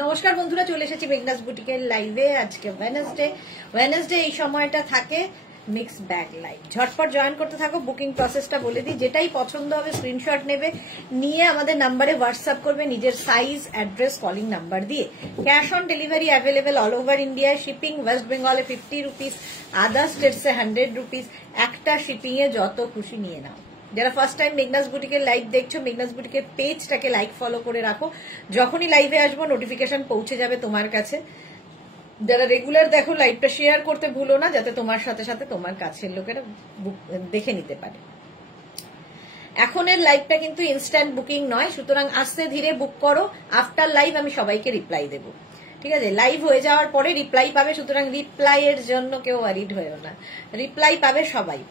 নমস্কার বন্ধুরা, চলে এসেছি মেঘনাস বুটিকের লাইভে। আজকে ওয়েডনেসডে এই সময়টা থাকে মিক্স ব্যাগ লাইভ। ঝটপট জয়েন করতে থাকো। বুকিং প্রসেসটা বলে দিই, যেটাই পছন্দ হবে স্ক্রিনশট নেবে, নিয়ে আমাদের নাম্বারে হোয়াটসঅ্যাপ করবে নিজের সাইজ, অ্যাড্রেস, কলিং নাম্বার দিয়ে। Cash on delivery available all over ইন্ডিয়ায়। শিপিং ওয়েস্ট বেঙ্গলে 50 রুপিস, আদার স্টেটসে 100 রুপিস। একটা শিপিং এ যত খুশি নিয়ে নাও। যারা ফার্স্ট টাইম মেঘনাস বুটিকের লাইভ দেখছো, মেঘনাস বুটিকের পেজটাকে লাইক ফলো করে রাখো। যখনই লাইভে আসবো নোটিফিকেশন পৌঁছে যাবে তোমার কাছে। যারা রেগুলার দেখো, লাইভটা শেয়ার করতে ভুলো না, যাতে তোমার সাথে সাথে তোমার কাছের লোকেরা দেখে নিতে পারে। এখনের লাইভটা কিন্তু ইনস্ট্যান্ট বুকিং নয়, সুতরাং আস্তে ধীরে বুক করো। আফটার লাইভ আমি সবাইকে রিপ্লাই দেবো, ঠিক আছে? লাইভ হয়ে যাওয়ার পরে রিপ্লাই পাবে, সুতরাং রিপ্লাই এর জন্য কেউ ওয়ারিড হয়েও না, রিপ্লাই পাবে সবাই।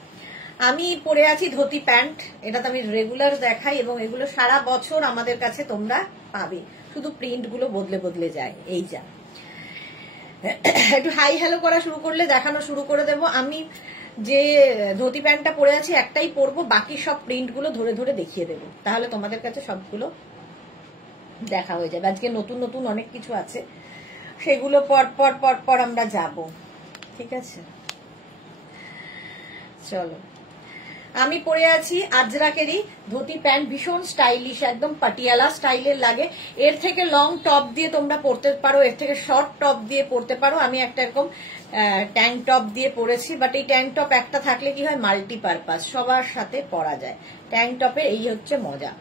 আমি পরে আছি ধুতি প্যান্ট, এটা তো আমি রেগুলার দেখাই এবং এগুলো সারা বছর আমাদের কাছে তোমরা পাবে, শুধু প্রিন্ট গুলো বদলে বদলে যায়। এই যা একটু হাই হ্যালো করা শুরু করলে দেখানো শুরু করে দেবো। আমি যে ধুতি প্যান্টটা পরে আছি একটাই পরবো, বাকি সব প্রিন্ট গুলো ধরে ধরে দেখিয়ে দেবো, তাহলে তোমাদের কাছে সবগুলো দেখা হয়ে যাবে। আজকে নতুন নতুন অনেক কিছু আছে, সেগুলো পর পর পর পর আমরা যাব, ঠিক আছে? চলো, আমি পরে আছি আজরাকেরই ধুতি প্যান্ট, ভীষণ স্টাইলিশ, একদম পাটিয়ালা স্টাইলের লাগে। এর থেকে লং টপ দিয়ে তোমরা পরতে পারো, এর থেকে শর্ট টপ দিয়ে পরতে পারো। আমি একটা এরকম ট্যাঙ্ক টপ দিয়ে পরেছি, বাট এই ট্যাঙ্ক টপ একটা থাকলে কি হয়, মাল্টিপারপাস, সবার সাথে পরা যায়। ট্যাঙ্ক টপের এই হচ্ছে মজা।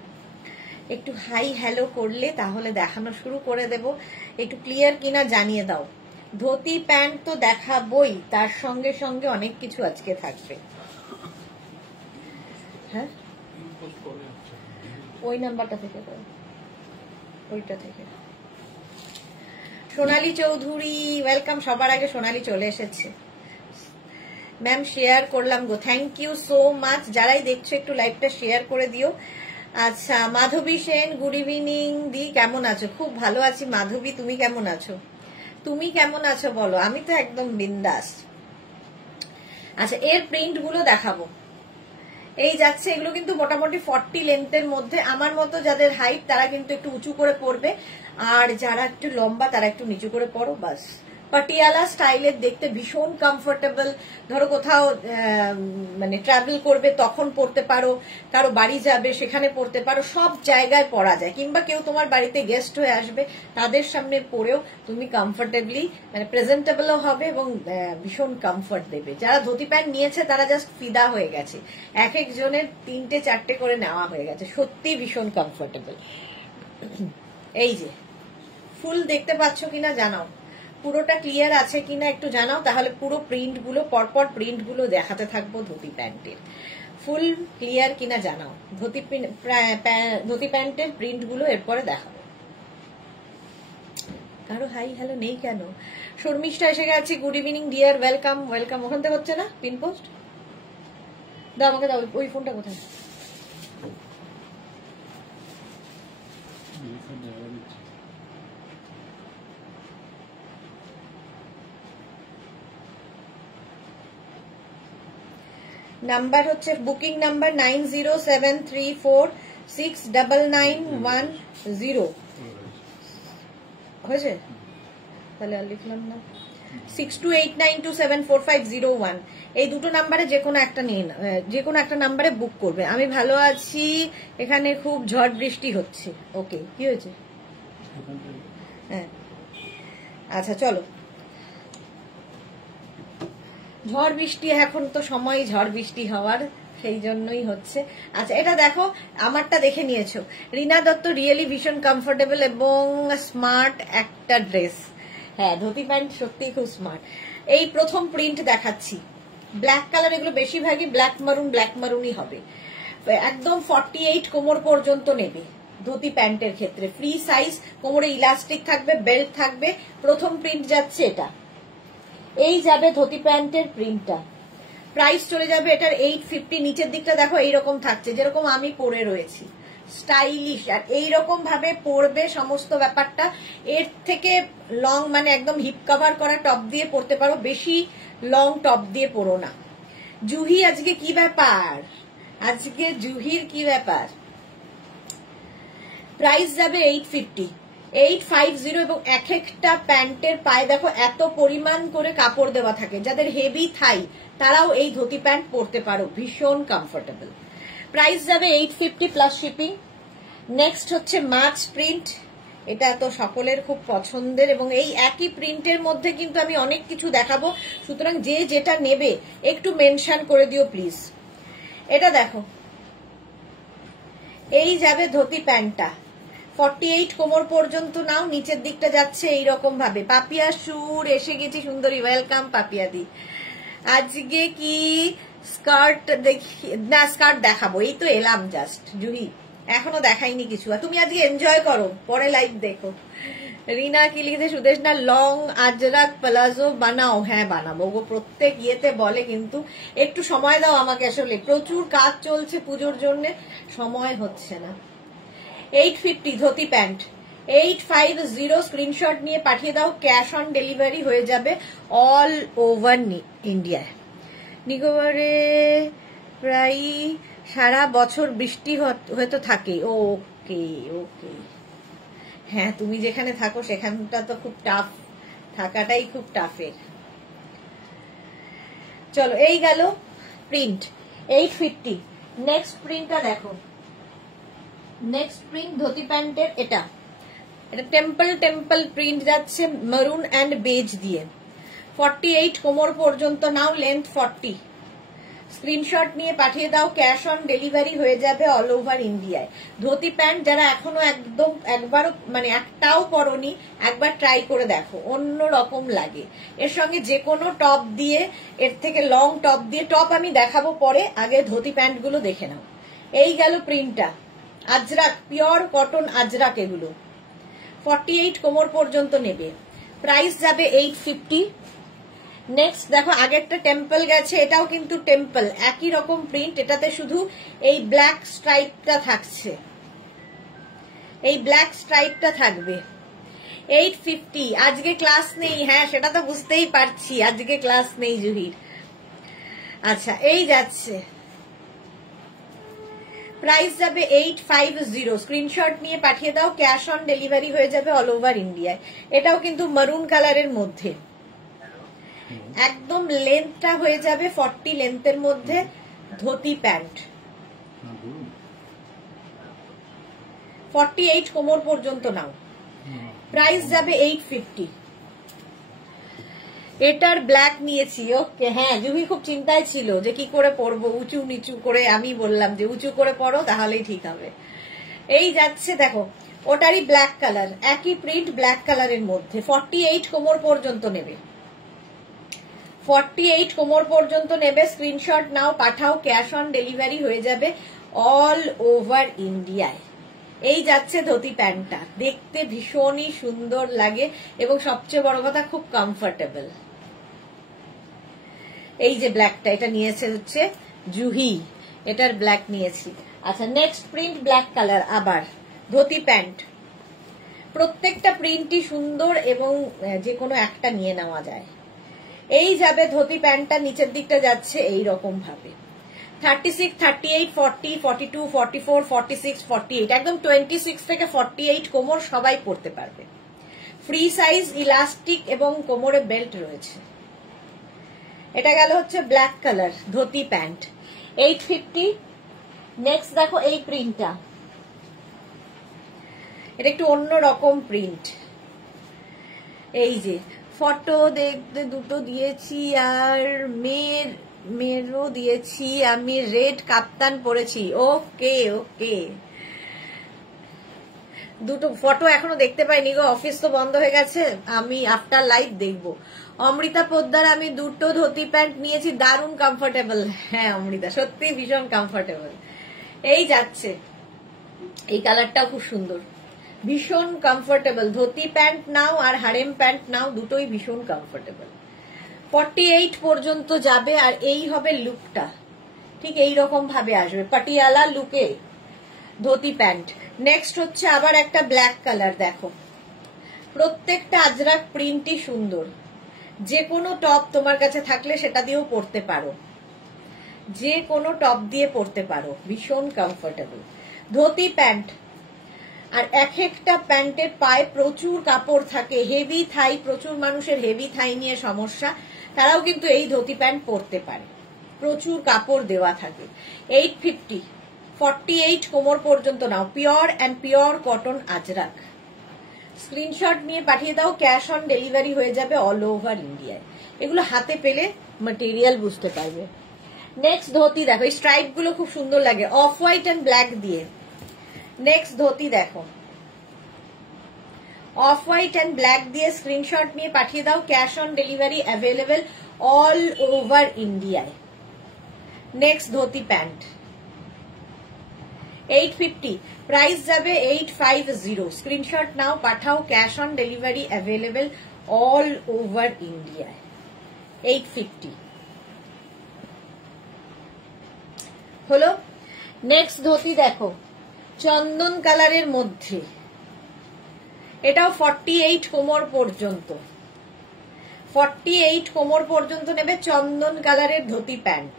একটু হাই হ্যালো করলে তাহলে দেখানো শুরু করে দেব। একটু ক্লিয়ার কিনা জানিয়ে দাও। ধুতি প্যান্ট তো দেখাবই, তার সঙ্গে সঙ্গে অনেক কিছু আজকে থাকবে। হ্যাঁ, ওই নাম্বারটা থেকে করো, ওইটা থেকে। সোনালী চৌধুরী ওয়েলকাম। সবার আগে সোনালী চলে এসেছে। ম্যাম শেয়ার করলাম গো, থ্যাংক ইউ সো মাচ। যারাই দেখছো একটু লাইভটা শেয়ার করে দিও। আচ্ছা, মাধবী সেন গুড ইভিনিং দি, কেমন আছো? খুব ভালো আছি মাধবী, তুমি কেমন আছো? তুমি কেমন আছো বলো? আমি তো একদম বিন্দাস। আচ্ছা, এর প্রিন্ট গুলো দেখাবো। এই যাচ্ছে, এগুলো কিন্তু মোটামুটি 40 লেন্থের মধ্যে। আমার মতো যাদের হাইট তারা কিন্তু একটু উঁচু করে পরবে, আর যারা একটু লম্বা তারা একটু নিচু করে পরো, বাস। পাটিয়ালা স্টাইলের, দেখতে ভীষণ কমফোর্টেবল। ধরো কোথাও মানে ট্রাভেল করবে তখন পরতে পারো, কারো বাড়ি যাবে সেখানে পরতে পারো, সব জায়গায় পরা যায়। কিংবা কেউ তোমার বাড়িতে গেস্ট হয়ে আসবে, তাদের সামনে পরেও তুমি কমফোর্টেবলি মানে প্রেজেন্টেবলও হবে এবং ভীষণ কমফোর্ট দেবে। যারা ধুতি প্যান্ট নিয়েছে তারা জাস্ট ফিদা হয়ে গেছে, এক একজনের 3-4টে করে নেওয়া হয়ে গেছে, সত্যি ভীষণ কমফোর্টেবল। এই যে ফুল দেখতে পাচ্ছ কিনা জানাও, পুরোটা ক্লিয়ার আছে কিনা একটু জানাও, তাহলে পুরো প্রিন্ট গুলো পরপর প্রিন্ট গুলো দেখাতে থাকবো ধুতি প্যান্টের। ফুল ক্লিয়ার কিনা জানাও, ধুতি প্যান্টের প্রিন্ট গুলো এরপরে দেখাবো। কারো হাই হ্যালো নেই কেন? শর্মিষ্ঠা এসে গেছি, good evening deer, welcome welcome. ওখান থেকে হচ্ছে না পিন পোস্ট, দাও আমাকে, দাও। ওই ফোনটা কোথায়? নাম্বার হচ্ছে বুকিং নাম্বার 9073469910 হয়েছে, তাহলে আর লিখলাম না। 6289274501 এই দুটো নাম্বারে যে কোনো একটা নিয়ে, যে কোনো একটা নাম্বারে বুক করবে। আমি ভালো আছি, এখানে খুব ঝড় বৃষ্টি হচ্ছে। ওকে, কি হয়েছে? হ্যাঁ, আচ্ছা চলো। ঝড় বৃষ্টি এখন তো সময় ঝড় বৃষ্টি হওয়ার, সেই জন্যই হচ্ছে। আচ্ছা, এটা দেখো, আমারটা দেখে নিয়েছো। রীনা দত্ত, রিয়েলি ভীষণ কমফোর্টেবল এবং স্মার্ট একটা ড্রেস। হ্যাঁ, ধুতি প্যান্ট সত্যি খুব স্মার্ট। এই প্রথম প্রিন্ট দেখাচ্ছি, ব্ল্যাক কালার। এগুলো বেশিরভাগই ব্ল্যাক মারুনই হবে। একদম 48 কোমর পর্যন্ত নেবে ধুতি প্যান্টের ক্ষেত্রে। ফ্রি সাইজ, কোমরে ইলাস্টিক থাকবে, বেল্ট থাকবে। প্রথম প্রিন্ট যাচ্ছে এটা, এই যাবে ধুতি প্যান্টের প্রিন্টটা। প্রাইস চলে যাবে এটার 850। নিচের দিকটা দেখো এইরকম থাকছে, যেরকম আমি পরে রয়েছি, স্টাইলিশ। আর এইরকম ভাবে পরবে সমস্ত ব্যাপারটা। এর থেকে লং মানে একদম হিপ কভার করা টপ দিয়ে পরতে পারো, বেশি লং টপ দিয়ে পরো না। জুহি আজকে কি ব্যাপার? আজকে জুহির কি ব্যাপার? প্রাইস যাবে 850। 850 এবং এক একটা প্যান্টের পায়ে দেখো এত পরিমাণ করে কাপড় দেওয়া থাকে, যাদের হেভি থাই তারাও এই ধুতি প্যান্ট পরতে পারো, ভীষণ কমফোর্টেবল। প্রাইস যাবে 850 প্লাস শিপিং। নেক্সট হচ্ছে মাছ প্রিন্ট, এটা তো সকলের খুব পছন্দের এবং এই একই প্রিন্টের মধ্যে কিন্তু আমি অনেক কিছু দেখাবো, সুতরাং যে যেটা নেবে একটু মেনশন করে দিও প্লিজ। এটা দেখো, এই যাবে ধুতি প্যান্টটা 48 কোমর পর্যন্ত নাও, নিচের দিকটা যাচ্ছে এইরকম ভাবে। পাপিয়া সুর এসে গেছি সুন্দরী, ওয়েলকাম পাপিয়া দি। আজকে কি স্কার্ট দেখি না, স্কার্ট দেখাবো, এই তো এলাম জাস্ট জুহি, এখনো দেখাইনি কিছু। আর তুমি আজকে এনজয় করো, পরে লাইভ দেখো। রিনা কি লিখেছে, সুদেশ না লং আজরাক প্লাজো বানাও। হ্যাঁ বানাবো গো, প্রত্যেক ইয়েতে বলে, কিন্তু একটু সময় দাও আমাকে, আসলে প্রচুর কাজ চলছে পুজোর জন্য, সময় হচ্ছে না। 850 ধুতি প্যান্ট, 850 স্ক্রিনশট নিয়ে পাঠিয়ে দাও, ক্যাশ অন ডেলিভারি হয়ে যাবে অল ওভার ইন্ডিয়ায়। নিকোবরে প্রায় সারা বছর বৃষ্টি হয়তো থাকে। ওকে ওকে, হ্যাঁ তুমি যেখানে থাকো সেখানটা তো খুব টাফ, থাকাটাই খুব টাফের। চলো এই গেল প্রিন্ট 850। নেক্সট প্রিন্টটা দেখো, নেক্সট প্রিন্ট ধুতি প্যান্টের, এটা টেম্পল প্রিন্ট যাচ্ছে মেরুন অ্যান্ড বেজ দিয়ে। 48 কোমর পর্যন্ত নাও, লেন্থ 40। স্ক্রিনশট নিয়ে পাঠিয়ে দাও, ক্যাশ অন ডেলিভারি হয়ে যাবে অল ওভার ইন্ডিয়ায়। ধুতি প্যান্ট যারা এখনো একদম একবারও মানে একটাও পরনি, একবার ট্রাই করে দেখো, অন্য রকম লাগে। এর সঙ্গে যে কোনো টপ দিয়ে, এর থেকে লং টপ দিয়ে, টপ আমি দেখাবো পরে, আগে ধুতি প্যান্ট গুলো দেখে নাও। এই গেল প্রিন্টটা, আজরাক পিওর কটন আজরাক, এগুলো 48 কোমর পর্যন্ত নেবে। প্রাইস যাবে 850। নেক্সট দেখো, আগেরটা টেম্পল গেছে, এটাও কিন্তু টেম্পল, একই রকম প্রিন্ট, এটাতে শুধু এই ব্ল্যাক স্ট্রাইপটা থাকছে, এই ব্ল্যাক স্ট্রাইপটা থাকবে। 850। আজকে ক্লাস নেই, হ্যাঁ সেটা তো বুঝতেই পারছি, আজকে ক্লাস নেই জুহির। আচ্ছা এই যাচ্ছে, প্রাইস যাবে 850। স্ক্রিনশট নিয়ে পাঠিয়ে দাও, ক্যাশ অন ডেলিভারি হয়ে যাবে অল ওভার ইন্ডিয়ায়। এটাও কিন্তু মারুন কালারের মধ্যে, একদম লেন্থটা হয়ে যাবে 40 লেন্থের মধ্যে, ধুতি প্যান্ট 48 কোমর পর্যন্ত নাও। প্রাইস যাবে 850। এটার ব্ল্যাক নিয়েছি। ওকে, হ্যাঁ জুহি খুব চিন্তায় ছিল যে কি করে পরবো, উঁচু নিচু করে, আমি বললাম যে উঁচু করে পরো তাহলেই ঠিক হবে। এই যাচ্ছে দেখো, ওটারই ব্ল্যাক কালার, একই প্রিন্ট ব্ল্যাক কালারের মধ্যে। 48 কোমর পর্যন্ত নেবে, 48 কোমর পর্যন্ত নেবে। স্ক্রিনশট নাও, পাঠাও, ক্যাশ অন ডেলিভারি হয়ে যাবে অল ওভার ইন্ডিয়ায়। এই যাচ্ছে ধুতি প্যান্টটা, দেখতে ভীষণই সুন্দর লাগে এবং সবচেয়ে বড় কথা খুব কমফোর্টেবল। এই যে ব্ল্যাকটা, এটা নিয়েছে হচ্ছে জুহি, এটার ব্ল্যাক নিয়েছি। আচ্ছা নেক্সট প্রিন্ট ব্ল্যাক কালার, আবার ধুতি প্যান্ট, প্রত্যেকটা প্রিন্টই সুন্দর এবং যে কোনো একটা নিয়ে নেওয়া যায়। এই যাবে ধুতি প্যান্টটা, নিচের দিকটা যাচ্ছে এই রকম ভাবে। 36, 38, 40, 42, 44, 46, 48, একদম 26 থেকে 48 কোমর সবাই পরতে পারবে। ফ্রি সাইজ, ইলাস্টিক এবং কোমরে বেল্ট রয়েছে। এটা গেল হচ্ছে black colour dhoti pant, 850। Next দেখো এই প্রিন্টটা, এটা একটু অন্য রকম প্রিন্ট। এই যে ফটো দেখতে দুটো দিয়েছি, আর মেয়েরও দিয়েছি, আমি রেড কাপ্তান পরেছি। ওকে ওকে, দুটো ফটো এখনো দেখতে পাইনি গো, অফিস তো বন্ধ হয়ে গেছে, আমি আফটার লাইভ দেখবো। অমৃতা পোদ্দার, আমি দুটো ধুতি প্যান্ট নিয়েছি, দারুণ কমফোর্টেবল। হ্যাঁ অমৃতা, সত্যি ভীষণ কমফোর্টেবল। এই যাচ্ছে, এই কালারটাও খুব সুন্দর, ভীষণ কমফোর্টেবল। ধুতি প্যান্ট নাও আর হারেম প্যান্ট নাও, দুটোই ভীষণ কমফোর্টেবল। 48 পর্যন্ত যাবে, আর এই হবে লুকটা, ঠিক এই রকম ভাবে আসবে, পাটিয়ালা লুকে ধুতি প্যান্ট। নেক্সট হচ্ছে আবার একটা ব্ল্যাক কালার, দেখো প্রত্যেকটা আজরাক প্রিন্টই সুন্দর, যে কোনো টপ তোমার কাছে থাকলে সেটা দিয়েও পরতে পারো, যে কোনো টপ দিয়ে পরতে পারো, ভীষণ কমফোর্টেবল। ধুতি প্যান্ট আর এক একটা প্যান্টের পায়ে প্রচুর কাপড় থাকে, হেভি থাই, প্রচুর মানুষের হেভি থাই নিয়ে সমস্যা, তারাও কিন্তু এই ধুতি প্যান্ট পরতে পারে, প্রচুর কাপড় দেওয়া থাকে। 850, 48 কোমর পর্যন্ত নাও, pure and pure cotton Ajrakh. Screenshot নিয়ে পাঠিয়ে দাও, ক্যাশ অন ডেলিভারি হয়ে যাবে অল ওভার ইন্ডিয়ায়। এগুলো হাতে পেলে ম্যাটেরিয়াল বুঝতে পারবে। নেক্সট ধুতি দেখো, এই স্ট্রাইপ গুলো খুব সুন্দর লাগে, অফ হোয়াইট অ্যান্ড ব্ল্যাক দিয়ে। নেক্সট ধুতি দেখো, অফ হোয়াইট অ্যান্ড ব্ল্যাক দিয়ে, স্ক্রিনশট নিয়ে পাঠিয়ে দাও, cash on delivery available all over ইন্ডিয়ায়। নেক্সট ধুতি প্যান্ট 850, প্রাইস যাবে 850। স্ক্রিনশট নাও, পাঠাও, cash on delivery available all over ইন্ডিয়ায়। 850 হলো। নেক্সট ধুতি দেখো, চন্দন কালারের মধ্যে, এটাও 48 কোমর পর্যন্ত, 48 কোমর পর্যন্ত নেবে, চন্দন কালারের ধুতি প্যান্ট।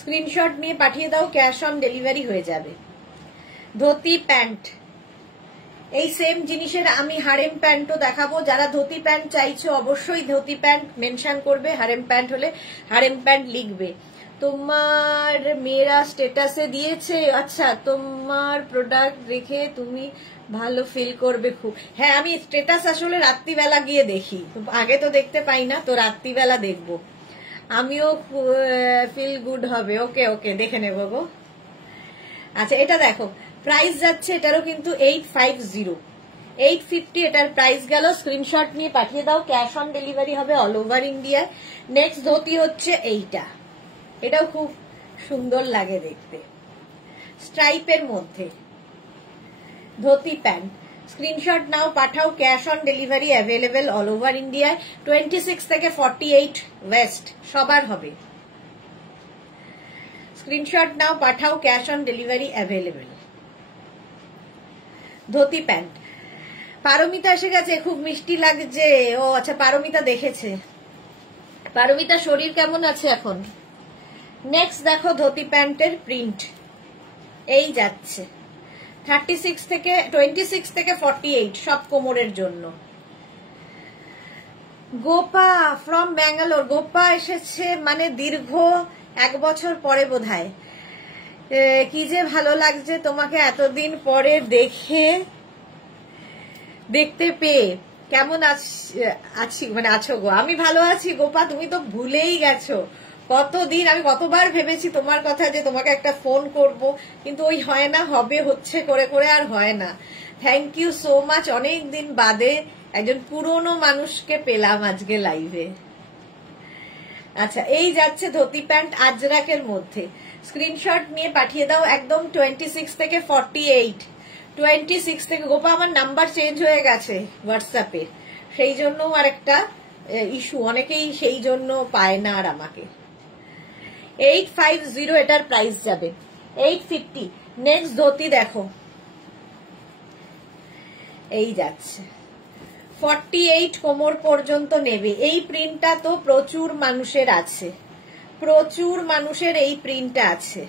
স্ক্রিনশট নিয়ে পাঠিয়ে দাও, ক্যাশ অন ডেলিভারি হয়ে যাবে। ধুতি প্যান্ট, এই সেম জিনিসের আমি হারেম প্যান্টও দেখাবো। যারা ধুতি প্যান্ট চাইছো অবশ্যই ধুতি প্যান্ট মেনশন করবে, হারেম প্যান্ট হলে হারেম প্যান্ট লিখবে। তোমার মেয়েরা স্ট্যাটাসে দিয়েছে, আচ্ছা তোমার প্রোডাক্ট দেখে তুমি ভালো ফিল করবে খুব। হ্যাঁ, আমি স্ট্যাটাস আসলে রাত্রিবেলা গিয়ে দেখি, আগে তো দেখতে পাই না, তো রাত্রিবেলা দেখবো, আমিও ফিল গুড হবে। ওকে ওকে, দেখে নেবো গো। আচ্ছা, এটা দেখো, প্রাইস যাচ্ছে এটারও কিন্তু 850, 850 এটার প্রাইস গেল। স্ক্রিনশট নিয়ে পাঠিয়ে দাও, ক্যাশ অন ডেলিভারি হবে অল ওভার ইন্ডিয়ায়। নেক্সট ধুতি হচ্ছে এইটা, এটাও খুব সুন্দর লাগে দেখতে, স্ট্রাইপের মধ্যে ধুতি প্যান্ট। স্ক্রিনশট নাও, পাঠাও, cash on delivery available all over ইন্ডিয়ায়। 26 থেকে 48 ওয়েস্ট সবার হবে। স্ক্রিনশট নাও, পাঠাও, cash on delivery available. Dhoti pant. Paromita এসে গেছে, খুব মিষ্টি লাগছে। ও আচ্ছা, পারমিতা দেখেছে। পারমিতা শরীর কেমন আছে এখন? নেক্সট দেখো, ধুতি প্যান্টের প্রিন্ট এই যাচ্ছে 26 থেকে 48 সব কোমরের জন্য। গোপা ফ্রম ব্যাঙ্গালোর, গোপা এসেছে মানে দীর্ঘ 1 বছর পরে বোধহয়। কি যে ভালো লাগছে তোমাকে এতদিন পরে দেখতে পেয়ে। কেমন আছি মানে আছো গো? আমি ভালো আছি গোপা, তুমি তো ভুলেই গেছো। কতদিন আমি কতবার ভেবেছি তোমার কথা, যে তোমাকে একটা ফোন করব, কিন্তু ওই হয় না, হবে হচ্ছে করে করে আর হয় না। থ্যাংক ইউ সো মাচ, অনেক দিন বাদে একজন পুরনো মানুষকে পেলাম আজকে লাইভে। আচ্ছা, এই যাচ্ছে ধুতি প্যান্ট আজরাকের মধ্যে। স্ক্রিনশট নিয়ে পাঠিয়ে দাও, একদম 26 থেকে 48। 26 থেকে, গোপা আমার নাম্বার চেঞ্জ হয়ে গেছে হোয়াটসঅ্যাপে, সেই জন্য আর একটা ইস্যু, অনেকেই সেই জন্য পায় না আর আমাকে। 850 এটার প্রাইস যাবে, 850। নেক্সট ধুতি দেখো, এই যাচ্ছে 48 কোমর পর্যন্ত নেবে। এই প্রিন্টটা তো প্রচুর মানুষের আছে, প্রচুর মানুষের এই প্রিন্টটা আছে।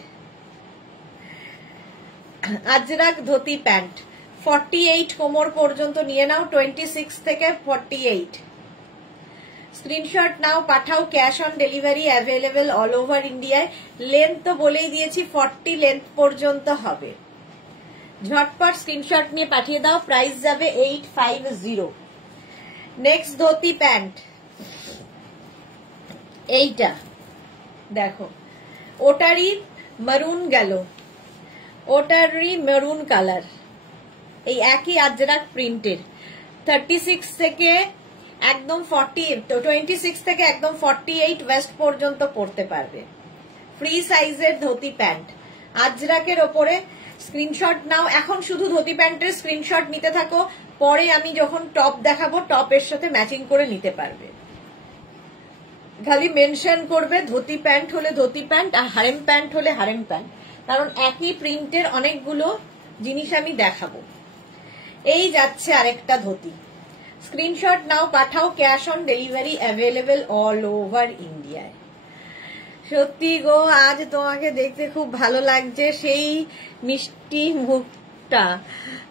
আজরাক ধুতি প্যান্ট 48 কোমর পর্যন্ত নিয়ে নাও, 26 থেকে 48। স্ক্রিনশট নাও, পাঠাও, cash on delivery available all over ইন্ডিয়ায়। লেন্থ তো বলেই দিয়েছি, 40 লেন্থ পর্যন্ত হবে। ঝটপট স্ক্রিনশট নিয়ে পাঠিয়ে দাও, প্রাইস যাবে 850। নেক্সট ধুতি প্যান্ট এইটা দেখো, ওটারই মারুন গেল, ওটারই মেরুন কালার, এই একই আজরাক প্রিন্টের। 36 থেকে একদম 26 থেকে একদম 48 ওয়েস্ট পর্যন্ত পরতে পারবে। ফ্রি সাইজের ধুতি প্যান্ট আজরাকের ওপরে। স্ক্রিনশট নাও, এখন শুধু ধুতি প্যান্টের স্ক্রিনশট নিতে থাকো, পরে আমি যখন টপ দেখাবো টপের সাথে ম্যাচিং করে নিতে পারবে। খালি মেনশন করবে ধুতি প্যান্ট হলে ধুতি প্যান্ট আর হারেম প্যান্ট হলে হারেম প্যান্ট, কারণ একই প্রিন্টের অনেকগুলো জিনিস আমি দেখাবো। এই যাচ্ছে আরেকটা ধুতি। স্ক্রিনশট নাও, পাঠাও, cash on delivery available all over ইন্ডিয়ায়। সত্যি গো, আজ তোমাকে দেখতে খুব ভালো লাগছে, সেই মিষ্টি মুখ একটা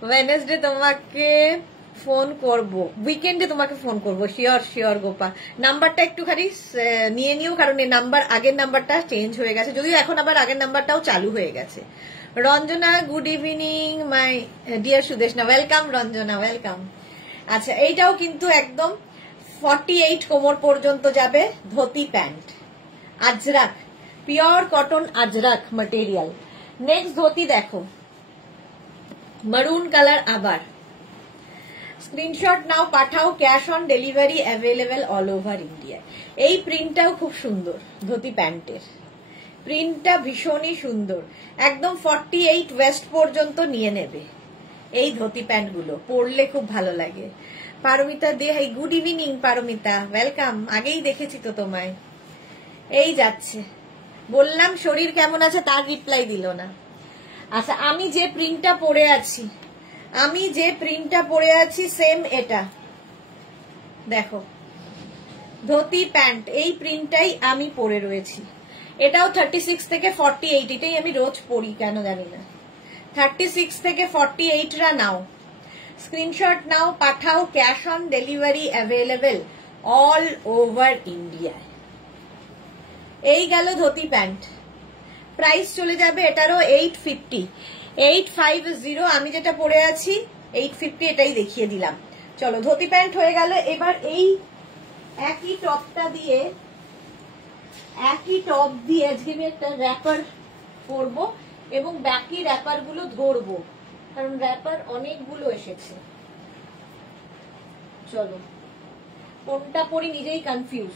ওয়েডনেসডে তোমাকে ফোন করব, উইকেন্ডে তোমাকে ফোন করব, শিওর শিওর গোপা। নাম্বারটা একটুখানি নিয়ে নিও, কারণ এই নাম্বার আগের নাম্বারটা চেঞ্জ হয়ে গেছে, যদিও এখন আবার আগের নাম্বারটাও চালু হয়ে গেছে। Ranjana good evening my dear Sudeshna, welcome Ranjana, welcome. আচ্ছা, এইটাও কিন্তু একদম 48 কোমর পর্যন্ত যাবে, dhoti pant, Ajrak, pure cotton Ajrak material. Next dhoti দেখো, মারুন কালার, আবার স্ক্রিনশট নাও, পাঠাও, cash on delivery available all over India. এই প্রিন্টটাও খুব সুন্দর, ধুতি প্যান্টের প্রিন্টটা ভীষণই সুন্দর, একদম 48 ওয়েস্ট পর্যন্ত নিয়ে নেবে। এই ধুতি প্যান্ট গুলো পরলে খুব ভালো লাগে। Paromita De, hi good evening Paromita, welcome. আগেই দেখেছি তো তোমায়। এই যাচ্ছে, বললাম শরীর কেমন আছে তার রিপ্লাই দিল না। আচ্ছা, আমি যে প্রিন্টটা পরে আছি সেম এটা দেখো, ধুতি প্যান্ট, এই প্রিন্টটাই আমি পরে রয়েছি। এটাও 36 থেকে 48, এটাই আমি রোজ পরি, কেন জানি না। 36 থেকে 48 রা নাও, স্ক্রিনশট নাও, পাঠাও, cash on delivery available all over India. এই গেল ধুতি প্যান্ট, প্রাইস চলে যাবে এটারও 850। আমি যেটা পরে আছি 850, এটাই দেখিয়ে দিলাম। চলো, ধুতি প্যান্ট হয়ে গেল। এবার এই একই টপ দিয়ে আজকে আমি একটা র্যাপার পরবো এবং বাকি র্যাপার গুলো ধরবো, কারণ র্যাপার অনেকগুলো এসেছে। চলো, কোনটা পরি নিজেই কনফিউজ।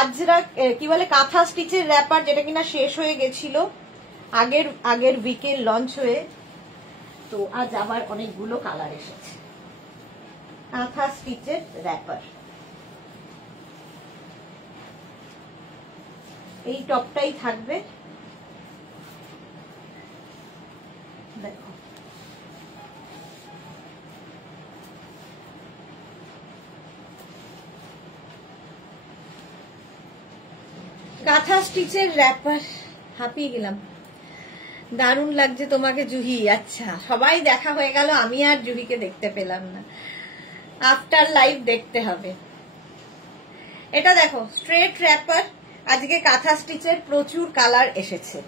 আজরা কি বলে, কাঁথা স্টিচের র্যাপার, যেটা কিনা শেষ হয়ে গেছিল আগের উইকেন্ড লঞ্চ হয়ে, তো আজ আবার অনেকগুলো কালার এসেছে। কাঁথা স্টিচের র্যাপার, এই টপটাই থাকবে, দেখো। কাঁথা স্টিচের র্যাপার, হাঁপিয়ে গেলাম। দারুণ লাগছে তোমাকে জুহি। আচ্ছা, সবাই দেখা হয়ে গেল, আমি আর জুহিকে দেখতে পেলাম না। আফটার লাইভ দেখতে হবে। এটা দেখো, স্ট্রেট র্যাপার, আজকে কাঁথা স্টিচের প্রচুর কালার এসেছে,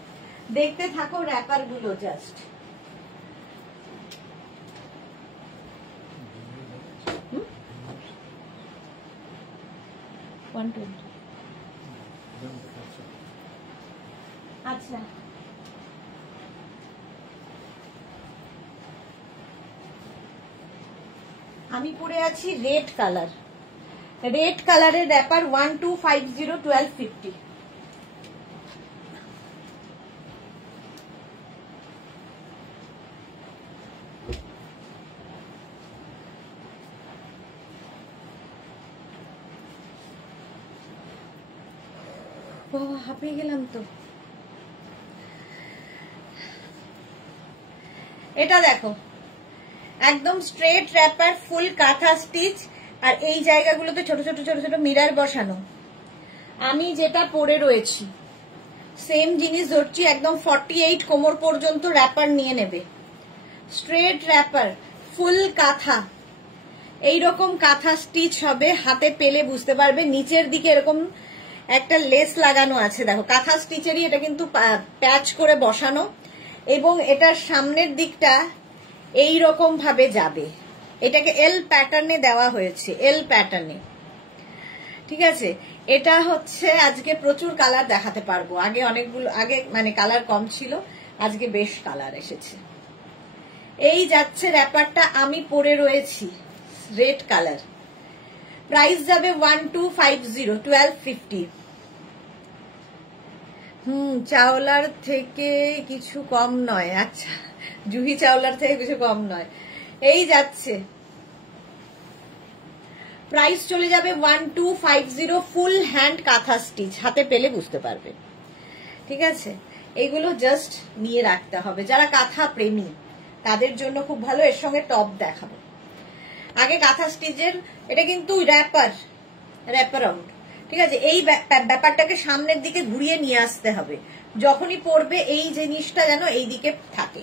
দেখতে থাকো র্যাপার গুলো। জাস্ট আচ্ছা, আমি পরে আছি রেড কালারের র্যাপার, 1250 1250। হাঁপিয়ে গেলাম তো। এটা দেখো, একদম স্ট্রেট র্যাপার, ফুল কাঁথা স্টিচ, আর এই জায়গাগুলোতে ছোট ছোট ছোট ছোট মিরার বসানো। আমি যেটা পরে রয়েছি সেম জিনিস ধরছি, একদম 48 কোমর পর্যন্ত র্যাপার নিয়ে নেবে। স্ট্রেট র্যাপার, ফুল কাঁথা, এইরকম কাঁথা স্টিচ হবে, হাতে পেলে বুঝতে পারবে। নিচের দিকে এরকম একটা লেস লাগানো আছে, দেখো, কাঁথা স্টিচেরই, এটা কিন্তু প্যাচ করে বসানো, এবং এটার সামনের দিকটা এই রকম ভাবে যাবে। এটাকে এল প্যাটার্নে দেওয়া হয়েছে, এল প্যাটার্নে, ঠিক আছে। এটা হচ্ছে আজকে প্রচুর কালার দেখাতে পারবো, আগে মানে কালার কম ছিল, আজকে বেশ কালার এসেছে। এই যাচ্ছে র্যাপারটা, আমি পরে রয়েছি রেড কালার, প্রাইস যাবে 1250 1250। চাওলার থেকে কিছু কম নয়। আচ্ছা, জুহি চাওলার থেকে কিছু কম নয়। এই যাচ্ছে, প্রাইস চলে যাবে 1250, ফুল হ্যান্ড কাঁথা স্টিচ, হাতে পেলে বুঝতে পারবে, ঠিক আছে। এগুলো জাস্ট নিয়ে রাখতে হবে, যারা কাঁথা প্রেমী তাদের জন্য খুব ভালো। এর সঙ্গে টপ দেখাবো। আগে কাঁথা স্টিচের, এটা কিন্তু র্যাপারাউন্ড, ঠিক আছে। এই ব্যাপারটাকে সামনের দিকে ঘুরিয়ে নিয়ে আসতে হবে, যখনই পরবে এই জিনিসটা যেন এই দিকে থাকে।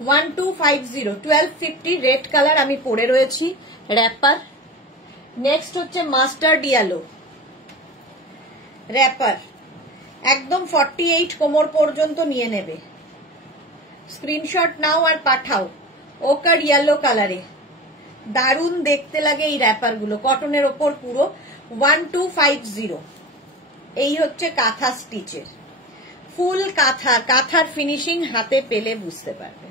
1250 1250 রেড কালার আমি পরে রয়েছি র্যাপার। নেক্সট হচ্ছে মাস্টার্ড ইয়েলো র্যাপার, একদম 48 কোমর পর্যন্ত নিয়ে নেবে। স্ক্রিনশট নাও আর পাঠাও। ওকার ইয়েলো কালারে দারুণ দেখতে লাগে এই র্যাপার গুলো, কটনের ওপর পুরো। 1250। এই হচ্ছে কাঁথা স্টিচের ফুল কাঁথা, কাঁথার ফিনিশিং হাতে পেলে বুঝতে পারবে।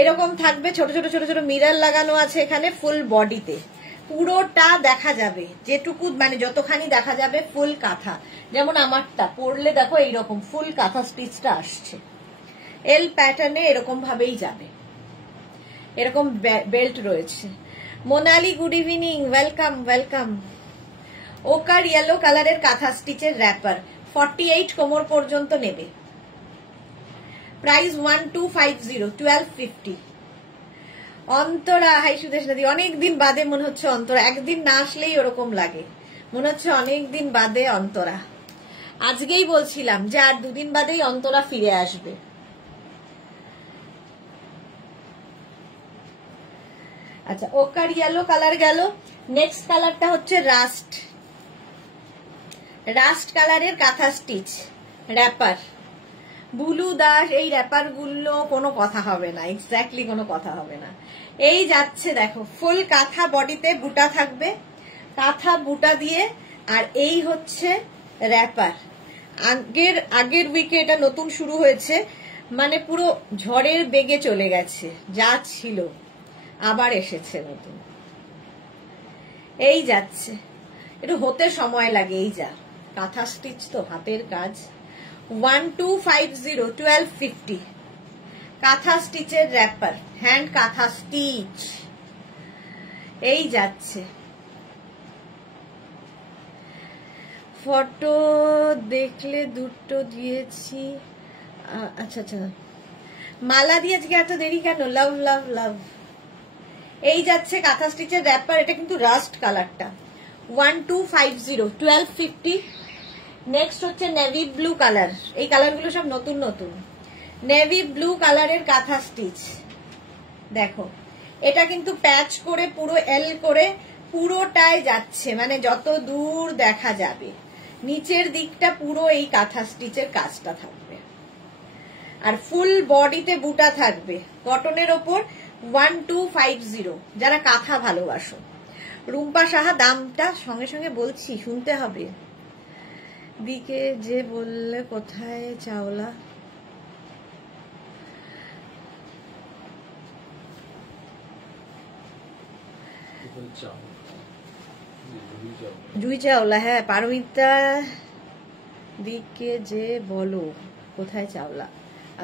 এরকম থাকবে, ছোট ছোট ছোট ছোট মিরর লাগানো আছে এখানে ফুল বডিতে, পুরোটা দেখা যাবে, যেটুকু মানে যতখানি দেখা যাবে ফুল কাঁথা। যেমন আমারটা পরলে দেখো এইরকম ফুল কাঁথা স্টিচটা আসছে। এল প্যাটার্নে এরকম ভাবেই যাবে, এরকম বেল্ট রয়েছে। Monali good evening, welcome welcome. Ochre yellow কালারের কাঁথা স্টিচের র্যাপার, 48 কোমর পর্যন্ত নেবে। প্রাইস 1250 1250। অন্তরা, হাই সুদেশ দাদি, অনেকদিন বাদে মনে হচ্ছে অন্তরা, একদিন না আসলেই ওরকম লাগে, মনে হচ্ছে অনেকদিন বাদে অন্তরা। আজকেই বলছিলাম যে আর দুদিন বাদেই অন্তরা ফিরে আসবে। আচ্ছা, ওকার ইয়েলো কালার গেল। নেক্সট কালারটা হচ্ছে রাস্ট, রাস্ট কালারের কাঁথা স্টিচ র্যাপার। বুলু দাস, এই র্যাপার গুলো কোনো কথা হবে না, এক্স্যাক্টলি কোনো কথা হবে না। এই যাচ্ছে দেখো, ফুল কাঁথা বডিতে বুটা থাকবে, কাঁথা বুটা দিয়ে। আর এই হচ্ছে র্যাপার। আগের উইকে এটা নতুন শুরু হয়েছে, মানে পুরো ঝড়ের বেগে চলে গেছে, যা ছিল আবার এসেছে নতুন। এই যাচ্ছে, একটু হতে সময় লাগে, এই যা কাঁথা স্টিচ তো হাতের কাজ। 1250 1250 কাঁথা স্টিচের র্যাপার, হ্যান্ড কাঁথা স্টিচ। এই যাচ্ছে, ফটো দেখলে দুটো দিয়েছি। আচ্ছা আচ্ছা, মালা দিয়ে আজকে এত দেরি কেন? লাভ লাভ লাভ। এই যাচ্ছে কাঁথা স্টিচের র্যাপার, এটা কিন্তু রাস্ট কালারটা। 1250 1250। নেক্সট হচ্ছে নেভি ব্লু কালার, এই কালারগুলো সব নতুন নতুন। নেভি ব্লু কালারের কাঁথা স্টিচ দেখো, এটা কিন্তু প্যাচ করে পুরো এল করে পুরোটায় যাচ্ছে, মানে যত দূর দেখা যাবে নিচের দিকটা পুরো এই কাঁথা স্টিচের কাজটা থাকবে। আর ফুল বডিতে বুটা থাকবে, কটনের ওপর। 1250 যারা কাঁথা ভালোবাসো। রুম্পা সাহা, দামটা সঙ্গে সঙ্গে বলছি, শুনতে হবে। দিকে যে বললে কোথায় চাওলা, জুই চাওলা, হ্যাঁ পারমিতা দিকে যে বলো কোথায় চাওলা,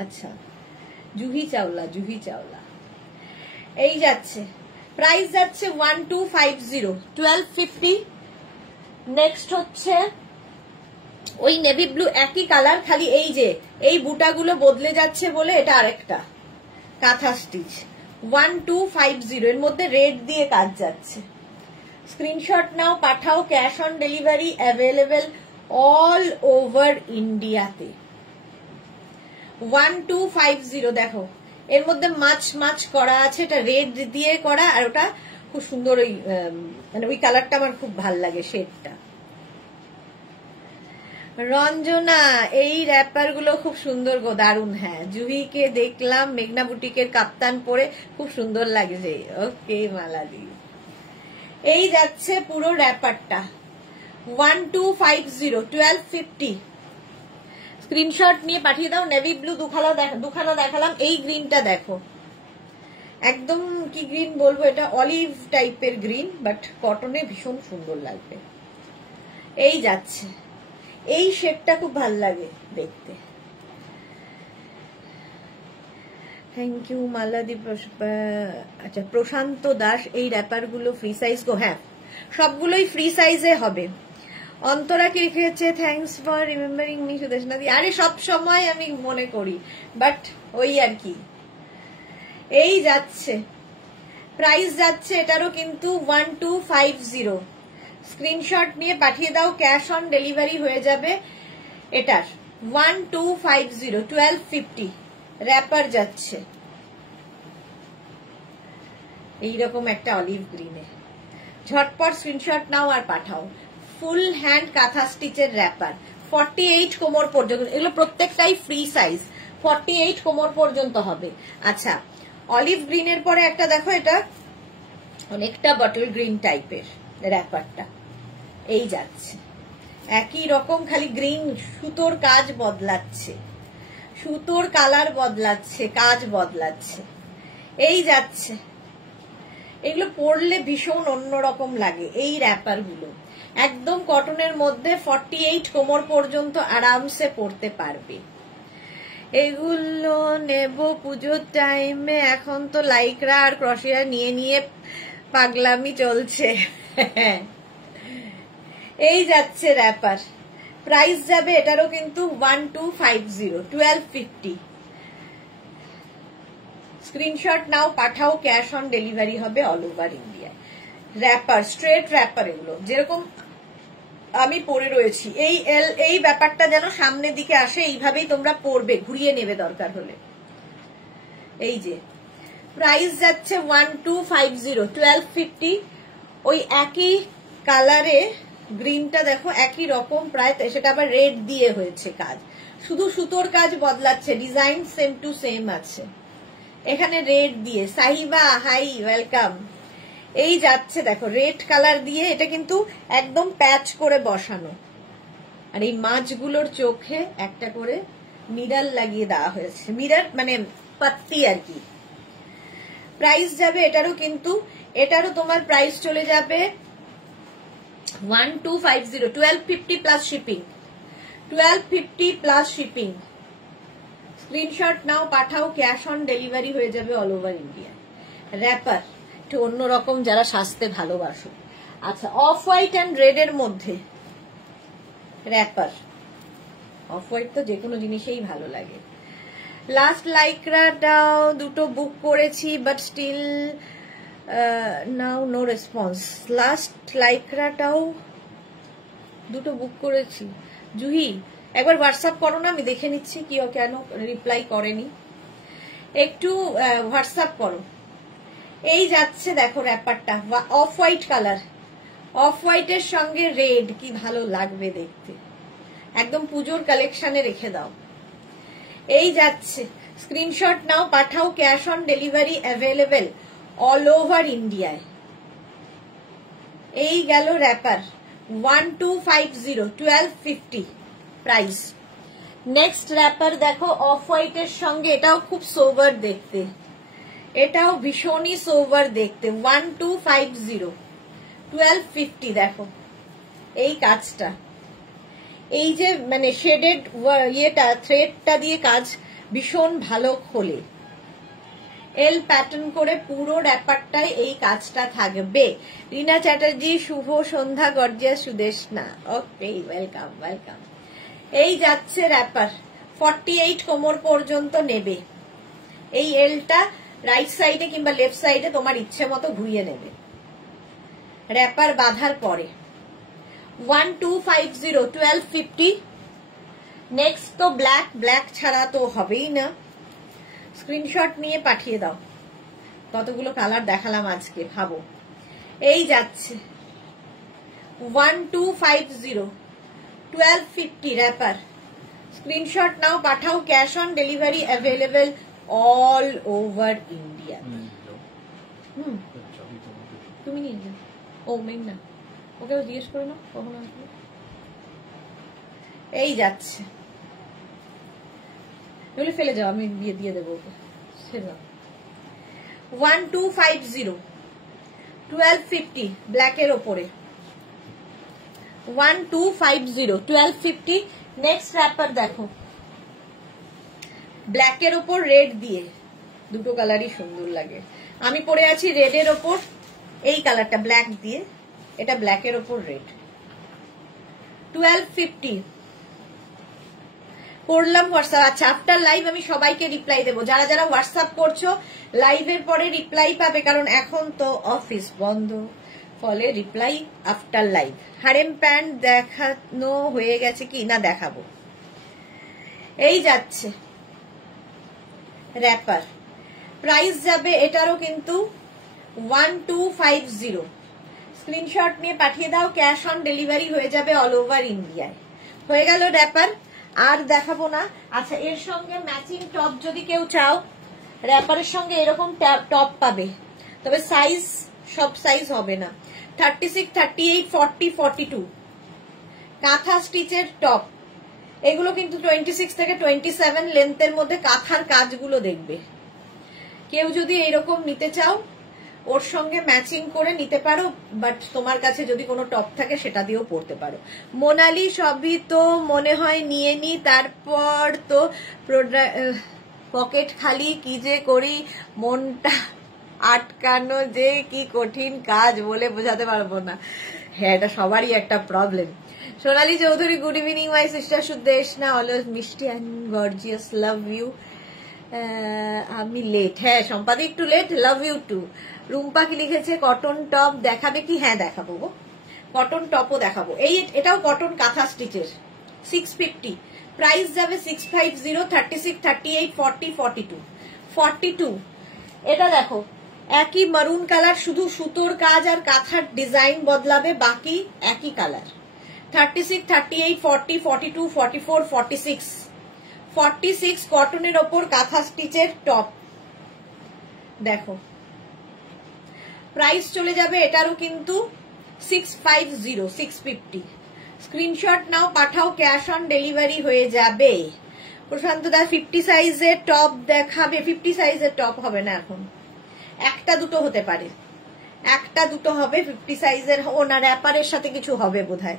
আচ্ছা জুহি চাওলা, জুহি চাওলা। এই যাচ্ছে, প্রাইস যাচ্ছে 1250 1250। নেক্সট হচ্ছে ওই নেভি ব্লু, একই কালার, খালি এই যে এই বুটাগুলো বদলে যাচ্ছে বলে এটা আরেকটা কাঁথা স্টিচ। 1250, এর মধ্যে রেড দিয়ে কাজ যাচ্ছে। স্ক্রিনশট নাও, পাঠাও। Cash on delivery available all over ইন্ডিয়াতে। 1250 দেখো, এর মধ্যে মাছ মাছ করা আছে, এটা রেড দিয়ে করা, আর ওটা খুব সুন্দর, ওই মানে ওই কালারটা আমার খুব ভাল লাগে, শেডটা। রঞ্জনা, এই র্যাপার গুলো খুব সুন্দর গো, দারুন। হ্যাঁ, জুহিকে দেখলাম মেঘনা বুটিকের কাপ্তান পরে, খুব সুন্দর লাগছে। ওকে মালাদি। এই যাচ্ছে পুরো র্যাপারটা 1250 1250। স্ক্রিনশট নিয়ে পাঠিয়ে দাও। নেভি ব্লু দুখানা দেখালাম, এই গ্রিনটা দেখো, একদম কি গ্রিন বলবো, এটা অলিভ টাইপের গ্রিন, বাট কটনে ভীষণ সুন্দর লাগবে। এই যাচ্ছে, এই শেডটা খুব ভাল লাগে দেখতে। থ্যাংক ইউ মালাদি। আচ্ছা, প্রশান্ত দাস, এই র্যাপার গুলো ফ্রি সাইজ গো? হ্যাঁ, সবগুলোই ফ্রি সাইজে হবে। অন্তরা কি লিখেছে, থ্যাংকস ফর রিমেম্বারিং মি সুদেশনাদি। আরে সব সময় আমি মনে করি, বাট ওই আর কি। এই যাচ্ছে, প্রাইস যাচ্ছে এটারও কিন্তু 1250। স্ক্রিনশট নিয়ে পাঠিয়ে দাও, ক্যাশ অন ডেলিভারি হয়ে যাবে এটার। 1250 1250 র্যাপার যাচ্ছে। এইরকম একটা অলিভ গ্রিনে। ঝটপট স্ক্রিনশট নাও আর পাঠাও। ফুল হ্যান্ড কাঁথা স্টিচের র্যাপার, 48 কোমর পর্যন্ত, এগুলো প্রত্যেকটাই ফ্রি সাইজ, 48 কোমর পর্যন্ত হবে। আচ্ছা, অলিভ গ্রিনের পরে একটা দেখো, এটা অনেকটা বটল গ্রিন টাইপের র্যাপারটা, এই যাচ্ছে একই রকম, খালি গ্রিন, সুতোর কাজ বদলাচ্ছে, সুতোর কালার বদলাচ্ছে, কাজ বদলাচ্ছে, এই যাচ্ছে। এগুলো পরলে ভীষণ অন্যরকম লাগে এই র্যাপার গুলো, একদম কটনের মধ্যে, 48 কোমর পর্যন্ত আরামসে পরতে পারবে। এগুলো নেব পুজোর টাইমে, এখন তো লাইকরা আর ক্রসিয়া নিয়ে নিয়ে পাগলামি চলছে। এই যাচ্ছে র্যাপার, প্রাইস যাবে এটারও কিন্তু 1250, 1250। স্ক্রিনশট নাও পাঠাও, ক্যাশ অন ডেলিভারি হবে all over India. Wrapper, straight wrapper, এগুলো যেরকম আমি পরে রয়েছি, এই ব্যাপারটা যেন সামনের দিকে আসে, এইভাবেই তোমরা পরবে, ঘুরিয়ে নেবে দরকার হলে। এই যে প্রাইস যাচ্ছে 1250, 1250। ওই একই কালারে গ্রিনটা দেখো একই রকম প্রায়, সেটা আবার রেড দিয়ে হয়েছে কাজ, শুধু সুতোর কাজ বদলাচ্ছে, ডিজাইন সেম টু সেম আছে, এখানে রেড দিয়ে। Sahiba hi, welcome. এই যাচ্ছে দেখো রেড কালার দিয়ে, এটা কিন্তু একদম প্যাচ করে বসানো, আর এই মাছগুলোর চোখে একটা করে মিরর লাগিয়ে দেওয়া হয়েছে, মিরর মানে পাত্তি আর কি। প্রাইস যাবে এটারও কিন্তু, এটারও তোমার প্রাইস চলে যাবে 1250, 1250 plus shipping, 1250 plus shipping. Screenshot নাও পাঠাও, ক্যাশ অন ডেলিভারি হয়ে যাবে অল ওভার ইন্ডিয়া। র্যাপার একটু অন্যরকম, যারা সাজতে ভালোবাসো। আচ্ছা, অফ হোয়াইট অ্যান্ড রেড এর মধ্যে র্যাপার, অফ হোয়াইট তো যে কোনো জিনিসেই ভালো লাগে। লাস্ট লাইক্রাটাও দুটো বুক করেছি, but still now no response. Last লাইক্রাটাও দুটো বুক করেছি। জুহি একবার হোয়াটসঅ্যাপ করো না, আমি দেখে নিচ্ছি কি কেন রিপ্লাই করেনি, একটু হোয়াটসঅ্যাপ করো। এই যাচ্ছে দেখো র্যাপারটা, অফ হোয়াইট কালার, অফ হোয়াইটের সঙ্গে রেড, কি ভালো লাগবে দেখতে, একদম পুজোর কালেকশনে রেখে দাও। এই যাচ্ছে, স্ক্রিনশট নাও পাঠাও, cash on delivery available all over ইন্ডিয়ায়। এই গেল র্যাপার, 1250, 1250 প্রাইস। নেক্সট র্যাপার দেখো অফ হোয়াইটের সঙ্গে, এটাও খুব সোবার দেখতে, এটাও ভীষণই সোবার দেখতে, 1250, 1250। দেখো এই কাজটা, এই যে মানে শেডেড ইয়েটা, থ্রেডটা দিয়ে কাজ ভীষণ ভালো খোলে, এল প্যাটার্ন করে পুরো র্যাপারটায় এই কাজটা থাকবে। রিনা চ্যাটার্জি শুভ সন্ধ্যা, gorgeous Sudeshna, okay welcome welcome. এই যাচ্ছে র্যাপার, 48 কোমর পর্যন্ত নেবে। এই এলটা রাইট সাইডে কিংবা লেফট সাইডে তোমার ইচ্ছে মতো ঘুরিয়ে নেবে, র্যাপার বাঁধার পরে। 1250, 1250। নেক্সট তো ব্ল্যাক, ব্ল্যাক ছাড়া তো হবেই না, স্ক্রিনশট নিয়ে পাঠিয়ে দাও। কতগুলো কালার দেখালাম আজকে ভাবো। এই যাচ্ছে 1250, 1250 র্যাপার। স্ক্রিনশট নাও পাঠাও, cash on delivery available all over India. তুমি নিয়ে যাও, ও মেন না, ওকে জিজ্ঞেস করে নাও কখন আসবে। এই যাচ্ছে, এগুলো ফেলে যাও, আমি দিয়ে দেবো ওকে, সে যাও। 1250, 1250 ব্ল্যাকের ওপরে, 1250, 1250। নেক্সট র্যাপার দেখো, ব্ল্যাকের ওপর রেড দিয়ে, দুটো কালারই সুন্দর লাগে। আমি পরে আছি রেডের ওপর এই কালারটা, ব্ল্যাক দিয়ে, এটা ব্ল্যাকের ওপর রেড, 1250 করলাম হোয়াটসঅ্যাপ। আচ্ছা, আফটার লাইভ আমি সবাইকে রিপ্লাই দেবো, যারা যারা হোয়াটসঅ্যাপ করছো লাইভের পরে রিপ্লাই পাবে, কারণ এখন তো অফিস বন্ধ, ফলে reply after live. Harem pant দেখানো হয়ে গেছে কি না দেখাবো। এই যাচ্ছে র্যাপার, প্রাইস যাবে এটারও কিন্তু 1250। স্ক্রিনশট নিয়ে পাঠিয়ে দাও, ক্যাশ অন ডেলিভারি হয়ে যাবে অল ওভার ইন্ডিয়ায়। হয়ে গেল র্যাপার, আর দেখাবো না। আচ্ছা, এর সঙ্গে ম্যাচিং টপ যদি কেউ চাও, র্যাপারের সঙ্গে এরকম টপ পাবে, তবে সাইজ সব সাইজ হবে না। 36, 38, 40, 42 কাঁথা স্টিচের টপ, এগুলো কিন্তু 26 থেকে 27 লেন্থের মধ্যে কাঁথার কাজগুলো দেখবে। কেউ যদি এইরকম নিতে চাও, ওর সঙ্গে ম্যাচিং করে নিতে পারো, বাট তোমার কাছে যদি কোনো টপ থাকে সেটা দিয়েও পরতে পারো। মোনালি, সবই তো মনে হয় নিয়ে নি, তারপর তো পকেট খালি, কি যে করি, মনটা আটকানো যে কি কঠিন কাজ বলে বোঝাতে পারবো না। হ্যাঁ, এটা সবারই একটা problem. Sonali Chowdhury, good evening my sister Sudeshna, always মিষ্টি অ্যান্ড গর্জিয়াস, লাভ ইউ। আমি লেট, হ্যাঁ সম্পাদি একটু late, love you too. Rumpa কি লিখেছে, কটন টপ দেখাবে কি? হ্যাঁ দেখাবো গো, কটন টপও দেখাবো। এটাও কটন কাঁথা স্টিচের, 650, প্রাইস যাবে 650, 36, 38, 40, 42, 42। এটা দেখো, একই মারুন কালার, শুধু সুতোর কাজ আর কাঁথার ডিজাইন বদলাবে, বাকি একই কালার। 36, 38, 40, 42, 44, 46, 46 কটনের ওপর কাঁথা স্টিচের টপ। দেখো প্রাইস চলে যাবে এটারও কিন্তু 650, 650। স্ক্রিনশট নাও, পাঠাও, ক্যাশ অন ডেলিভারি হয়ে যাবে। প্রশান্ত দা 50 সাইজের টপ দেখাবে? 50 সাইজের টপ হবে না এখন, একটা দুটো হতে পারে, একটা দুটো হবে 50 সাইজের। ও না, র্যাপারের সাথে কিছু হবে বোধহয়,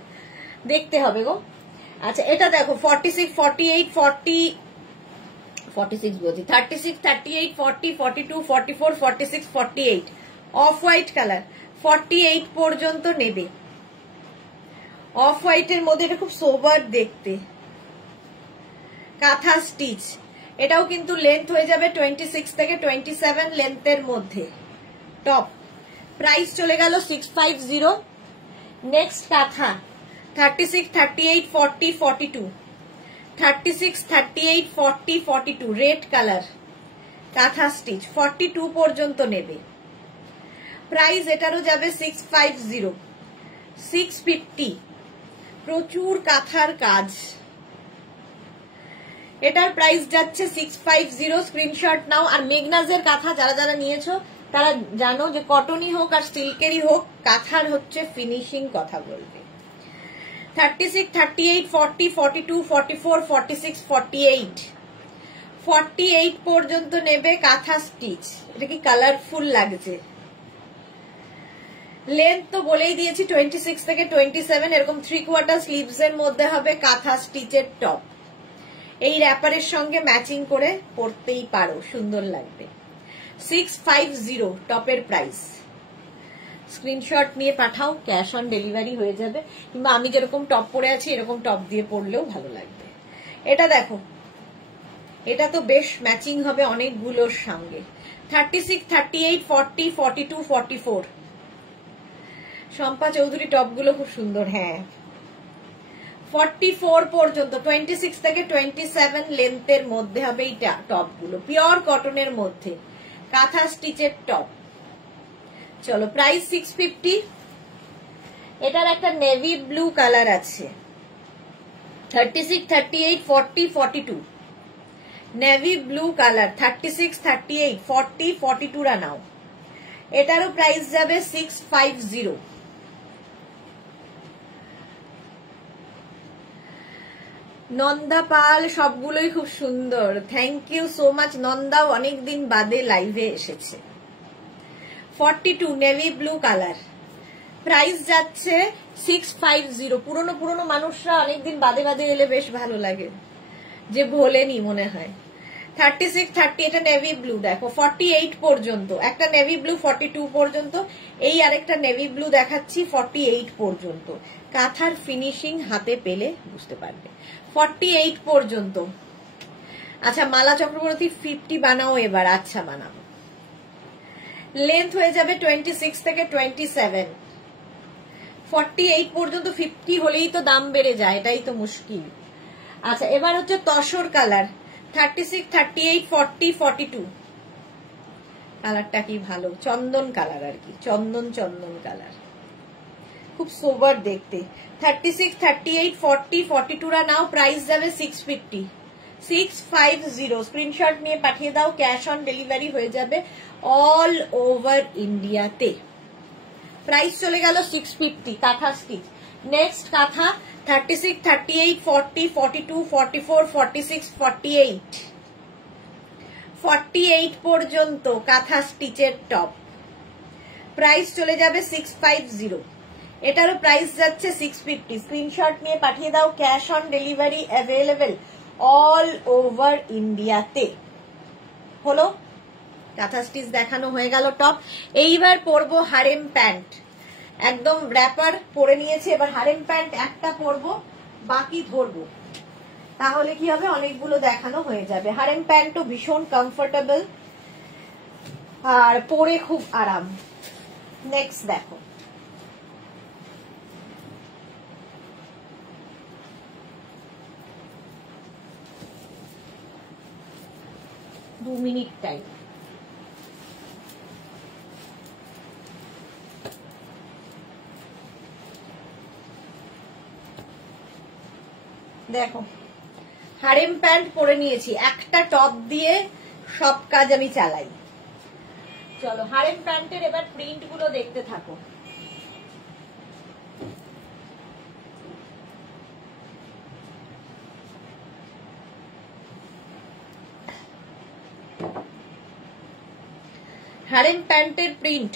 দেখতে হবে গো। আচ্ছা, এটা দেখো 46, 48, 40, 46 বলছি, 36, 38, 40, 42, 44, 46, 48, অফ হোয়াইট কালার, 48 পর্যন্ত নেবে। অফ হোয়াইটের মধ্যে এটা খুব সোবার দেখতে, কাঁথা স্টিচ। এটাও কিন্তু লেন্থ হয়ে যাবে 26 থেকে 27 লেন্থের মধ্যে টপ। প্রাইস চলে গেল 650। নেক্সট কাঁথা 36, 38, 40, 42, 36, 38, 40, 42 রেড কালার কাঁথা স্টিচ, 42 পর্যন্ত নেবে। প্রাইস এটারও যাবে 650, 650। প্রচুর কাঁথার কাজ, এটার প্রাইস যাচ্ছে 650। স্ক্রিনশট নাও। আর মেঘনাজের কাঁথা যারা যারা নিয়েছো তারা জানো যে কটনই হোক আর সিল্কেরই হোক, কাঁথার হচ্ছে ফিনিশিং কথা বলবে। 36, 38, 40, 42, 44, 46, 48, 48 পর্যন্ত নেবে কাঁথা স্টিচ। এটা কি কালারফুল লাগছে। লেন্থ তো বলেই দিয়েছি 26 থেকে 27, এরকম 3/4 স্লিভস এর মধ্যে হবে কাঁথা স্টিচের টপ। এই র্যাপারের সঙ্গে ম্যাচিং করে পরতেই পারো, সুন্দর লাগবে। 650 টপের প্রাইস। স্ক্রিনশট নিয়ে পাঠাও, ক্যাশ অন ডেলিভারি হয়ে যাবে, কিংবা আমি যেরকম টপ পরে আছি এরকম টপ দিয়ে পরলেও ভালো লাগবে। এটা দেখো, এটা তো বেশ ম্যাচিং হবে অনেকগুলোর সঙ্গে। 36, 38, 40, 42, 44 শম্পা চৌধুরী টপগুলো খুব সুন্দর। হ্যাঁ, 44 পর্যন্ত, 26 থেকে 27 লেন্থের মধ্যে হবে এই টপগুলো, পিওর কটনের মধ্যে কাঁথা স্টিচের টপ। চলো, প্রাইস 650। এটার একটা নেভি ব্লু কালার আছে, 36, 38, 40, 42 নেভি ব্লু কালার, 36, 38, 40, 42 রা নাও। এটারও প্রাইস যাবে 650। নন্দা পাল, সবগুলোই খুব সুন্দর, থ্যাংক ইউ সো মাচ। নন্দাও অনেকদিন বাদে লাইভে এসেছে। 42 নেভি ব্লু কালার, প্রাইস যাচ্ছে 650। পুরনো পুরনো মানুষরা অনেকদিন বাদে বাদে এলে বেশ ভালো লাগে, যে ভোলেনি মনে হয়। 36, 30 এটা নেভি ব্লু, দেখো 48 পর্যন্ত একটা নেভি ব্লু, 42 পর্যন্ত। এই আরেকটা নেভি ব্লু দেখাচ্ছি 48 পর্যন্ত। কাঁথার ফিনিশিং হাতে পেলে বুঝতে পারবে। 48 পর্যন্ত। আচ্ছা, মালা চক্রবর্তী 50 বানাও এবার। আচ্ছা, বানাবো। লেন্থ হয়ে যাবে 26 থেকে 27, 48 পর্যন্ত। 50 হলেই তো দাম বেড়ে যায়, এটাই তো মুশকিল। আচ্ছা, এবার হচ্ছে তসর কালার, 36, 38, 40, 42 কালারটা কি ভালো, চন্দন কালার আর কি, চন্দন কালার, খুব সোবার দেখতে। 36, 38, 40, 42 রা নাও, প্রাইস যাবে 650, 650। স্ক্রিনশট নিয়ে পাঠিয়ে দাও, ক্যাশ অন ডেলিভারি হয়ে যাবে অল ওভার ইন্ডিয়াতে। প্রাইস চলে গেল 650 কাঁথা স্টিচ। নেক্সট কাঁথা 36, 38, 40, 42, 44, 46, 48, 48 পর্যন্ত কাঁথা স্টিচের টপ। প্রাইস চলে যাবে 650, এটারও প্রাইস যাচ্ছে 650। স্ক্রিনশট নিয়ে পাঠিয়ে দাও, cash on delivery available all over ইন্ডিয়াতে। হলো কাঁথা স্টিচ দেখানো হয়ে গেল টপ। এইবার পরবো হারেম প্যান্ট, একদম র্যাপার পরে নিয়েছি, এবার হারেম প্যান্ট একটা পরবো, বাকি ধরবো, তাহলে কি হবে অনেকগুলো দেখানো হয়ে যাবে। হারেম প্যান্টও ভীষণ কমফোর্টেবল আর পরে খুব আরাম। নেক্সট দেখো, দু মিনিট টাইম। দেখো হারেম প্যান্ট পরে নিয়েছি, একটা টপ দিয়ে সব কাজ আমি চালাই। চলো হারেম প্যান্টের এবার প্রিন্ট গুলো দেখতে থাকো। হারেম প্যান্টের প্রিন্ট,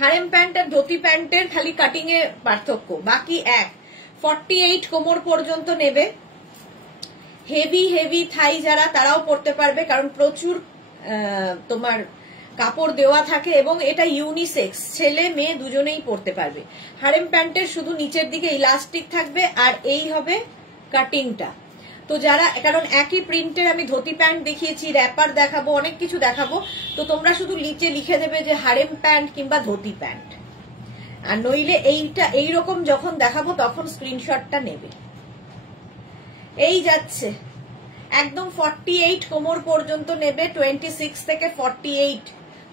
হারেম প্যান্ট আর ধুতি প্যান্টের খালি কাটিং এ পার্থক্য, বাকি এক। 48 কোমর পর্যন্ত নেবে। হেভি হেভি থাই যারা তারাও পরতে পারবে, কারণ প্রচুর তোমার কাপড় দেওয়া থাকে এবং এটা ইউনিসেক্স, ছেলে মেয়ে দুজনেই পরতে পারবে। হারেম প্যান্টের শুধু নিচের দিকে ইলাস্টিক থাকবে আর এই হবে কাটিংটা। তো যারা, কারণ একই প্রিন্টের আমি ধুতি প্যান্ট দেখিয়েছি, র্যাপার দেখাবো, অনেক কিছু দেখাবো, তো তোমরা শুধু নিচে লিখে দেবে যে হারেম প্যান্ট কিংবা ধুতি প্যান্ট, আর নইলে এইটা এইরকম যখন দেখাবো তখন স্ক্রিনশটটা নেবে। এই যাচ্ছে একদম 48 কোমর পর্যন্ত নেবে, 26 থেকে 48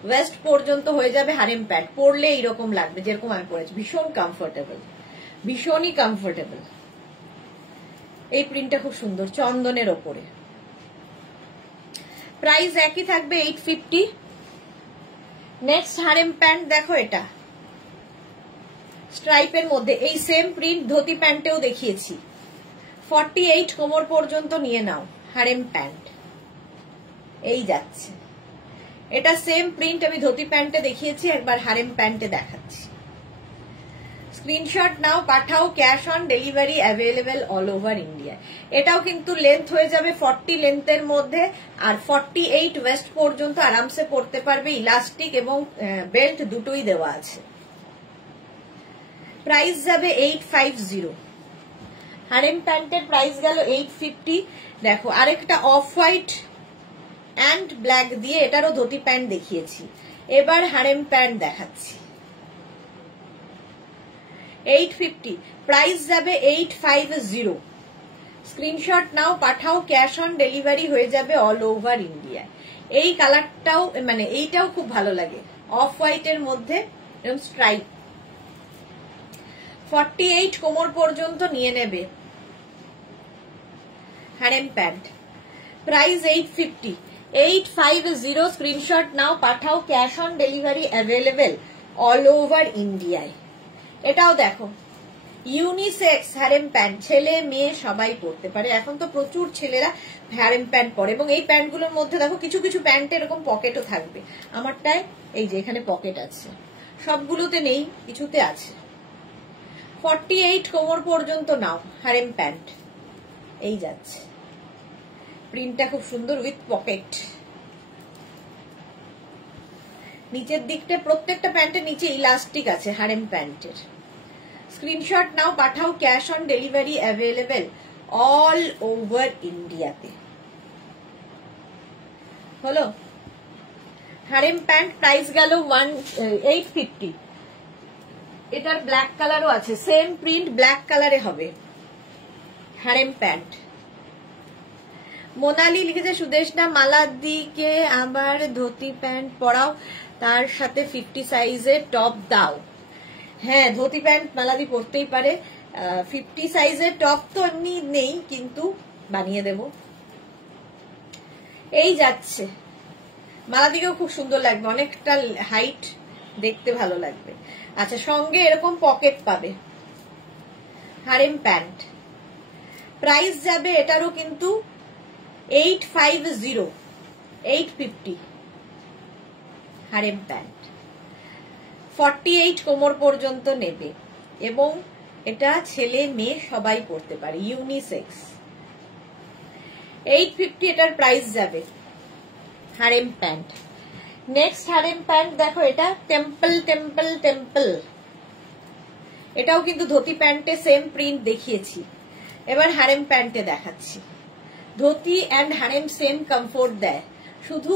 ওয়েস্ট পর্যন্ত হয়ে যাবে হারেম প্যান্ট। পরলে এইরকম লাগবে যেরকম আমি পরেছি, ভীষণ কমফোর্টেবল, ভীষণই কমফোর্টেবল। এই প্রিন্টটা খুব সুন্দর, চন্দনের ওপরে। প্রাইস একই থাকবে 850। নেক্সট হারেম প্যান্ট দেখো, এটা স্ট্রাইপের মধ্যে, এই সেম প্রিন্ট ধুতি প্যান্টেও দেখিয়েছি। 48 কোমর পর্যন্ত নিয়ে নাও হারেম প্যান্ট, এই যাচ্ছে। এটা সেম প্রিন্ট আমি ধুতি প্যান্টে দেখিয়েছি, একবার হারেম প্যান্টে দেখাচ্ছি। স্ক্রিনশট নাও, পাঠাও, cash on delivery available all over India. এটাও কিন্তু লেন্থ হয়ে যাবে 40 লেন্থের মধ্যে, আর 48 ওয়েস্ট পর্যন্ত আরামসে পরতে পারবে, ইলাস্টিক এবং বেল্ট দুটোই দেওয়া আছে। প্রাইস যাবে 850। হারেম প্যান্টের প্রাইস গেল 850। দেখো আরেকটা অফ হোয়াইট অ্যান্ড ব্ল্যাক দিয়ে, এটারও ধুতি প্যান্ট দেখিয়েছি, এবার হারেম প্যান্ট দেখাচ্ছি। 850, প্রাইস যাবে 850। স্ক্রিনশট নাও, পাঠাও, ক্যাশ অন ডেলিভারি হয়ে যাবে অল ওভার ইন্ডিয়া। এই কালারটাও মানে এইটাও খুব ভালো লাগে, অফ হোয়াইটের মধ্যে এরকম স্ট্রাইপ। 48 কোমর পর্যন্ত নিয়ে নেবে হারেম প্যান্ট। প্রাইস 850, 850। স্ক্রিনশট নাও, পাঠাও, cash on delivery available all over ইন্ডিয়ায়। এটাও দেখো ইউনিসেক্স হারেম প্যান্ট, ছেলে মেয়ে সবাই পরতে পারে। এখন তো প্রচুর ছেলেরা হারেম প্যান্ট পরে, এবং এই প্যান্টগুলোর মধ্যে দেখো কিছু কিছু প্যান্টে এরকম পকেটও থাকবে। আমারটায় এই যে এখানে পকেট আছে, সবগুলোতে নেই, কিছুতে আছে। 48 কোমর পর্যন্ত নাও হারেম প্যান্ট, এই যাচ্ছে। প্রিন্টটা খুব সুন্দর উইথ পকেট। নিচের দিকটা প্রত্যেকটা প্যান্টের নিচে ইলাস্টিক আছে হারেম প্যান্টের। স্ক্রিনশট নাও, পাঠাও, cash on delivery available all over ইন্ডিয়াতে। হলো হারেম প্যান্ট, প্রাইস গেল 850। এটার ব্ল্যাক কালারও আছে, সেম প্রিন্ট ব্ল্যাক কালারে হবে হারেম প্যান্ট। মোনালি লিখেছে সুদেশনা মালাদিকে আবার ধুতি প্যান্ট পরাও, তার সাথে 50 সাইজের টপ দাও। হ্যাঁ, ধুতি প্যান্ট মালাদি পরতেই পারে। 50 সাইজের টপ তো এমনি নেই, কিন্তু বানিয়ে দেব। এই যাচ্ছে, মালাদিকেও খুব সুন্দর লাগবে, অনেকটা হাইট, দেখতে ভালো লাগবে। আচ্ছা, সঙ্গে এরকম পকেট পাবে, হারেম প্যান্ট। প্রাইস যাবে এটারও কিন্তু 850, 850 হারেম প্যান্ট। 48 কোমর পর্যন্ত নেবে এবং এটা ছেলে মেয়ে সবাই পরতে পারে, ইউনিসেক্স। 850 এটার প্রাইস যাবে, harem pant. Next harem pant দেখো, এটা টেম্পল টেম্পল টেম্পল। এটাও কিন্তু ধুতি প্যান্টে সেম প্রিন্ট দেখিয়েছি, এবার হারেম প্যান্টে দেখাচ্ছি। Dhoti and harem same comfort দেয়, শুধু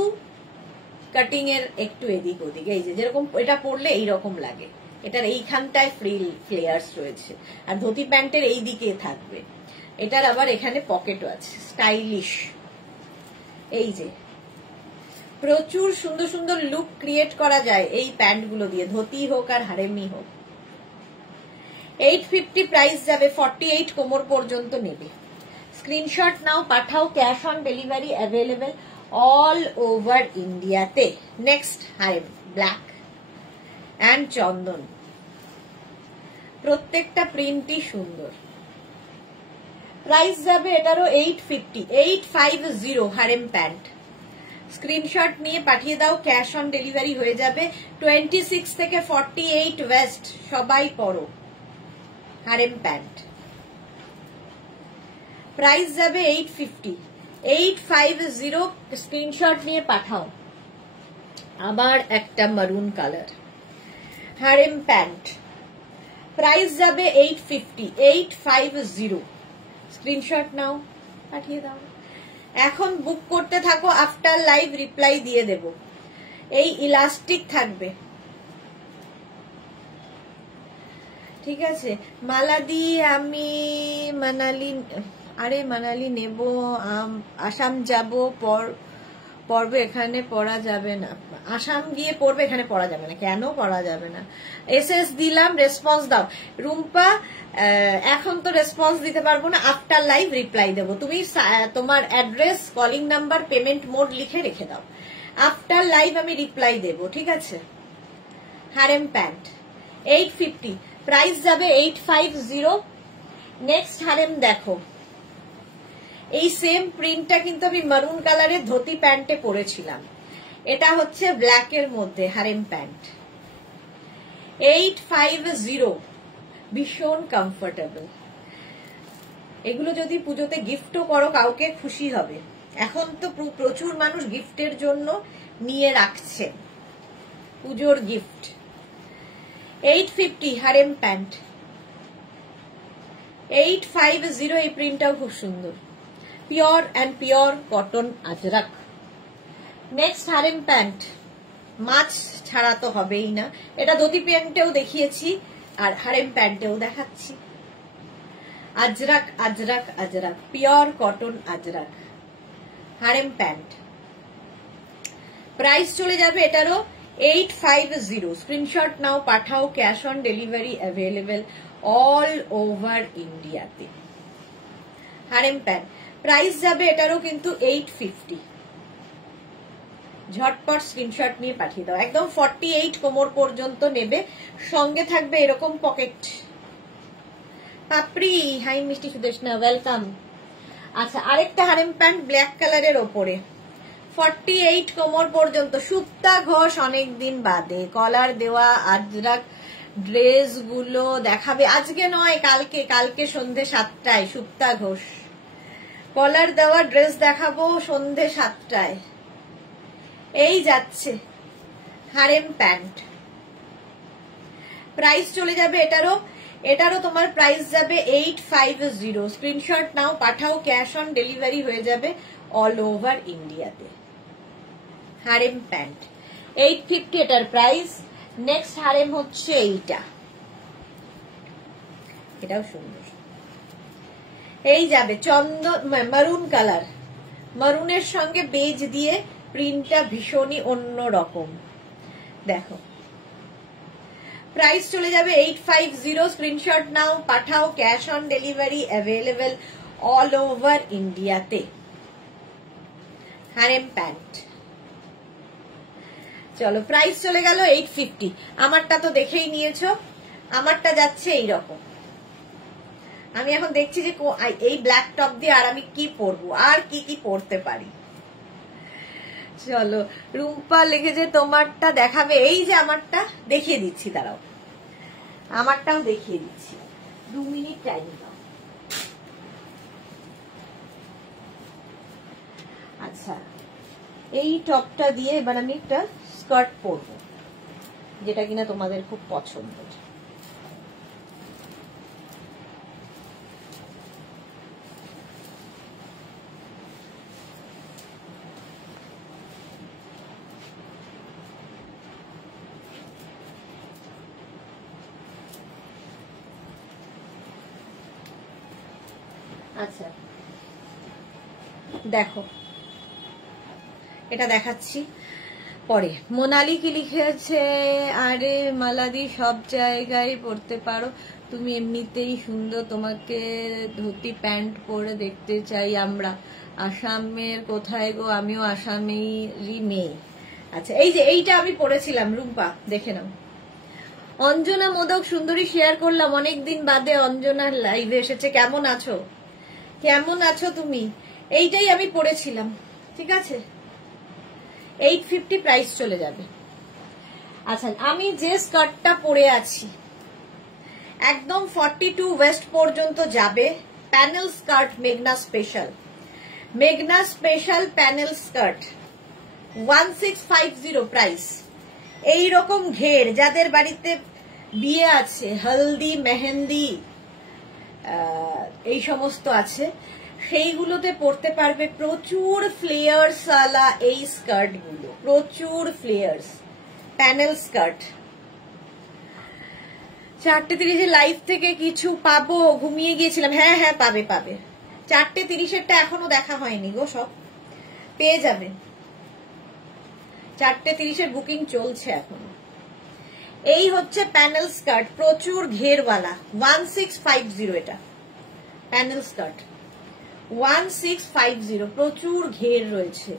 কাটিং এর একটু এদিক ওদিক। এই যে যেরকম এটা পরলে এইরকম লাগে, এটার এইখানটায় ফ্লেয়ার্স রয়েছে, আর ধুতি প্যান্টের এই দিকে থাকবে। এটার আবার এখানে পকেটও আছে, স্টাইলিশ। এই যে প্রচুর সুন্দর সুন্দর লুক ক্রিয়েট করা যায় এই প্যান্টগুলো দিয়ে, ধুতি হোক আর হারেমি হোক। 850 প্রাইস যাবে, 48 কোমর পর্যন্ত নেবে। স্ক্রিনশট নাও, পাঠাও, cash on delivery available all over ইন্ডিয়াতে। নেক্সট হারেম ব্ল্যাক অ্যান্ড চন্দন, প্রত্যেকটা প্রিন্টই সুন্দর। প্রাইস যাবে এটারও 850, 850 হারেম প্যান্ট। স্ক্রিনশট নিয়ে পাঠিয়ে দাও, ক্যাশ অন ডেলিভারি হয়ে যাবে। 26 থেকে 48 ওয়েস্ট সবাই পরো হারেম প্যান্ট। প্রাইস যাবে 850, 850 স্ক্রিনশট নিয়ে পাঠাও। আবার একটা মারুন কালার হারেম প্যান্ট, প্রাইস যাবে 850, 850 স্ক্রিনশট নাও, পাঠিয়ে দাও। এখন বুক করতে থাকো, আফটার লাইভ রিপ্লাই দিয়ে দেব। এই ইলাস্টিক থাকবে, ঠিক আছে। মালাদি আমি মানালি, আরে মানালি নেব, আসাম যাব, পড়বে, এখানে পড়া যাবে না। আসাম গিয়ে পড়বে, এখানে পড়া যাবে না। কেন পড়া যাবে না? এসএস দিলাম, রেসপন্স দাও। রুম্পা, এখন তো রেসপন্স দিতে পারবো না, আফটার লাইভ রিপ্লাই দেবো। তুমি তোমার address, calling number, payment mode লিখে রেখে দাও, আফটার লাইভ আমি রিপ্লাই দেবো, ঠিক আছে। হারেম প্যান্ট 850, প্রাইস যাবে 850। নেক্সট হারেম দেখো, এই সেম প্রিন্টটা কিন্তু আমি মারুন কালারের ধুতি প্যান্টে পরেছিলাম। এটা হচ্ছে ব্ল্যাক এর মধ্যে হারেম প্যান্ট, 850, ভীষণ কমফোর্টেবল। এগুলো যদি পুজোতে গিফটও করো কাউকে, খুশি হবে। এখন তো প্রচুর মানুষ গিফটের জন্য নিয়ে রাখছে, পুজোর গিফট। 850 harem pant, 850। এই প্রিন্টটাও খুব সুন্দর, pure and pure cotton Ajrakh. Next harem pant, মাছ ছাড়া তো হবেই না। এটা ধুতি প্যান্টেও দেখিয়েছি আর হারেম প্যান্টেও দেখাচ্ছি। Ajrak Ajrak Ajrak, pure cotton Ajrak harem pant. Price চলে যাবে এটারও 850। স্ক্রিনশট নাও, পাঠাও, cash on delivery available all over ইন্ডিয়াতে। হারেম প্যান্ট প্রাইস যাবে এটারও কিন্তু 850। ঝটপট স্ক্রিনশট নিয়ে পাঠিয়ে দাও। একদম 48 কোমর পর্যন্ত নেবে, সঙ্গে থাকবে এরকম পকেট। পাপড়ি, হাই মিষ্টি সুদেশনা, ওয়েলকাম। আচ্ছা, আরেকটা হারেম প্যান্ট ব্ল্যাক কালারের ওপরে, 48 কোমর পর্যন্ত, সুপ্তা ঘোষ অনেকদিন বাদে কলার দেওয়া আজরাক ড্রেস গুলো দেখাবে। আজকে নয়, কালকে, কালকে সন্ধে 7টায় সুপ্তা ঘোষ কলার দেওয়া ড্রেস দেখাবো সন্ধে 7টায়। এই যাচ্ছে হারেম প্যান্ট, প্রাইস চলে যাবে এটারও তোমার প্রাইস যাবে 850। স্ক্রিনশট নাও, পাঠাও, ক্যাশ অন ডেলিভারি হয়ে যাবে অল ওভার ইন্ডিয়াতে। হারেম প্যান্ট 850 এটার প্রাইস। নেক্সট হারেম হচ্ছে এইটা, এটাও সুন্দর। এই যাবে চন্দন মারুন কালার, মারুনের সঙ্গে বেজ দিয়ে প্রিন্টটা ভীষণই অন্য রকম। দেখো প্রাইস চলে যাবে 850। স্ক্রিনশট নাও, পাঠাও, cash on delivery available all over ইন্ডিয়াতে। Harem pant. চলো প্রাইস চলে গেল 850। আমারটা তো দেখেই নিয়েছো, আমারটা যাচ্ছে এইরকম। আমি এখন দেখছি যে এই ব্ল্যাক টপ দিয়ে আর আমি কি পরবো, আর কি কি পরতে পারি। চলো রুম্পা লিখেছে তোমারটা দেখাবে। এই যে আমারটা দেখিয়ে দিচ্ছি, দাঁড়াও আমারটাও দেখিয়ে দিচ্ছি, 2 মিনিট টাইম দাও। আচ্ছা এই টপটা দিয়ে এবার আমি একটা স্কার্ট পরবো, যেটা কিনা তোমাদের খুব পছন্দের। আচ্ছা দেখো এটা দেখাচ্ছি পরে। মোনালি কি লিখেছে, আরে মালাদি সব জায়গায় পড়তে পারো, তুমি এমনিতেই সুন্দর, তোমাকে ধুতি প্যান্ট পরে দেখতে চাই আমরা। আসামের কোথায় গো? আমিও আসামেরই মেয়ে। আচ্ছা এই যে এইটা আমি পড়েছিলাম রুম্পা, দেখে নাও। অঞ্জনা মোদক সুন্দরী শেয়ার করলাম, অনেকদিন বাদে অঞ্জনার লাইভে এসেছে। কেমন আছো, কেমন আছো তুমি? এইটাই আমি পড়েছিলাম, ঠিক আছে। 850 প্রাইস চলে যাবে। আচ্ছা আমি যে স্কার্টটা পরে আছি একদম 42 ওয়েস্ট পর্যন্ত যাবে, প্যানেল স্কার্ট, মেঘনা স্পেশাল, মেঘনা স্পেশাল প্যানেল স্কার্ট 1650 প্রাইস। এইরকম ঘের যাদের বাড়িতে বিয়ে আছে, হলদি মেহেন্দি এই সমস্ত আছে, সেইগুলোতে পরতে পারবে। প্রচুর ফ্লেয়ার্স ওয়ালা এই স্কার্ট গুলো, প্রচুর ফ্লেয়ার্স, প্যানেল স্কার্ট। 4:30 লাইভ থেকে কিছু পাবো? ঘুমিয়ে গিয়েছিলাম। হ্যাঁ হ্যাঁ পাবে পাবে, 4:30 এখনো দেখা হয়নি গো, সব পেয়ে যাবে। 4:30 বুকিং চলছে এখনো। এই হচ্ছে প্যানেল স্কার্ট, প্রচুর ঘেরওয়ালা, 1650 এটা প্যানেল স্কার্ট 1650, প্রচুর ঘের রয়েছে,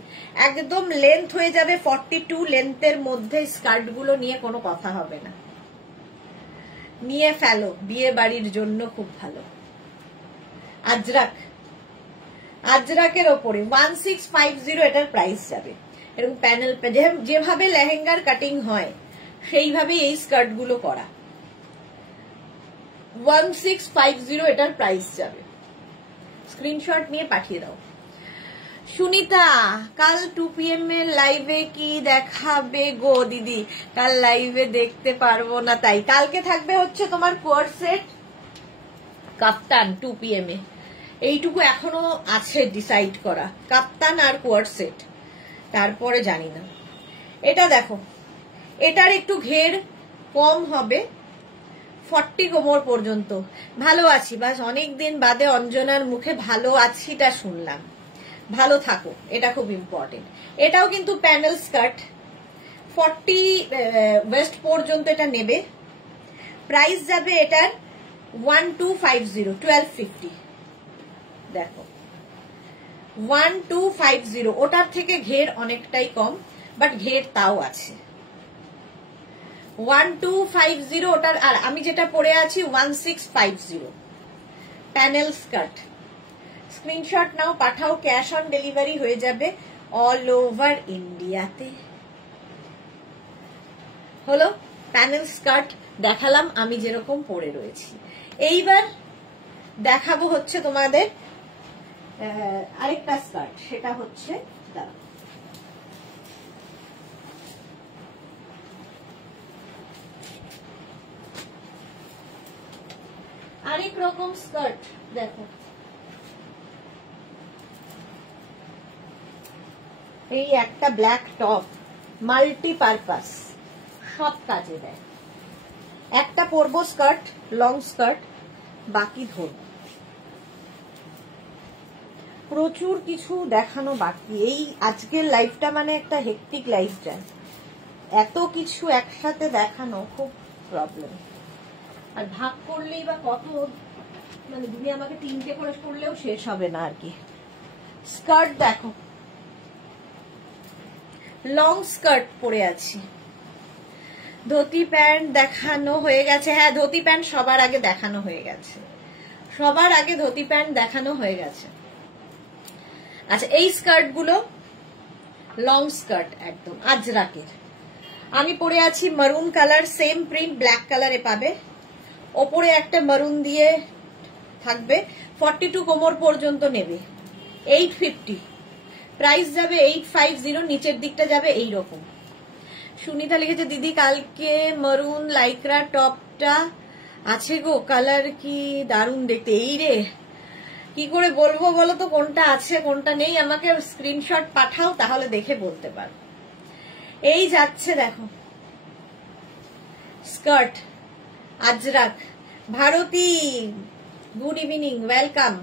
একদম লেন্থ হয়ে যাবে 42 লেন্থের মধ্যে। স্কার্ট গুলো নিয়ে কোনো কথা হবে না, নিয়ে ফেলো, বিয়ে বাড়ির জন্য খুব ভালো। আজরাক, আজরাকের ওপরে 1650 এটার প্রাইস যাবে। এরকম প্যানেল, যেভাবে লেহেঙ্গার কাটিং হয় সেইভাবে এই স্কার্ট গুলো করা। 1650 এটার প্রাইস যাবে। স্ক্রিনশট নিয়ে পাঠিয়ে দাও। সুনিতা কাল 2 PM এর লাইভে কি দেখাবে গো দিদি? কাল লাইভে দেখতে পারবো না, তাই কালকে থাকবে হচ্ছে তোমার কোয়ার্ড সেট কাপ্তান 2 PM এ। এইটুকু এখনো আছে ডিসাইড করা, কাপ্তান আর কোয়ার্ড সেট, তারপরে জানি না। এটা দেখো, এটার একটু ঘের কম হবে, 40 কোমর পর্যন্ত। ভালো আছি, বাস অনেকদিন বাদে অঞ্জনার মুখে ভালো আছিটা শুনলাম। ভালো থাকো, এটা খুব ইম্পর্টেন্ট। এটাও কিন্তু প্যানেল স্কার্ট, 40 ওয়েস্ট পর্যন্ত এটা নেবে। প্রাইস যাবে এটার 1250, 1250। দেখো 1250, ওটার থেকে ঘের অনেকটাই কম, বাট ঘের তাও আছে। 1250 ওটার, আর আমি যেটা পরে আছি 1650 প্যানেল স্কার্ট। স্ক্রিনশট নাও, পাঠাও, ক্যাশ অন ডেলিভারি হয়ে যাবে অল ওভার ইন্ডিয়াতে। হলো প্যানেল স্কার্ট দেখালাম আমি যেরকম পরে রয়েছি। এইবার দেখাবো হচ্ছে তোমাদের আরেকটা স্কার্ট, সেটা হচ্ছে আরেক রকম স্কার্ট। দেখো এই একটা ব্ল্যাক টপ, মাল্টিপারপাস, সব কাজে দেয়। একটা পরবো স্কার্ট, লং স্কার্ট, বাকি ধরবো। প্রচুর কিছু দেখানো বাকি। এই আজকের লাইফটা মানে একটা হেক্টিক লাইফ যায়, এত কিছু একসাথে দেখানো খুব প্রবলেম। আর ভাগ করলেই বা কত, মানে তুমি আমাকে 3টে করে করলেও শেষ হবে না আর কি। স্কার্ট দেখো, লং স্কার্ট পরে আছি। ধুতি প্যান্ট দেখানো হয়ে গেছে। হ্যাঁ, ধুতি প্যান্ট সবার আগে দেখানো হয়ে গেছে, সবার আগে ধুতি প্যান্ট দেখানো হয়ে গেছে। আচ্ছা, এই স্কার্ট গুলো লং স্কার্ট একদম আজরাকের। আমি পরে আছি মারুন কালার, সেম প্রিন্ট ব্ল্যাক কালারে পাবে, ওপরে একটা মারুন দিয়ে থাকবে। 42 কোমর পর্যন্ত নেবে, 850। প্রাইস যাবে 850, নিচের দিকটা যাবে এইরকম। সুনিতা লিখেছে দিদি কালকে মারুন লাইক্রা টপটা আছে গো, কালার কি দারুণ দেখতে। এই রে, কি করে বলবো বলো তো কোনটা আছে কোনটা নেই? আমাকে স্ক্রিনশট পাঠাও, তাহলে দেখে বলতে পারো। এই যাচ্ছে দেখো skirt Ajrak. Bharati good evening, welcome.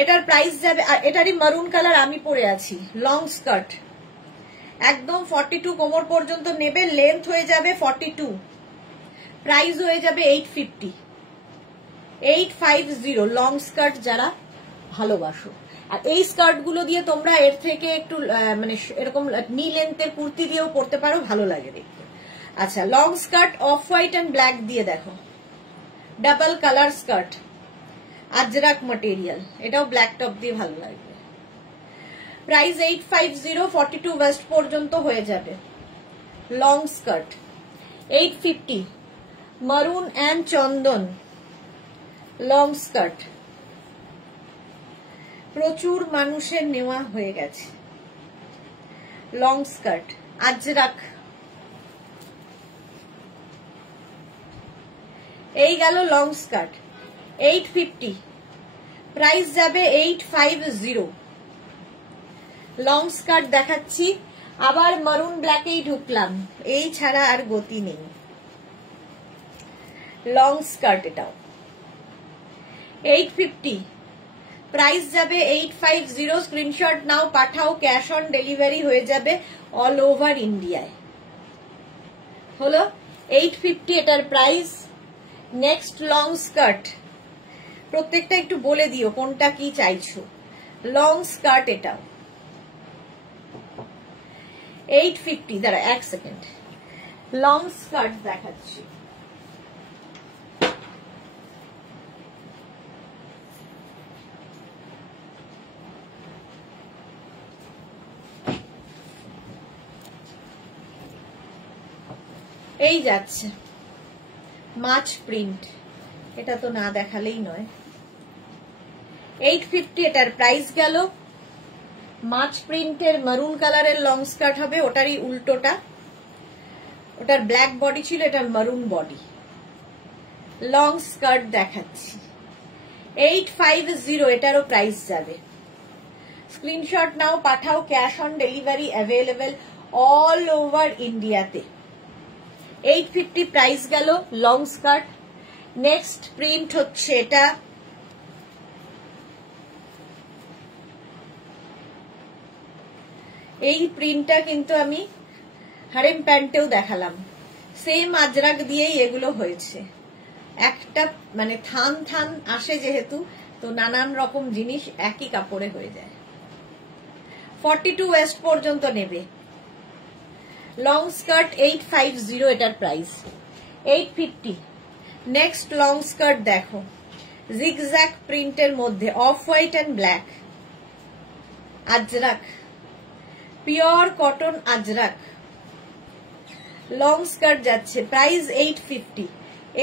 এটার প্রাইস যাবে, এটারই মারুন কালার আমি পরে আছি, লং স্কার্ট একদম 42 কোমর পর্যন্ত নেবে, লেন্থ হয়ে যাবে 42, প্রাইস হয়ে যাবে 850। 850 লং স্কার্ট যারা ভালোবাসো। আর এই স্কার্ট গুলো দিয়ে তোমরা এর থেকে একটু মানে এরকম নি লেন্থের কুর্তি দিয়েও পরতে পারো, ভালো লাগে দেখতে। আচ্ছা, long skirt off white and black দিয়ে দেখো, double colour skirt Ajrak material, এটাও ব্ল্যাক টপ দিয়ে ভালো লাগবে। প্রাইস 850, 42 ওয়েস্ট পর্যন্ত হয়ে যাবে। লং স্কার্ট 850, মারুন এন্ড চন্দন লং স্কার্ট। প্রচুর মানুষের নেওয়া হয়ে গেছে লং স্কার্ট আজরাক। এই গেল লং স্কার্ট 850, প্রাইস যাবে 850। লং স্কার্ট দেখাচ্ছি, আবার মারুন ব্ল্যাকেই ঢুকলাম, এই ছাড়া আর গতি নেই। লং স্কার্ট এটাও 850, প্রাইস যাবে 850। স্ক্রিনশট নাও, পাঠাও, ক্যাশ অন ডেলিভারি হয়ে যাবে অল ওভার ইন্ডিয়ায়। হলো 850 এটার প্রাইস। নেক্সট লং স্কার্ট, প্রত্যেকটা একটু বলে দিও কোনটা কি চাইছো। লং স্কার্ট এটাও 850। দাঁড়া এক সেকেন্ড, লং স্কার্ট দেখাচ্ছি। এই যাচ্ছে মাছ প্রিন্ট, এটা তো না দেখালেই নয়। 850 এটার প্রাইস গেল। মাছ প্রিন্টের মারুন কালারের লং স্কার্ট হবে, ওটারই উল্টোটা, ওটার ব্ল্যাক বডি ছিল, এটার মারুন বডি। লং স্কার্ট দেখাচ্ছি 850, এটারও প্রাইস যাবে। স্ক্রিনশট নাও, পাঠাও, cash on delivery available all over ইন্ডিয়াতে। 850 প্রাইস গেল লং স্কার্ট। নেক্সট প্রিন্ট হচ্ছে এটা, এই প্রিন্টটা কিন্তু আমি হারেম প্যান্টেও দেখালাম, সেম আজরাক দিয়েই এগুলো হয়েছে। একটা মানে থান থান আসে যেহেতু, তো নানান রকম জিনিস একই কাপড়ে হয়ে যায়। 42 ওয়েস্ট পর্যন্ত নেবে। লং স্কার্ট 850, এটার প্রাইস 850। নেক্সট লং স্কার্ট দেখো, জিগজ্যাগ প্রিন্টের মধ্যে off white and black Ajrak, pure cotton Ajrak. Long skirt যাচ্ছে, প্রাইস 850।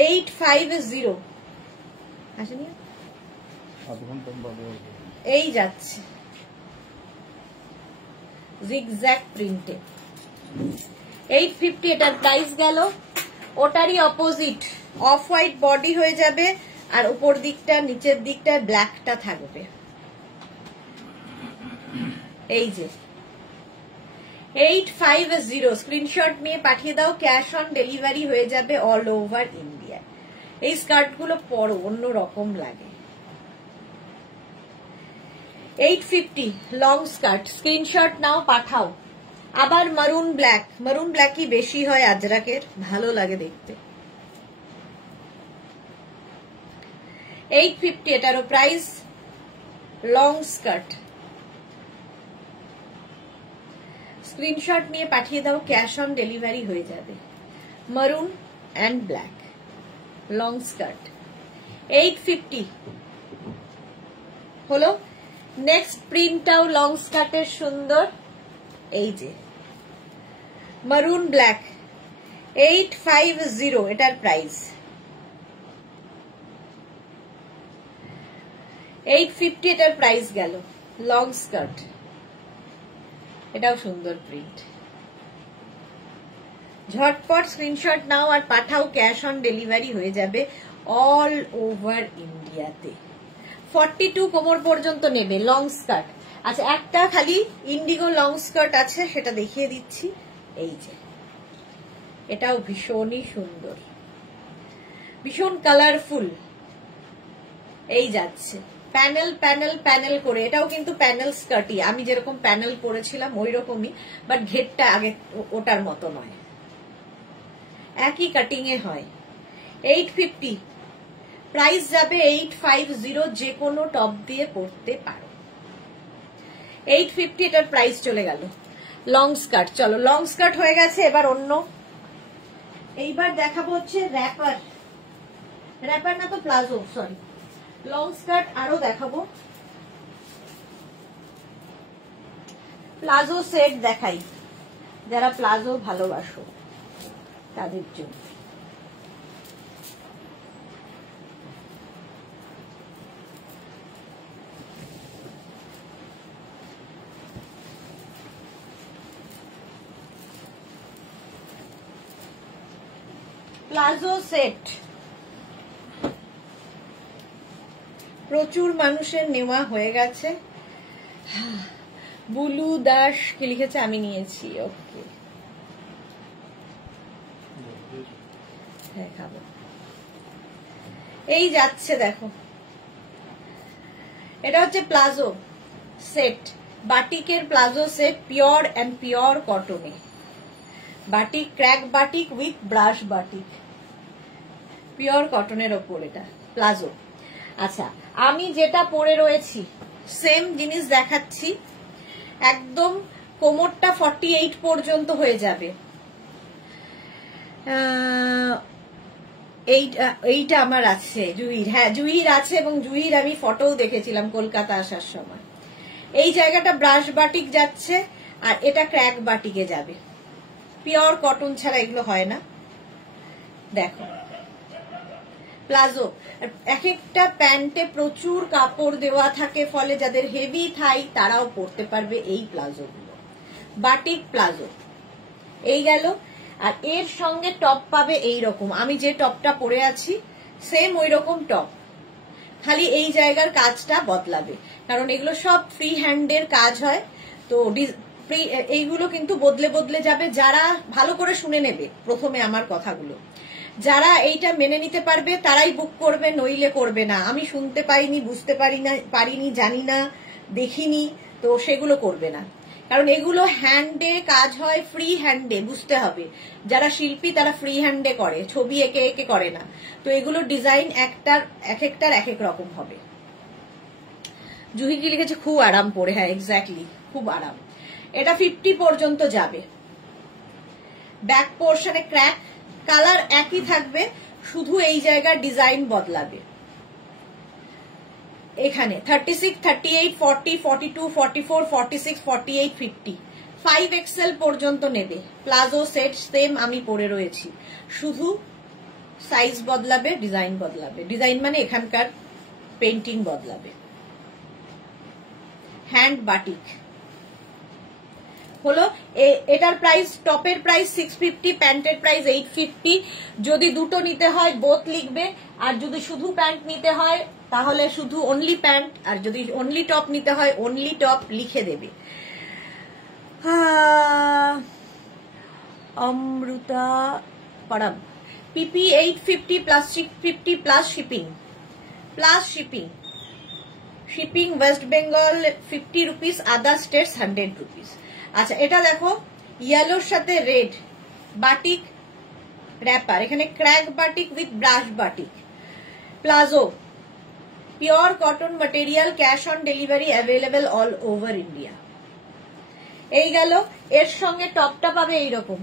850 আসেনি, এই যাচ্ছে জিগজ্যাগ প্রিন্টে 850, এটার প্রাইস গেল। ওটারই অপোজিট অফ হোয়াইট বডি হয়ে যাবে, আর উপর দিকটা নিচের দিকটা ব্ল্যাকটা থাকবে। এই যে 850, স্ক্রিনশট নিয়ে পাঠিয়ে দাও, ক্যাশ অন ডেলিভারি হয়ে যাবে অল ওভার ইন্ডিয়া। এই স্কার্ট গুলো পরো, অন্য রকম লাগে। 850 লং স্কার্ট, স্ক্রিনশট নাও, পাঠাও। আবার মারুন ব্ল্যাকই বেশি হয় আজরাকের, ভালো লাগে দেখতে। 850 এটারও প্রাইস, লং স্কার্ট। স্ক্রিনশট নিয়ে পাঠিয়ে দাও, ক্যাশ অন ডেলিভারি হয়ে যাবে। মারুন অ্যান্ড ব্ল্যাক লং স্কার্ট 850 হলো। নেক্সট প্রিন্টটাও লং স্কার্টের সুন্দর, এই যে মারুন ব্ল্যাক 850 এটার প্রাইস। 850 এটার প্রাইস গেল, লং স্কার্ট, এটাও সুন্দর প্রিন্ট। ঝটপট স্ক্রিনশট নাও আর পাঠাও, ক্যাশ অন ডেলিভারি হয়ে যাবে অল ওভার ইন্ডিয়াতে। 42 কোমর পর্যন্ত নেবে লং স্কার্ট। আচ্ছা, একটা খালি ইন্ডিগো লং স্কার্ট আছে, সেটা দেখিয়ে দিচ্ছি, এই যে এটাও ভীষণই সুন্দর, ভীষণ কালারফুল। এই যাচ্ছে প্যানেল প্যানেল প্যানেল করে, এটাও কিন্তু প্যানেল স্কার্টই, আমি যেরকম প্যানেল পরেছিলাম ওই রকমই, বাট ঘেরটা আগে ওটার মতো নয়, একই কাটিং এ হয়। 850 প্রাইস যাবে 850, যে কোনো টপ দিয়ে পরতে পারো। 850 এটার প্রাইস চলে গেল। লং স্কার্ট, চলো লং স্কার্ট হয়ে গেছে, এবার অন্য। এইবার দেখাবো হচ্ছে র্যাপার, র্যাপার না তো প্লাজো, সরি, লং স্কার্ট আরো দেখাবো। প্লাজো সেট দেখাই, যারা প্লাজো ভালোবাসো তাদের জন্য। প্লাজো সেট প্রচুর মানুষের নেওয়া হয়ে গেছে। বুলু দাস কি লিখেছে, আমি নিয়েছি, ওকে, হ্যাঁ খাবো। এই যাচ্ছে দেখো, এটা হচ্ছে প্লাজো সেট, বাটিকের palazzo set, pure and pure কটনে, batik, crack batik with brush batik, pure কটনের ওপর এটা প্লাজো। আচ্ছা, আমি যেটা পরে রয়েছি সেম জিনিস দেখাচ্ছি, একদম কোমরটা 48 পর্যন্ত হয়ে যাবে। এইটা আমার আছে জুহির, হ্যাঁ জুহির আছে, এবং জুহির আমি ফটোও দেখেছিলাম কলকাতা আসার সময়। এই জায়গাটা ব্রাশ বাটিক যাচ্ছে, আর এটা ক্র্যাক বাটিকে যাবে, পিওর কটন ছাড়া এগুলো হয় না। দেখো প্লাজো, এক একটা প্যান্টে প্রচুর কাপড় দেওয়া থাকে, ফলে যাদের হেভি থাই তারাও পরতে পারবে এই প্লাজো গুলো, বাটিক প্লাজো। এই গেল, আর এর সঙ্গে টপ পাবে এই রকম, আমি যে টপটা পরে আছি সেম ওই রকম টপ, খালি এই জায়গার কাজটা বদলাবে, কারণ এগুলো সব ফ্রি হ্যান্ডের কাজ হয়, তো এইগুলো কিন্তু বদলে বদলে যাবে। যারা ভালো করে শুনে নেবে প্রথমে আমার কথাগুলো, যারা এইটা মেনে নিতে পারবে তারাই বুক করবে, নইলে করবে না। আমি শুনতে পাইনি, বুঝতে পারিনি, জানি না, দেখিনি, তো সেগুলো করবে না, কারণ এগুলো হ্যান্ডে কাজ হয়, ফ্রি হ্যান্ডে, বুঝতে হবে। যারা শিল্পী তারা ফ্রি হ্যান্ডে করে, ছবি এঁকে এঁকে করে না, তো এগুলো ডিজাইন এক একটার এক এক রকম হবে। জুহি কি লিখেছে, খুব আরাম পরে, হ্যাঁ এক্স্যাক্টলি, খুব আরাম। এটা 50 পর্যন্ত যাবে। ব্যাক পোর্শনে ক্র্যাক, কালার একই থাকবে, শুধু এই জায়গার ডিজাইন বদলাবে। এখানে 36, 38, 40, 42, 44, 46, 48, 50, 5XL পর্যন্ত নেবে। প্লাজো সেট সেম আমি পরে রয়েছি, শুধু সাইজ বদলাবে, ডিজাইন বদলাবে, ডিজাইন মানে এখানকার পেন্টিং বদলাবে। হ্যান্ড বাটিক হলো। এটার প্রাইস, টপের প্রাইস 650, প্যান্টের প্রাইস 850। যদি দুটো নিতে হয় বোথ লিখবে, আর যদি শুধু প্যান্ট নিতে হয় তাহলে শুধু অনলি প্যান্ট, আর যদি অনলি টপ নিতে হয় অনলি টপ লিখে দেবে। অমৃতা পরাব, পিপি 850 plus 650 plus shipping, shipping West Bengal 50 rupees, আদার স্টেটস 100 রুপিস। আচ্ছা এটা দেখো ইয়েলোর সাথে রেড বাটিক র‍্যাপার, এখানে crack batik with brush batik, palazzo, pure cotton material, cash on delivery available all over India. এই গেল। এর সঙ্গে টপটা পাবে এইরকম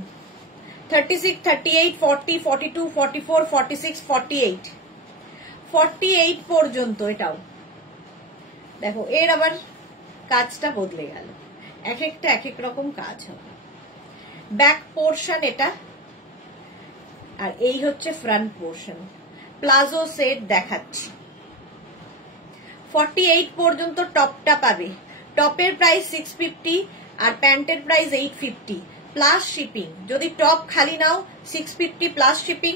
36, 38, 40, 42, 44, 46, 48, 48 পর্যন্ত। এটাও দেখো এর আবার কাজটা বদলে গেল, এক একটা এক এক রকম কাজ হবে। ব্যাক পোর্শন এটা, আর এই হচ্ছে ফ্রন্ট পোর্শন। প্লাজো সেট দেখাচ্ছি। 48 পর্যন্ত টপটা পাবে। টপের প্রাইস 650 আর প্যান্টের প্রাইস 850 প্লাস শিপিং। যদি টপ খালি নাও 650 প্লাস শিপিং,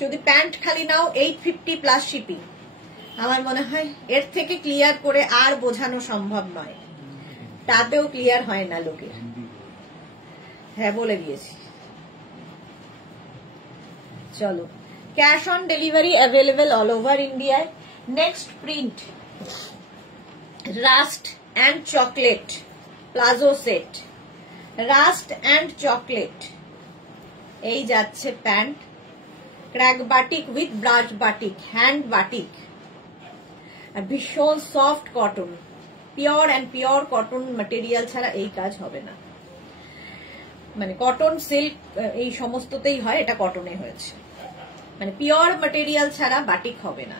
যদি প্যান্ট খালি নাও 850 প্লাস শিপিং। আমার মনে হয় এর থেকে ক্লিয়ার করে আর বোঝানো সম্ভব নয়, তাতেও ক্লিয়ার হয় না লোকের। হ্যাঁ বলে দিয়েছি। চলো, cash on delivery available all over ইন্ডিয়ায়। Next print rust and chocolate palazzo set, rust and chocolate. এই যাচ্ছে pant, crack batik with brush batik, hand batik, আর ভীষণ soft cotton, pure and pure cotton material ছাড়া এই কাজ হবে না। মানে কটন সিল্ক এই সমস্ততেই হয়, এটা কটনে হয়েছে, মানে পিওর ম্যাটেরিয়াল ছাড়া বাটিক হবে না।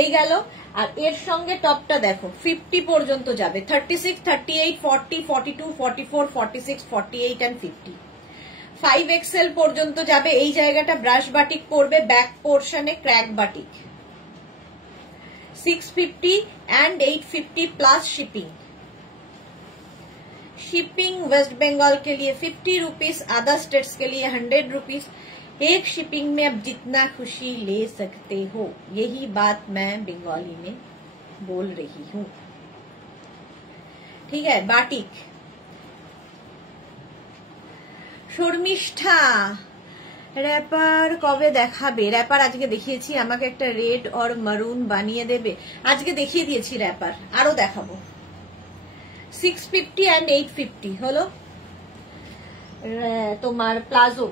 এই গেল। আর এর সঙ্গে টপটা দেখো 50 পর্যন্ত যাবে, 36, 38, 40, 42, 44, 46, 48 and 50। 5XL পর্যন্ত যাবে। এই জায়গাটা ব্রাশ বাটিক পড়বে, ব্যাক পোর্শনে crack batik. 650 and 850 plus shipping. Shipping West Bengal के लिए 50 रुपीज, अदर स्टेट्स के लिए 100 रुपीज। एक शिपिंग में आप जितना खुशी ले सकते हो, यही बात मैं बंगाली में बोल रही हूँ। ठीक है। बाटिक शर्मिष्ठा র‍্যাপার কবে দেখাবে? র‍্যাপার আজকে দেখিয়েছি, আমাকে একটা রেড আর মারুন বানিয়ে দেবে। আজকে দেখিয়ে দিয়েছি র‍্যাপার, আরো দেখাবো। 650 and 850 হলো তোমার প্লাজো।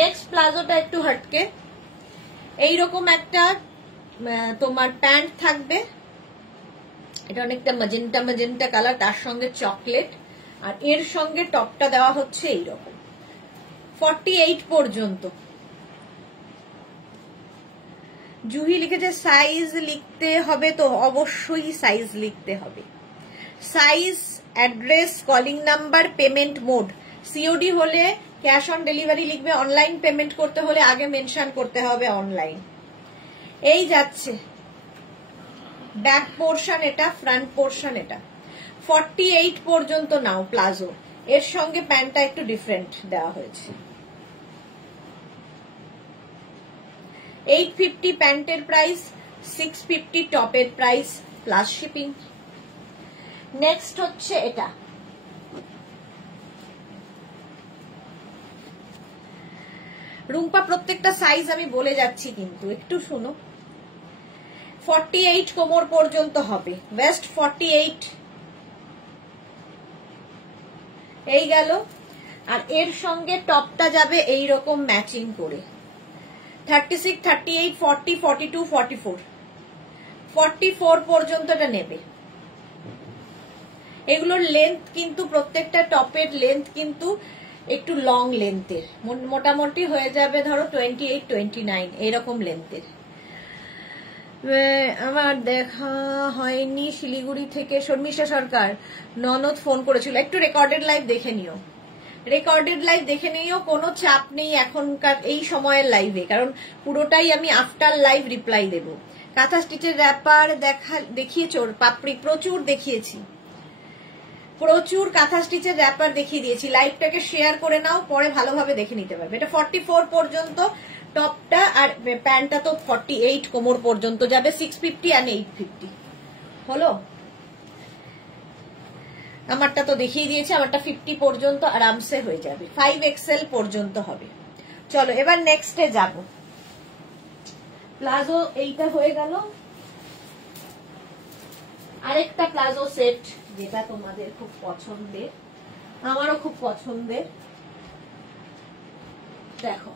নেক্সট প্লাজোটা একটু হটকে, এইরকম একটা তোমার প্যান্ট থাকবে, এটা অনেকটা ম্যাজেন্টা ম্যাজেন্টা কালার, তার সঙ্গে চকলেট, আর এর সঙ্গে টপটা দেওয়া হচ্ছে এইরকম 48 পর্যন্ত। জুহি লিখেছে সাইজ লিখতে হবে, তো অবশ্যই সাইজ লিখতে হবে। Size, address, calling number, payment mode. COD হলে ক্যাশ অন ডেলিভারি লিখবে, অনলাইন পেমেন্ট করতে হলে আগে মেনশন করতে হবে অনলাইন। এই যাচ্ছে ব্যাক পোর্শন এটা, ফ্রন্ট পোর্শন এটা। 48 পর্যন্ত নাও প্লাজো, এর সঙ্গে প্যান্টটা একটু ডিফারেন্ট দেওয়া হয়েছে। 850 প্যান্টের প্রাইস, 650 টপের প্রাইস প্লাস শিপিং। নেক্সট হচ্ছে এটা, রুম্পা প্রত্যেকটা সাইজ আমি বলে যাচ্ছি কিন্তু একটু শুনো। 48 কোমর পর্যন্ত হবে, ওয়েস্ট 48। এই গেল। আর এর সঙ্গে টপটা যাবে এইরকম ম্যাচিং করে 36, 38, 40, 42, 44, 44 পর্যন্ত এটা নেবে। এগুলোর লেন্থ কিন্তু প্রত্যেকটা টপের লেন্থ কিন্তু একটু লং লেন্থের, মোটামুটি হয়ে যাবে ধরো 28, 29 এইরকম লেন্থের। আমার দেখা হয়নি শিলিগুড়ি থেকে। শর্মিষ্ঠা সরকার, ননদ ফোন করেছিল, একটু রেকর্ডেড লাইভ দেখে নিও, রেকর্ডেড লাইভ দেখে নিও, কোনো চাপ নেই এখনকার এই সময়ের লাইভে, কারণ পুরোটাই আমি আফটার লাইভ রিপ্লাই দেব। কাঁথা স্টিচের র‍্যাপার দেখিয়েছ পাপড়ি? প্রচুর দেখিয়েছি, প্রচুর কাঁথা স্টিচের র‍্যাপার দেখিয়ে দিয়েছি। লাইভটাকে শেয়ার করে নাও, পরে ভালোভাবে দেখে নিতে পারবে। এটা 44 পর্যন্ত টপটা, আর প্যান্টটা তো 48 কোমর পর্যন্ত যাবে। 650 আর 850 হলো। আমারটা তো দেখিয়ে দিয়েছি, আমারটা 50 পর্যন্ত আরামসে হয়ে যাবে, 5XL পর্যন্ত হবে। চলো এবার নেক্সটে যাব। প্লাজো এইটা হয়ে গেল। আরেকটা প্লাজো সেট যেটা তোমাদের খুব পছন্দের, আমারও খুব পছন্দের। দেখো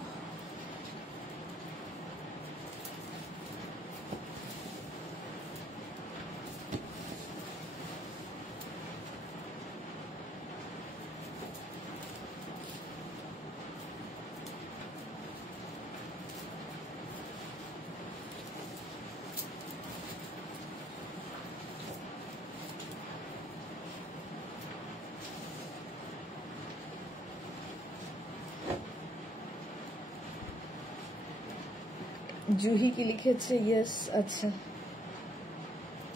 জুহি কি লিখেছে? ইয়েস, আচ্ছা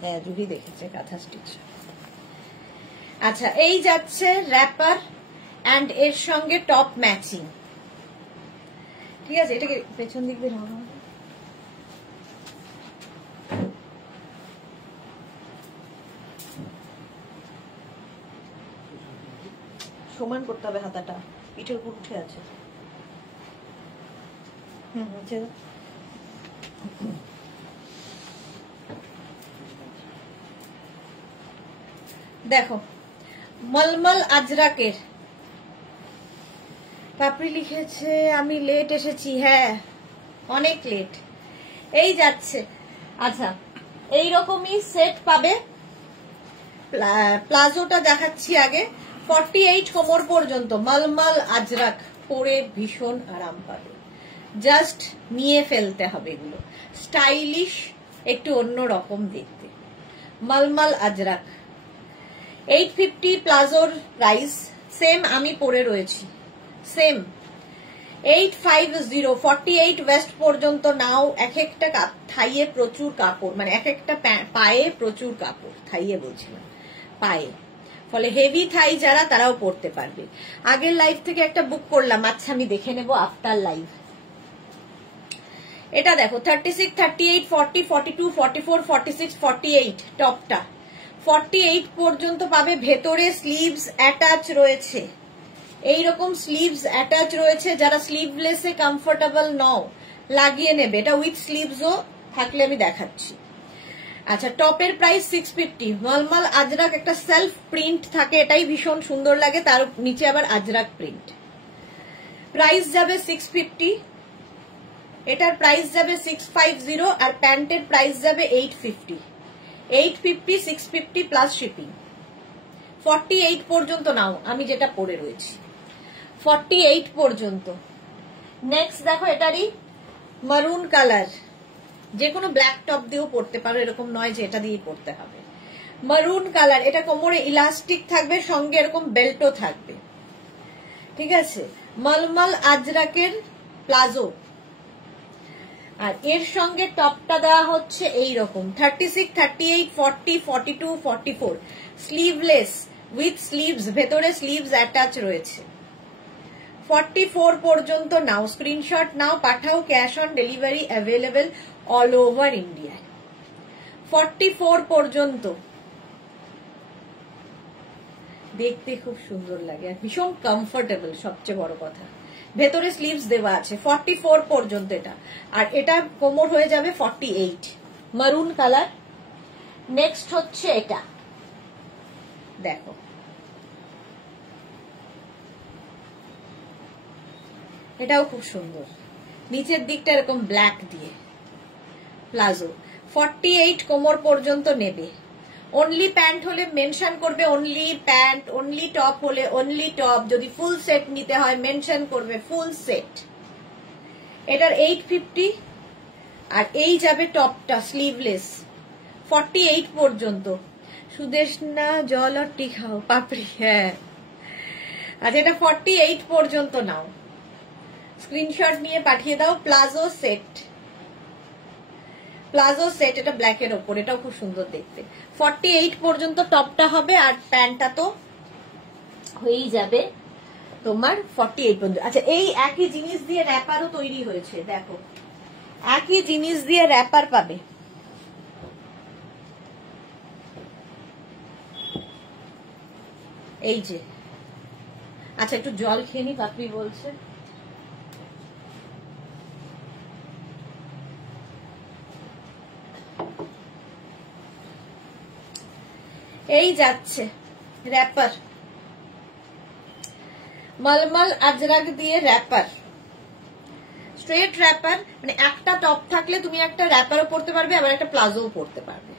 হ্যাঁ জুহি দেখেছে কাঁথা স্টিচ। আচ্ছা এই যাচ্ছে র্যাপার অ্যান্ড এর সঙ্গে টপ ম্যাচিং, ঠিক আছে। এটাকে পেছন দিক দিয়ে সমান করতে হবে, হাতাটা পিঠের উপর উঠে আছে। দেখো মলমল আজরাকের, পাপড়ি লিখেছে আমি লেট এসেছি, হ্যাঁ অনেক লেট। এই যাচ্ছে, আচ্ছা এইরকমই সেট পাবে। প্লাজোটা দেখাচ্ছি আগে, 48 কোমর পর্যন্ত মলমল আজরাক, পরে ভীষণ আরাম পাবে। জাস্ট নিয়ে ফেলতে হবে এগুলো, স্টাইলিশ একটু অন্যরকম দেখতে। মলমল আজরাক 850 প্লাজোর প্রাইস, সেম আমি পরে রয়েছি, সেম 850। 48 ওয়েস্ট পর্যন্ত নাও। এক একটা থাইয়ে প্রচুর কাপড়, মানে এক একটা পায়ে প্রচুর কাপড়, থাইয়ে বলছিলাম পায়ে, ফলে হেভি থাই যারা তারাও পড়তে পারবে। আগের লাইভ থেকে একটা বুক করলাম, আচ্ছা আমি দেখে নেব আফটার লাইভ। এটা দেখো 36, 38, 40, 42, 44, 46, 48 টপটা 48 পর্যন্ত পাবে। ভেতরে স্লিভস অ্যাটাচ রয়েছে, এইরকম স্লিভস অ্যাটাচ রয়েছে। যারা স্লিভলেসে কমফোর্টেবল নও লাগিয়ে নেবে, এটা উইথ স্লিভসও থাকলে আমি দেখাচ্ছি। আচ্ছা টপের প্রাইস 650। মলমল আজরাক একটা সেলফ প্রিন্ট থাকে, এটাই ভীষণ সুন্দর লাগে, তার নিচে আবার আজরাক প্রিন্ট। প্রাইস যাবে 650, এটার প্রাইস যাবে 650, আর প্যান্টের প্রাইস যাবে 850। 850, 650 প্লাস শিপিং। 48 পর্যন্ত নাও, আমি যেটা পরে রয়েছি 48 পর্যন্ত। নেক্সট দেখো এটারই মারুন কালার, যে কোনো ব্ল্যাক টপ দিয়েও পরতে পারো, এরকম নয় যে এটা দিয়ে পরতে হবে। মারুন কালার, এটা কোমরে ইলাস্টিক থাকবে, সঙ্গে এরকম বেল্টও থাকবে, ঠিক আছে। মলমল আজরাকের প্লাজো, আর এর সঙ্গে টপটা দেওয়া হচ্ছে এইরকম 36, 38, 40, 42, 44 স্লিভলেস উইথ স্লিভস, ভেতরে স্লিভস অ্যাটাচ রয়েছে। 44 পর্যন্ত নাও, স্ক্রিনশট নাও, পাঠাও, cash on delivery available all over India. 44 পর্যন্ত দেখতে খুব সুন্দর লাগে আর ভীষণ কমফোর্টেবল, সবচেয়ে বড় কথা ভেতরে স্লিভস দেওয়া আছে। 44 পর্যন্ত এটা, আর এটা কোমর হয়ে যাবে 48, মারুন কালার। নেক্সট হচ্ছে এটা, দেখো এটাও খুব সুন্দর, নিচের দিকটা এরকম ব্ল্যাক দিয়ে প্লাজো। 48 কোমর পর্যন্ত নেবে। অনলি প্যান্ট হলে মেনশন করবে অনলি প্যান্ট, অনলি টপ হলে অনলি টপ, যদি ফুল সেট নিতে হয় মেনশন করবে ফুল সেট। এটার 850, আর এই যাবে টপটা স্লিভলেস 48 পর্যন্ত। সুদেশনা জল আর টি খাও পাপড়ি, হ্যাঁ আচ্ছা এটা 48 পর্যন্ত নাও, স্ক্রিনশট নিয়ে পাঠিয়ে দাও। প্লাজো সেট, প্লাজো সেট, এটা ব্ল্যাকের ওপর, এটাও খুব সুন্দর দেখতে। 48 পর্যন্ত টপটা হবে, আর প্যান্টটা তো হয়েই যাবে তোমার 48 পর্যন্ত। আচ্ছা এই একই জিনিস দিয়ে র্যাপারও তৈরি হয়েছে, দেখো একই জিনিস দিয়ে র্যাপার পাবে। এই যে, আচ্ছা একটু জল খেয়ে নি, পাপড়ি বলছে। এই যাচ্ছে র্যাপার, মলমল আজরাক দিয়ে র্যাপার, স্ট্রেট র্যাপার, মানে একটা টপ থাকলে তুমি একটা র্যাপারও পরতে পারবে, আবার একটা প্লাজোও পরতে পারবে।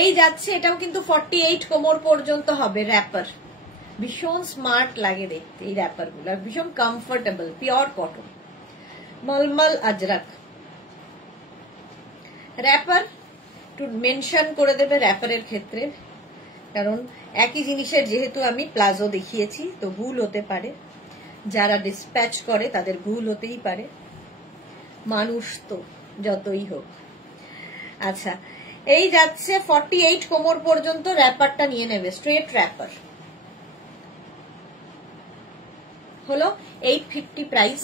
এই যাচ্ছে, এটাও কিন্তু 48 কোমর পর্যন্ত হবে র্যাপার। ভীষণ স্মার্ট লাগে দেখতে এই র্যাপার গুলো, ভীষণ কমফোর্টেবল, পিওর কটন, মলমল আজরাক র্যাপার। একটু মেনশন করে দেবে র্যাপারের ক্ষেত্রে, কারণ একই জিনিসের যেহেতু আমি প্লাজো দেখিয়েছি তো ভুল হতে পারে, যারা ডিসপ্যাচ করে তাদের ভুল হতেই পারে, মানুষ তো যতই হোক। আচ্ছা, এই যাচ্ছে 48 কোমর পর্যন্ত র্যাপারটা নিয়ে নেবে, স্ট্রেট র্যাপার হলো 850 প্রাইস,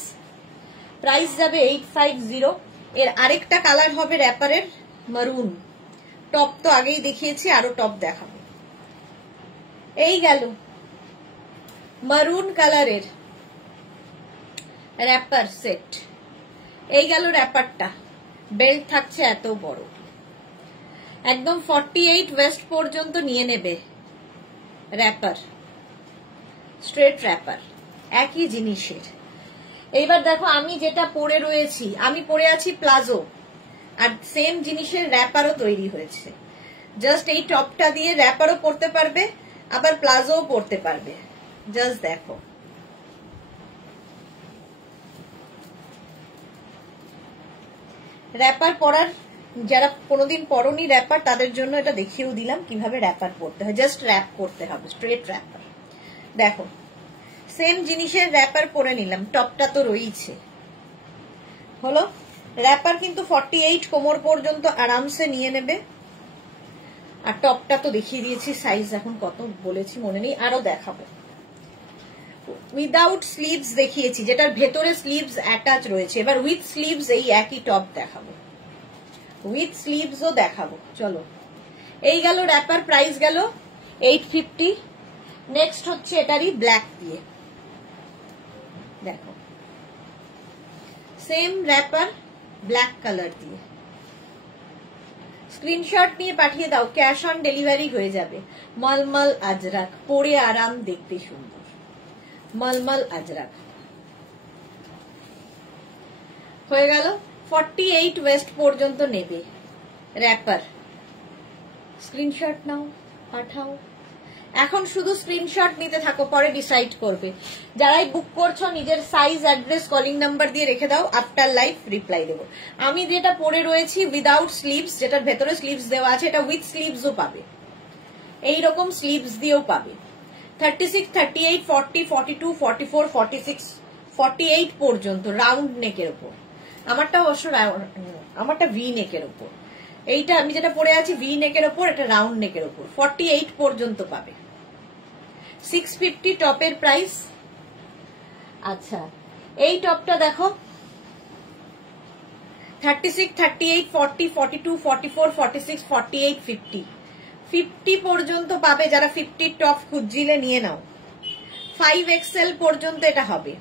প্রাইস যাবে 850। এর আরেকটা কালার হবে র্যাপারের মারুন, টপ তো আগেই দেখিয়েছি, আরো টপ দেখাবো। এই গেল মারুন কালারের র্যাপার সেট, এই গেল র্যাপারটা, বেল্ট থাকছে এত বড়, একদম 48 ওয়েস্ট পর্যন্ত নিয়ে নেবে র্যাপার, স্ট্রেট র্যাপার, একই জিনিসের। এইবার দেখো আমি যেটা পরে রয়েছি, আমি পরে আছি প্লাজো, আর সেম জিনিসের র্যাপারও তৈরি হয়েছে। জাস্ট এই টপটা দিয়ে র্যাপারও পরতে পারবে, আবার প্লাজোও পরতে পারবে। জাস্ট দেখো, র্যাপার পরার যারা কোনোদিন পরনি র্যাপার, তাদের জন্য এটা দেখিয়েও দিলাম কিভাবে র্যাপার পরতে হয়। জাস্ট র্যাপ করতে হবে, স্ট্রেট র্যাপার। দেখো সেম জিনিসের র্যাপার পরে নিলাম, টপটা তো রয়েছে, হলো র্যাপার কিন্তু 48 কোমর পর্যন্ত আরামসে নিয়ে নেবে। আর টপটা তো দেখিয়ে দিয়েছি, সাইজ এখন কত বলেছি মনে নেই, আরো দেখাবো। উইদাউট স্লিভস দেখিয়েছি, যেটার ভেতরে স্লিভস অ্যাটাচ রয়েছে। এবার উইথ স্লিভস এই একই টপ দেখাবো, উইথ স্লিভসও দেখাবো। চলো, এই গেল র্যাপার, প্রাইস গেল 850। নেক্সট হচ্ছে এটারই ব্ল্যাক দিয়ে, দেখো সেম র্যাপার ব্ল্যাক কালার দিয়ে। স্ক্রিনশট নিয়ে পাঠিয়ে দাও, ক্যাশ অন ডেলিভারি হয়ে যাবে। মলমল আজরাক, পরে আরাম, দেখতে সুন্দর, মলমল আজরাক হয়ে গেল। 48 ওয়েস্ট পর্যন্ত নেবে র্যাপার। স্ক্রিনশট নাও, পাঠাও। এখন শুধু স্ক্রিনশট নিতে থাকো, পরে ডিসাইড করবে। যারাই বুক করছো নিজের সাইজ, অ্যাড্রেস, কলিং নাম্বার দিয়ে রেখে দাও, আফটার লাইভ রিপ্লাই দেবো। আমি যেটা পরে রয়েছি উইদাউট স্লিভস, যেটার ভেতরে স্লিভস দেওয়া আছে, এটা উইথ স্লিভসও পাবে, এইরকম স্লিভস দিয়েও পাবে। 36, 38, 40, 42, 44, 46, 48 পর্যন্ত রাউন্ড নেকের উপর। আমারটা অবশ্য আমারটা ভি নেকের উপর, এইটা আমি যেটা পরে আছি ভি নেকের উপর, এটা রাউন্ড নেকের উপর। 48 পর্যন্ত পাবে, 650 টপের প্রাইস। আচ্ছা, এই টপটা দেখো 36, 38, 40, 42, 44, 46, 48, 50, 50 পর্যন্ত পাবে। যারা 50 টপ খুঁজছিলে নিয়ে নাও, 5XL পর্যন্ত এটা হবে।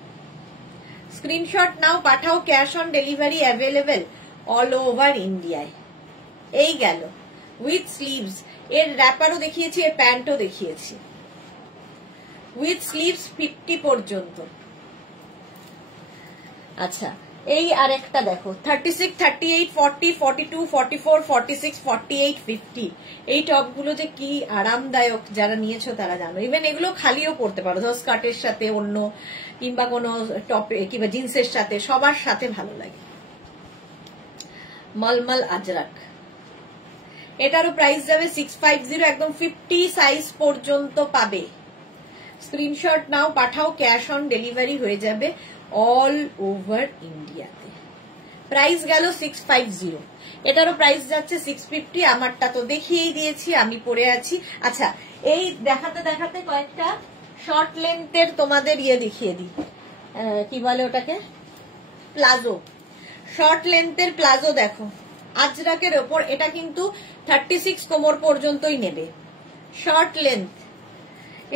স্ক্রিনশট নাও, পাঠাও, cash on delivery available all over ইন্ডিয়ায়। এই গেল উইথ স্লিভস, এর র্যাপারও দেখিয়েছি, এর প্যান্টও দেখিয়েছি, উইথ স্লিভস 50 পর্যন্ত। আচ্ছা, এই আরেকটা দেখো 36, 38, 40, 42, 44, 46, 48, 50। এই টপগুলো যে কি আরামদায়ক, যারা নিয়েছো তারা জানো। ইভেন এগুলো খালিও পরতে পারো, ধর স্কার্টের সাথে, অন্য কিংবা কোনো টপে কিংবা জিন্সের সাথে, সবার সাথে ভালো লাগে। মলমল আজরাক, এটারও প্রাইস যাবে 650, একদম 50 সাইজ পর্যন্ত পাবে। স্ক্রিনশট নাও, পাঠাও, ক্যাশ অন ডেলিভারি হয়ে যাবে অল ওভার ইন্ডিয়াতে। প্রাইস গেল 650, এটারও প্রাইস যাচ্ছে 650। আমারটা তো দেখিয়েই দিয়েছি, আমি পরে আছি। আচ্ছা, এই দেখাতে দেখাতে কয়েকটা শর্ট লেন্থের তোমাদের ইয়ে দেখিয়ে দিই, কি বলে ওটাকে, প্লাজো। শর্ট লেন্থের প্লাজো দেখো আজরাকের ওপর, এটা কিন্তু 36 কোমর পর্যন্তই নেবে, শর্ট লেন্থ।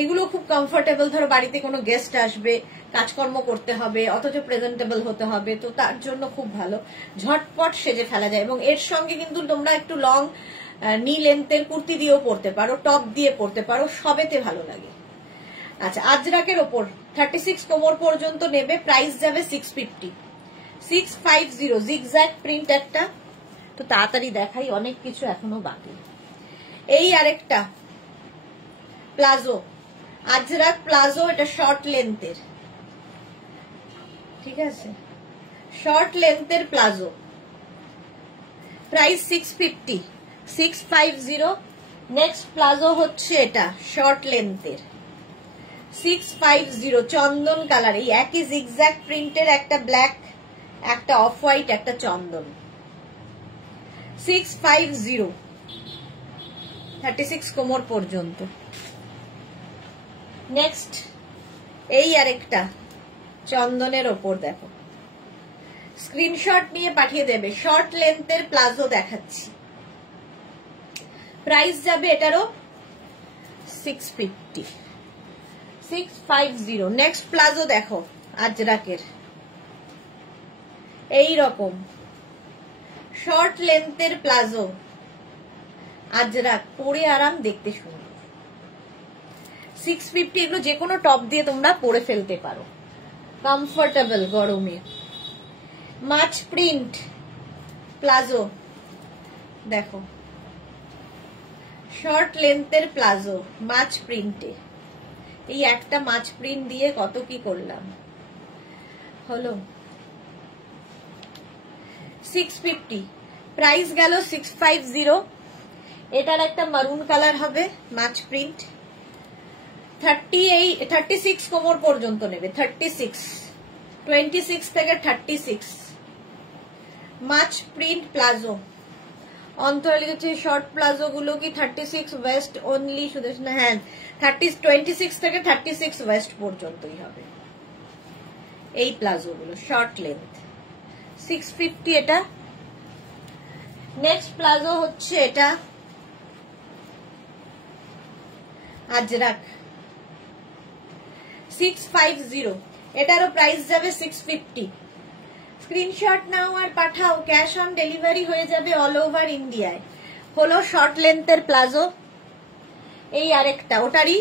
এগুলো খুব কমফোর্টেবল, ধরো বাড়িতে কোনো গেস্ট আসবে কাজকর্ম করতে হবে, অথচ প্রেজেন্টেবল হতে হবে, তো তার জন্য খুব ভালো, ঝটপট সেজে ফেলা যায়। এবং এর সঙ্গে কিন্তু তোমরা একটু লং নি লেন্থের কুর্তি দিয়েও পরতে পারো, টপ দিয়ে পরতে পারো, সবেতে ভালো লাগে। আচ্ছা, আজরাকের ওপর 36 কোমর পর্যন্ত নেবে, প্রাইস যাবে 650, 650, জিগজ্যাগ প্রিন্ট একটা। তো তাড়াতাড়ি দেখাই, অনেক কিছু এখনো বাকি। এই আরেকটা প্লাজো, আজরাক প্লাজো, এটা শর্ট লেন্থের, ঠিক আছে, শর্ট লেন্থের প্লাজো, প্রাইস 650, 650। নেক্সট প্লাজো হচ্ছে এটা শর্ট লেন্থের, 650, চন্দন কালার, এই একই জিগজ্যাগ প্রিন্টের, একটা ব্ল্যাক, একটা অফ হোয়াইট, একটা চন্দন, 650, 36 কোমর পর্যন্ত। নেক্সট এই আরেকটা চন্দনের ওপর দেখো, স্ক্রিনশট নিয়ে পাঠিয়ে দেবে, শর্ট লেন্থের প্লাজো দেখাচ্ছি, প্রাইস যাবে এটারও 650, 650। নেক্সট প্লাজো দেখো আজরাকের, এই রকম শর্ট লেন্থের প্লাজো, আজরাক, পরে আরাম, দেখতে সুন্দর, 650। এগুলো যে কোনো টপ দিয়ে তোমরা পরে ফেলতে পারো, কমফোর্টেবল গরমে। মাছ প্রিন্ট প্লাজো দেখো, শর্ট লেন্থের প্লাজো মাছ প্রিন্টে, এই একটা মাছ প্রিন্ট দিয়ে কত কি করলাম, হলো 650, প্রাইস গেল 650। এটার একটা মারুন কালার হবে, মাছ প্রিন্ট, 36 কোমর পর্যন্ত নেবে, 36, 26 থেকে 36, মাছ প্রিন্ট প্লাজো। অন্তরে লিখেছে শর্ট প্লাজো গুলো কি 36 ওয়েস্ট অনলি, সুদেশ না, হ্যাঁ 26 থেকে 36 ওয়েস্ট পর্যন্তই হবে এই প্লাজো গুলো, শর্ট লেন্থ, 650 এটা। নেক্সট প্লাজো হচ্ছে এটা আজরাক, 650, এটারও প্রাইস যাবে 650। স্ক্রিনশট নাও আর পাঠাও, ক্যাশ অন ডেলিভারি হয়ে যাবে অল ওভার ইন্ডিয়ায়। হলো শর্ট লেন্থের প্লাজো। এই আরেকটা, ওটারই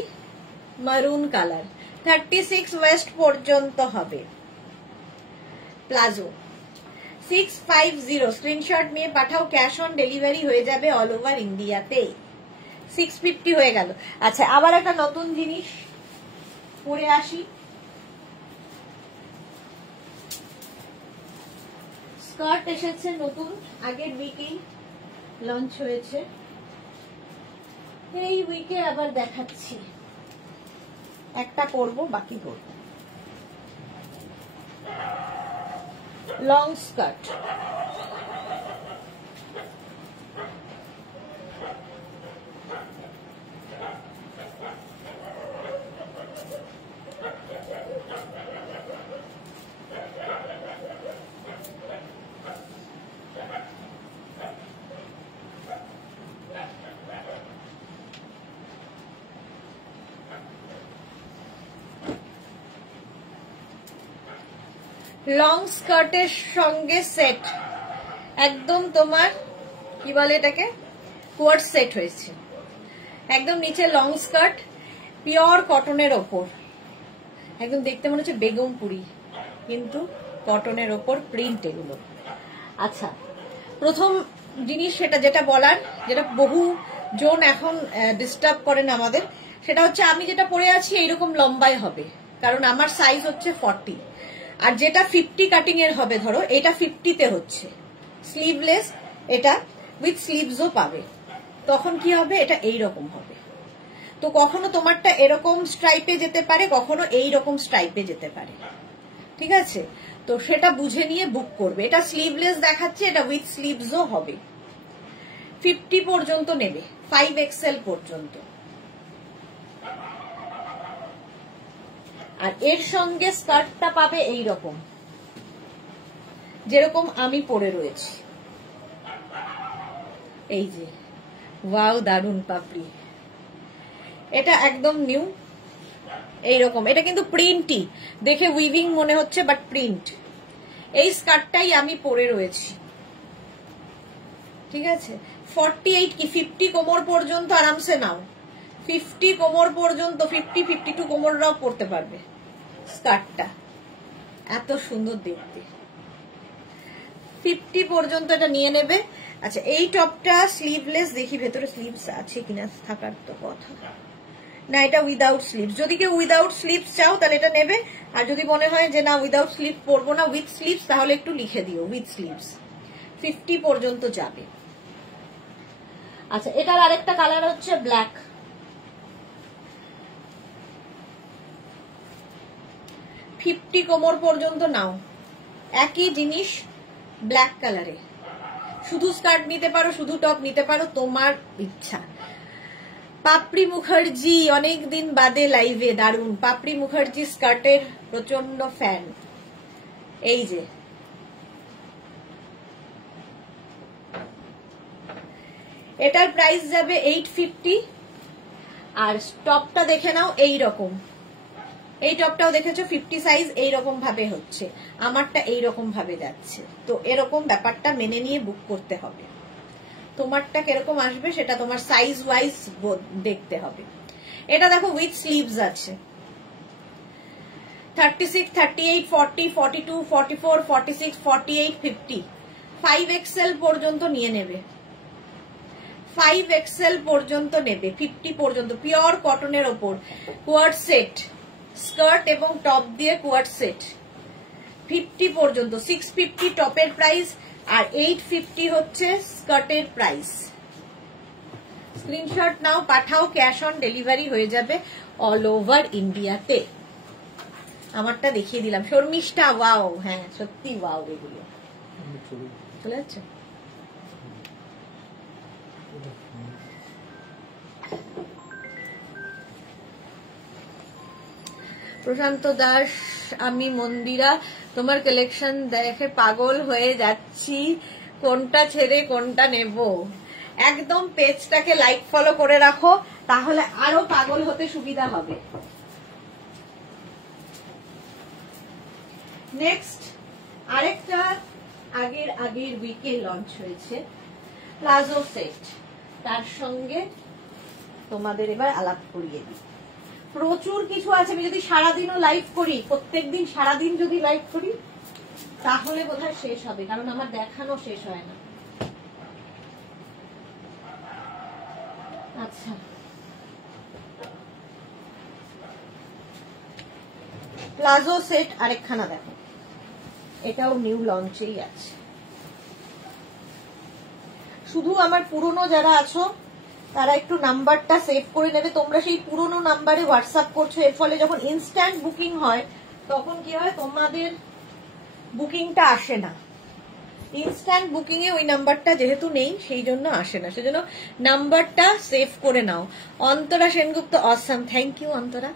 মারুন কালার, 36 ওয়েস্ট পর্যন্ত হবে প্লাজো, 650। স্ক্রিনশট নিয়ে পাঠাও, ক্যাশ অন ডেলিভারি হয়ে যাবে অল ওভার ইন্ডিয়াতে। 650 হয়ে গেল। আচ্ছা, আবার একটা নতুন জিনিস পরে আসি, স্কার্ট এসেছে নতুন, আগের উইকেই লঞ্চ হয়েছে, এই উইকে আবার দেখাচ্ছি, একটা পরবো, বাকি পরবো। লং স্কার্ট, লং স্কার্টের সঙ্গে সেট, একদম তোমার কি বলে এটাকে, কোয়ার্ড সেট হয়েছে, একদম নিচে লং স্কার্ট, পিওর কটনের ওপর, একদম দেখতে মনে হচ্ছে বেগমপুরি, কিন্তু কটনের ওপর প্রিন্ট এগুলো। আচ্ছা, প্রথম জিনিস সেটা যেটা বলার, যেটা বহু জন এখন ডিস্টার্ব করেন আমাদের, সেটা হচ্ছে আমি যেটা পরে আছি এইরকম লম্বাই হবে, কারণ আমার সাইজ হচ্ছে 40, আর যেটা 50 কাটিং এর হবে, ধরো এটা 50-তে হচ্ছে স্লিভলেস, এটা উইথ স্লিভসও পাবে, তখন কি হবে, এটা এইরকম হবে। তো কখনো তোমারটা এরকম স্ট্রাইপে যেতে পারে, কখনো এইরকম স্ট্রাইপে যেতে পারে, ঠিক আছে, তো সেটা বুঝে নিয়ে বুক করবে। এটা স্লিভলেস দেখাচ্ছে, এটা উইথ স্লিভসও হবে, 50 পর্যন্ত নেবে, 5XL পর্যন্ত। আর এর সঙ্গে স্কার্টটা পাবে এই রকম, যেরকম আমি পরে রয়েছি, এই যে, ওয়াও, দারুন পাপড়ি, এটা একদম নিউ, এইরকম। এটা কিন্তু প্রিন্টই, দেখে উইভিং মনে হচ্ছে বাট প্রিন্ট। এই স্কার্টটাই আমি পরে রয়েছি, ঠিক আছে। 48 কি 50 কোমর পর্যন্ত আরামসে নাও, 50 কোমর পর্যন্ত, 50-52 কোমররাও পরতে পারবে। স্কার্টটা এত সুন্দর দেখতে, 50 পর্যন্ত এটা নিয়ে নেবে। আচ্ছা, এই টপটা স্লিভলেস, দেখি ভেতরে স্লিভস আছে কিনা, থাকার তো কথা না। এটা উইদাউট স্লিভস, যদি কেউ উইদাউট স্লিভস চাও তাহলে এটা নেবে। আর যদি মনে হয় যে না উইদাউট স্লিভ পরবো না, উইথ স্লিভস, তাহলে একটু লিখে দিও উইথ স্লিভস। 50 পর্যন্ত যাবে। আচ্ছা, এটার আরেকটা কালার হচ্ছে ব্ল্যাক। ফিফটি কোমর পর্যন্ত নাও, একই জিনিস ব্ল্যাক কালারে। শুধু স্কার্ট নিতে পারো, শুধু টপ নিতে পারো, তোমার ইচ্ছা। পাপড়ি মুখার্জি অনেকদিন বাদে লাইভে, দারুণ। পাপড়ি মুখার্জি স্কার্টের প্রচন্ড ফ্যান। এই যে এটার প্রাইস যাবে 850। আর টপটা দেখে নাও, এই রকম। এই টপটাও দেখেছো 50 সাইজ, এইরকম ভাবে হচ্ছে, আমারটা এইরকম ভাবে যাচ্ছে। তো এরকম ব্যাপারটা মেনে নিয়ে বুক করতে হবে। তোমারটা কিরকম আসবে সেটা তোমার সাইজ ওয়াইজ দেখতে হবে। এটা দেখো উইথ স্লিভস আছে, 36, 38, 40, 42, 44, 46, 48, 50, 5XL পর্যন্ত নিয়ে নেবে, 5XL পর্যন্ত নেবে, 50 পর্যন্ত। পিওর কটনের ওপর, কোয়ার্ড সেট, স্কার্ট এবং টপ দিয়ে কোয়ার্ড সেট, 50 পর্যন্ত। 650 টপের প্রাইস আর 850 হচ্ছে স্কার্টের প্রাইস। স্ক্রিনশট নাও, পাঠাও, ক্যাশ অন ডেলিভারি হয়ে যাবে অল ওভার ইন্ডিয়াতে। আমারটা দেখিয়ে দিলাম, শর্মিষ্ঠা ওয়াও, হ্যাঁ সত্যি ওয়াও। এগুলো চলে যাচ্ছে। প্রশান্ত দাস, আমি মন্দিরা, তোমার কালেকশন দেখে পাগল হয়ে যাচ্ছি, কোনটা ছেড়ে কোনটা নেব। একদম পেজটাকে লাইক ফলো করে রাখো, তাহলে আরো পাগল হতে সুবিধা হবে। নেক্সট আরেকটা আগের উইকে লঞ্চ হয়েছে প্লাজো সেট, তার সঙ্গে তোমাদের এবার আলাপ করিয়ে দিই। প্রচুর কিছু আছে, আমি যদি সারাদিনও লাইভ করি, প্রত্যেকদিন সারাদিন যদি লাইভ করি তাহলে বোধহয় শেষ হবে, কারণ আমার দেখানো শেষ হয় না। আচ্ছা, প্লাজো সেট আরেকখানা দেখো, এটাও নিউ লঞ্চেই আছে। শুধু আমার পুরনো যারা আছো তারা একটু নাম্বারটা সেভ করে নেবে। তোমরা সেই পুরনো নাম্বারে হোয়াটসঅ্যাপ করছো, এর ফলে যখন ইনস্ট্যান্ট বুকিং হয় তখন কি হয়, তোমাদের বুকিংটা আসে না। ইনস্ট্যান্ট বুকিং এ ওই নাম্বারটা যেহেতু নেই, সেই জন্য আসে না। সেজন্য নাম্বারটা সেভ করে নাও। Antara Sengupta, awesome, thank you Antara.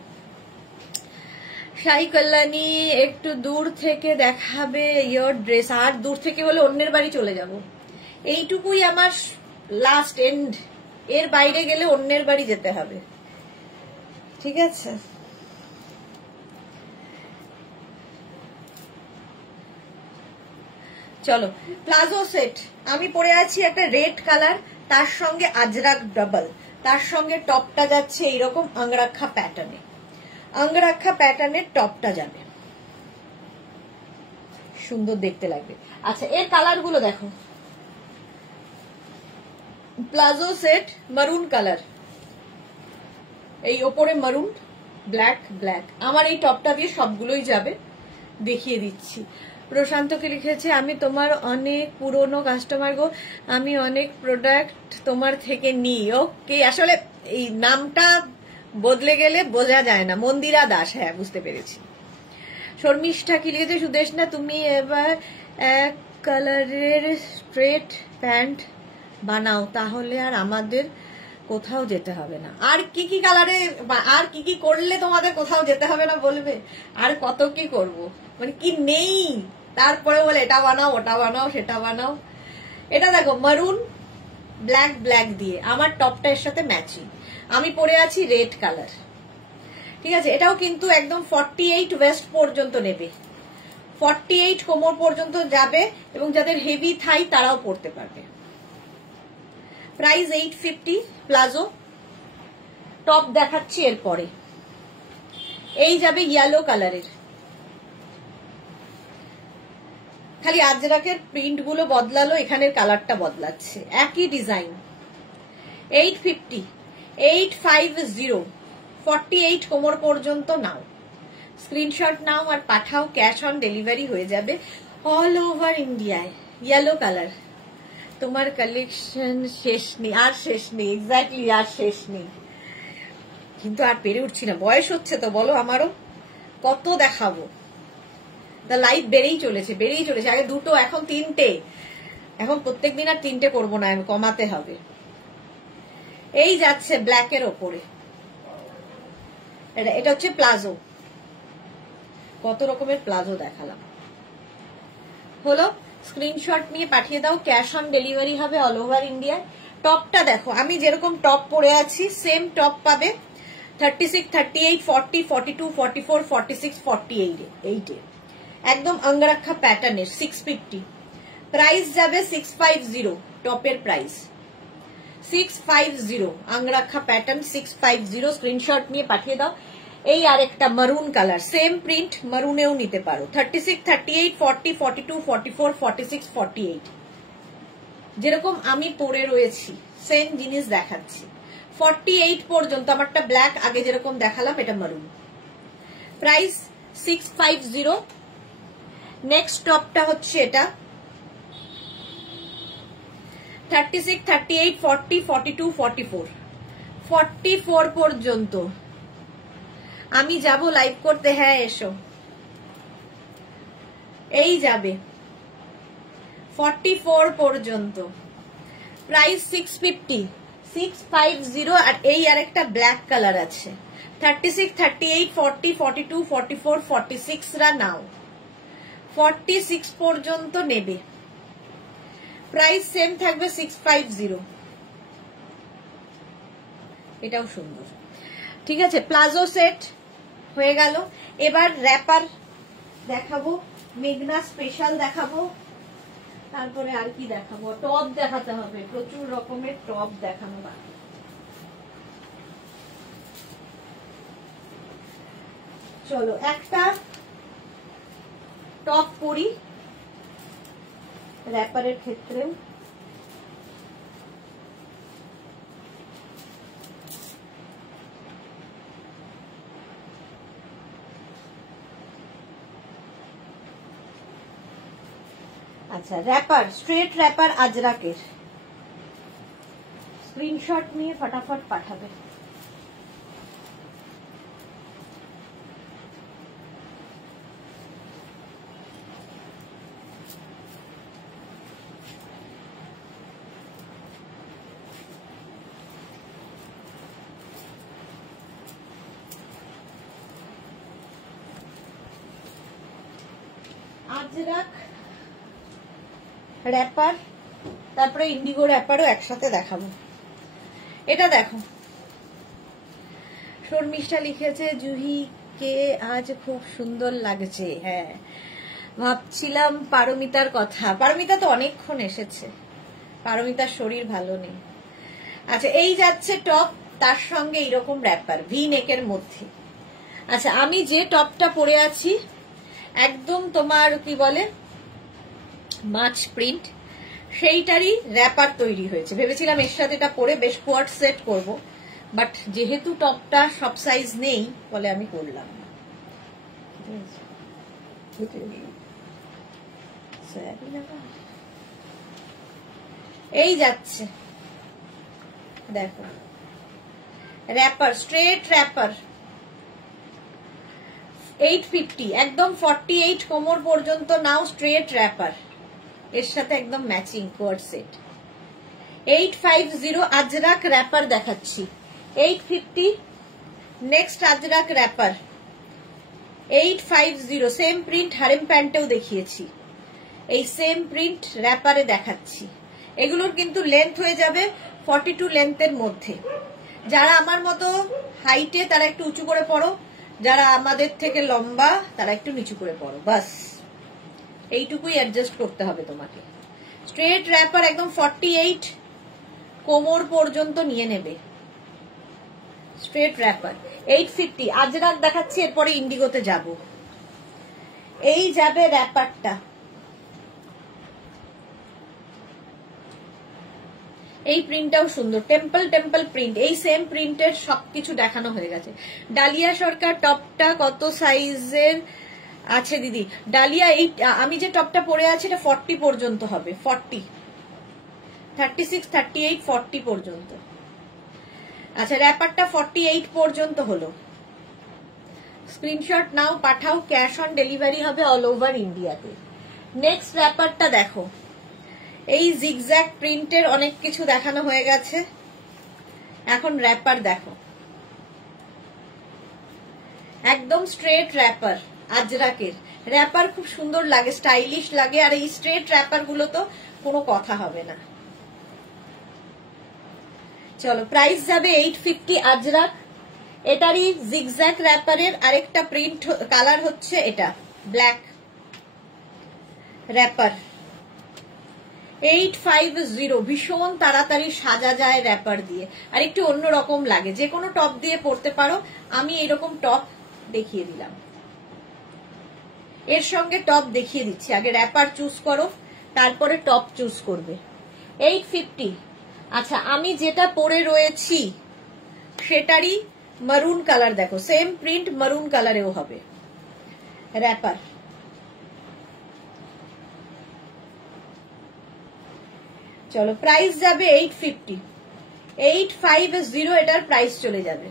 Sai Kalyani, একটু দূর থেকে দেখাবে ইয়োর ড্রেস। আর দূর থেকে হলে অন্যের বাড়ি চলে যাব, এইটুকুই আমার লাস্ট এন্ড। এর বাইরে গেলে অন্যের বাড়ি যেতে হবে, ঠিক আছে। চলো, প্লাজো সেট আমি পরে আছি একটা রেড কালার, তার সঙ্গে আজরাক ডাবল, তার সঙ্গে টপটা যাচ্ছে এইরকম আংরাক্ষা প্যাটার্নে, আংরাক্ষা প্যাটার্নের টপটা যাবে, সুন্দর দেখতে লাগবে। আচ্ছা, এর কালার গুলো দেখো। প্লাজো সেট মারুন কালার, এই ওপরে মারুন, ব্ল্যাক ব্ল্যাক। আমার এই টপটা দিয়ে সবগুলোই যাবে, দেখিয়ে দিচ্ছি। প্রশান্তকে লিখেছে, আমি তোমার অনেক পুরনো কাস্টমার গো, আমি অনেক প্রোডাক্ট তোমার থেকে নিই। ওকে, আসলে এই নামটা বদলে গেলে বোঝা যায় না। মন্দিরা দাস, হ্যাঁ বুঝতে পেরেছি। শর্মিষ্ঠা কি লিখেছে, সুদেশ না তুমি এবার এক কালারের স্ট্রেট প্যান্ট বানাও, তাহলে আর আমাদের কোথাও যেতে হবে না। আর কি কি কালারে, আর কি কি করলে তোমাদের কোথাও যেতে হবে না বলবে? আর কত কি করব, মানে কি নেই, তারপরে বলে এটা বানাও, ওটা বানাও, সেটা বানাও। এটা দেখো মারুন ব্ল্যাক ব্ল্যাক দিয়ে, আমার টপটা এর সাথে ম্যাচিং। আমি পরে আছি রেড কালার, ঠিক আছে, এটাও কিন্তু একদম 48 ওয়েস্ট পর্যন্ত নেবে, 48 কোমর পর্যন্ত যাবে, এবং যাদের হেভি থাই তারাও পরতে পারবে। Price 850 palazzo. টপ দেখাচ্ছি এরপরে। এই যাবে ইয়েলো কালারের, খালি আজরাকের প্রিন্ট গুলো বদলালো, এখানের কালারটা বদলাচ্ছে, একই ডিজাইন। 850, 850, 48 কোমর পর্যন্ত নাও, স্ক্রিনশট নাও আর পাঠাও, ক্যাশ অন ডেলিভারি হয়ে যাবে অল ওভার ইন্ডিয়ায়। ইয়েলো কালার, তোমার কালেকশন শেষ নেই, আর শেষ নেই, এক্স্যাক্টলি আর শেষ নেই, কিন্তু আর পেরে উঠছি না, বয়স হচ্ছে তো বলো আমারও, কত দেখাবো। দ্য লাইফ বেড়েই চলেছে, আগে দুটো, এখন তিনটে, এখন প্রত্যেকদিন আর তিনটে করবো না, কমাতে হবে। এই যাচ্ছে ব্ল্যাকের ওপরে, এটা হচ্ছে প্লাজো, কত রকমের প্লাজো দেখালাম, হলো। স্ক্রিনশট নিয়ে পাঠিয়ে দাও, ক্যাশ অন ডেলিভারি হবে অল ওভার ইন্ডিয়া। টপটা দেখো, আমি যেরকম টপ পরে আছি সেম টপ পাবে 36, 38, 40, 42, 44, 46, 48 একদম অঙ্গরাক্ষা প্যাটার্নের 650। প্রাইস যাবে 650, টপের প্রাইস 650, অঙ্গরাক্ষা প্যাটার্ন 650। স্ক্রিনশট নিয়ে পাঠিয়ে দাও। এই আরেকটা মারুন কালার, সেম প্রিন্ট, মারুনেও নিতে পারো। 36, 38, 40, 42, 44, 46, 48 যেরকম আমি পরে রয়েছি সেম জিনিস দেখাচ্ছি। 48 পর্যন্ত, আমারটা ব্ল্যাক, আগে যেরকম দেখালাম এটা মারুন। প্রাইস 650। নেক্সট টপটা হচ্ছে এটা 36, 38, 40, 42, 44, 44 পর্যন্ত আমি যাব লাইভ করতে। হ্যাঁ এসো, এই যাবে 44 পর্যন্ত। প্রাইস 650, 650। আর এই আরেকটা ব্ল্যাক কালার আছে 36, 38, 40, 42, 44, 46 রা নাও, 46 পর্যন্ত নেবে। প্রাইস সেম থাকবে 650। এটাও সুন্দর, ঠিক আছে। প্লাজো সেট হয়ে গেল। এবার র্যাপার দেখাবো, মেঘনা স্পেশাল দেখাবো, তারপরে আর কি দেখাবো, টপ দেখাতে হবে, প্রচুর রকমের টপ দেখানো বাকি। চলো একটা টপ পরি র্যাপারের ক্ষেত্রে। আচ্ছা, র্যাপার, স্ট্রেট র্যাপার আজরাকের, স্ক্রিনশট নিয়ে ফটাফট পাঠাবে। আজরাক র্যাপার, তারপরে ইন্ডিগো র্যাপারও একসাথে দেখাবো। এটা দেখো, শর্মিষ্ঠা লিখেছে জুহি কে আজ খুব সুন্দর লাগছে। হ্যাঁ, ভাবছিলাম পারমিতার কথা, পারমিতা তো অনেকক্ষণ এসেছে, পারমিতার শরীর ভালো নেই। আচ্ছা, এই যাচ্ছে টপ, তার সঙ্গে এইরকম র্যাপার ভি নেকের মধ্যে। আচ্ছা, আমি যে টপটা পরে আছি একদম তোমার কি বলে মাছ প্রিন্ট, সেইটারই র্যাপার তৈরি হয়েছে। ভেবেছিলাম এর সাথে এটা পরে বেশ কোয়ার্ট সেট করব, বাট যেহেতু টপটা সব সাইজ নেই বলে আমি করলাম না। এই যাচ্ছে দেখো র্যাপার, স্ট্রেট র্যাপার 850, একদম 48 কোমর পর্যন্ত নাও, স্ট্রেট র্যাপার, এর সাথে একদম matching coord set. 850 Ajrakh wrapper দেখাচ্ছি, 850। Next Ajrakh wrapper 850, same print harem প্যান্টেও দেখিয়েছি, এই সেম প্রিন্ট র্যাপারে দেখাচ্ছি। এগুলোর কিন্তু লেন্থ হয়ে যাবে 42 লেন্থের মধ্যে। যারা আমার মতো হাইটে তারা একটু উঁচু করে পরো, যারা আমাদের থেকে লম্বা তারা একটু নিচু করে পড়ো, বাস এইটুকুই অ্যাডজাস্ট করতে হবে তোমাকে। স্ট্রেট র্যাপার একদম 48 কোমর পর্যন্ত নিয়ে নেবে। Straight wrapper 850। আজরাক দেখাচ্ছি, এরপরে ইন্ডিগোতে যাব। এই যাবে র্যাপারটা, এই প্রিন্টটাও সুন্দর, টেম্পল টেম্পল প্রিন্ট। এই সেম প্রিন্টের সবকিছু দেখানো হয়ে গেছে। ডালিয়া সরকার টপটা কত সাইজের আছে দিদি? ডালিয়া এই আমি যে টপটা পরে আছি এটা 40 পর্যন্ত হবে, 40, 36, 38, 40 পর্যন্ত। আচ্ছা র্যাপারটা 48 পর্যন্ত হলো। স্ক্রিনশট নাও, পাঠাও, ক্যাশ অন ডেলিভারি হবে অল ওভার ইন্ডিয়াতে। নেক্সট র্যাপারটা দেখো, এই জিগজ্যাগ প্রিন্টের অনেক কিছু দেখানো হয়ে গেছে, এখন র্যাপার দেখো, একদম স্ট্রেট র্যাপার। আজরাকের র্যাপার খুব সুন্দর লাগে, স্টাইলিশ লাগে, আর এই স্ট্রেট র্যাপার গুলো তো কোনো কথা হবে না। চলো প্রাইস যাবে 850 আজরাক। এটারই জিগজ্যাগ র্যাপারের আরেকটা প্রিন্ট কালার হচ্ছে এটা ব্ল্যাক র্যাপার 850। ভীষণ তাড়াতাড়ি সাজা যায় র্যাপার দিয়ে, আর একটু অন্যরকম লাগে, যে কোনো টপ দিয়ে পরতে পারো। আমি এরকম টপ দেখিয়ে দিলাম, এর সঙ্গে টপ দেখিয়ে দিচ্ছি। আগে র্যাপার চুজ করো, তারপরে টপ চুজ করবে। 850। আচ্ছা আমি যেটা পরে রয়েছি সেটারই মারুন কালার দেখো, সেম প্রিন্ট মারুন কালারেও হবে র্যাপার। চলো প্রাইস যাবে 850, 850 এটার প্রাইস চলে যাবে।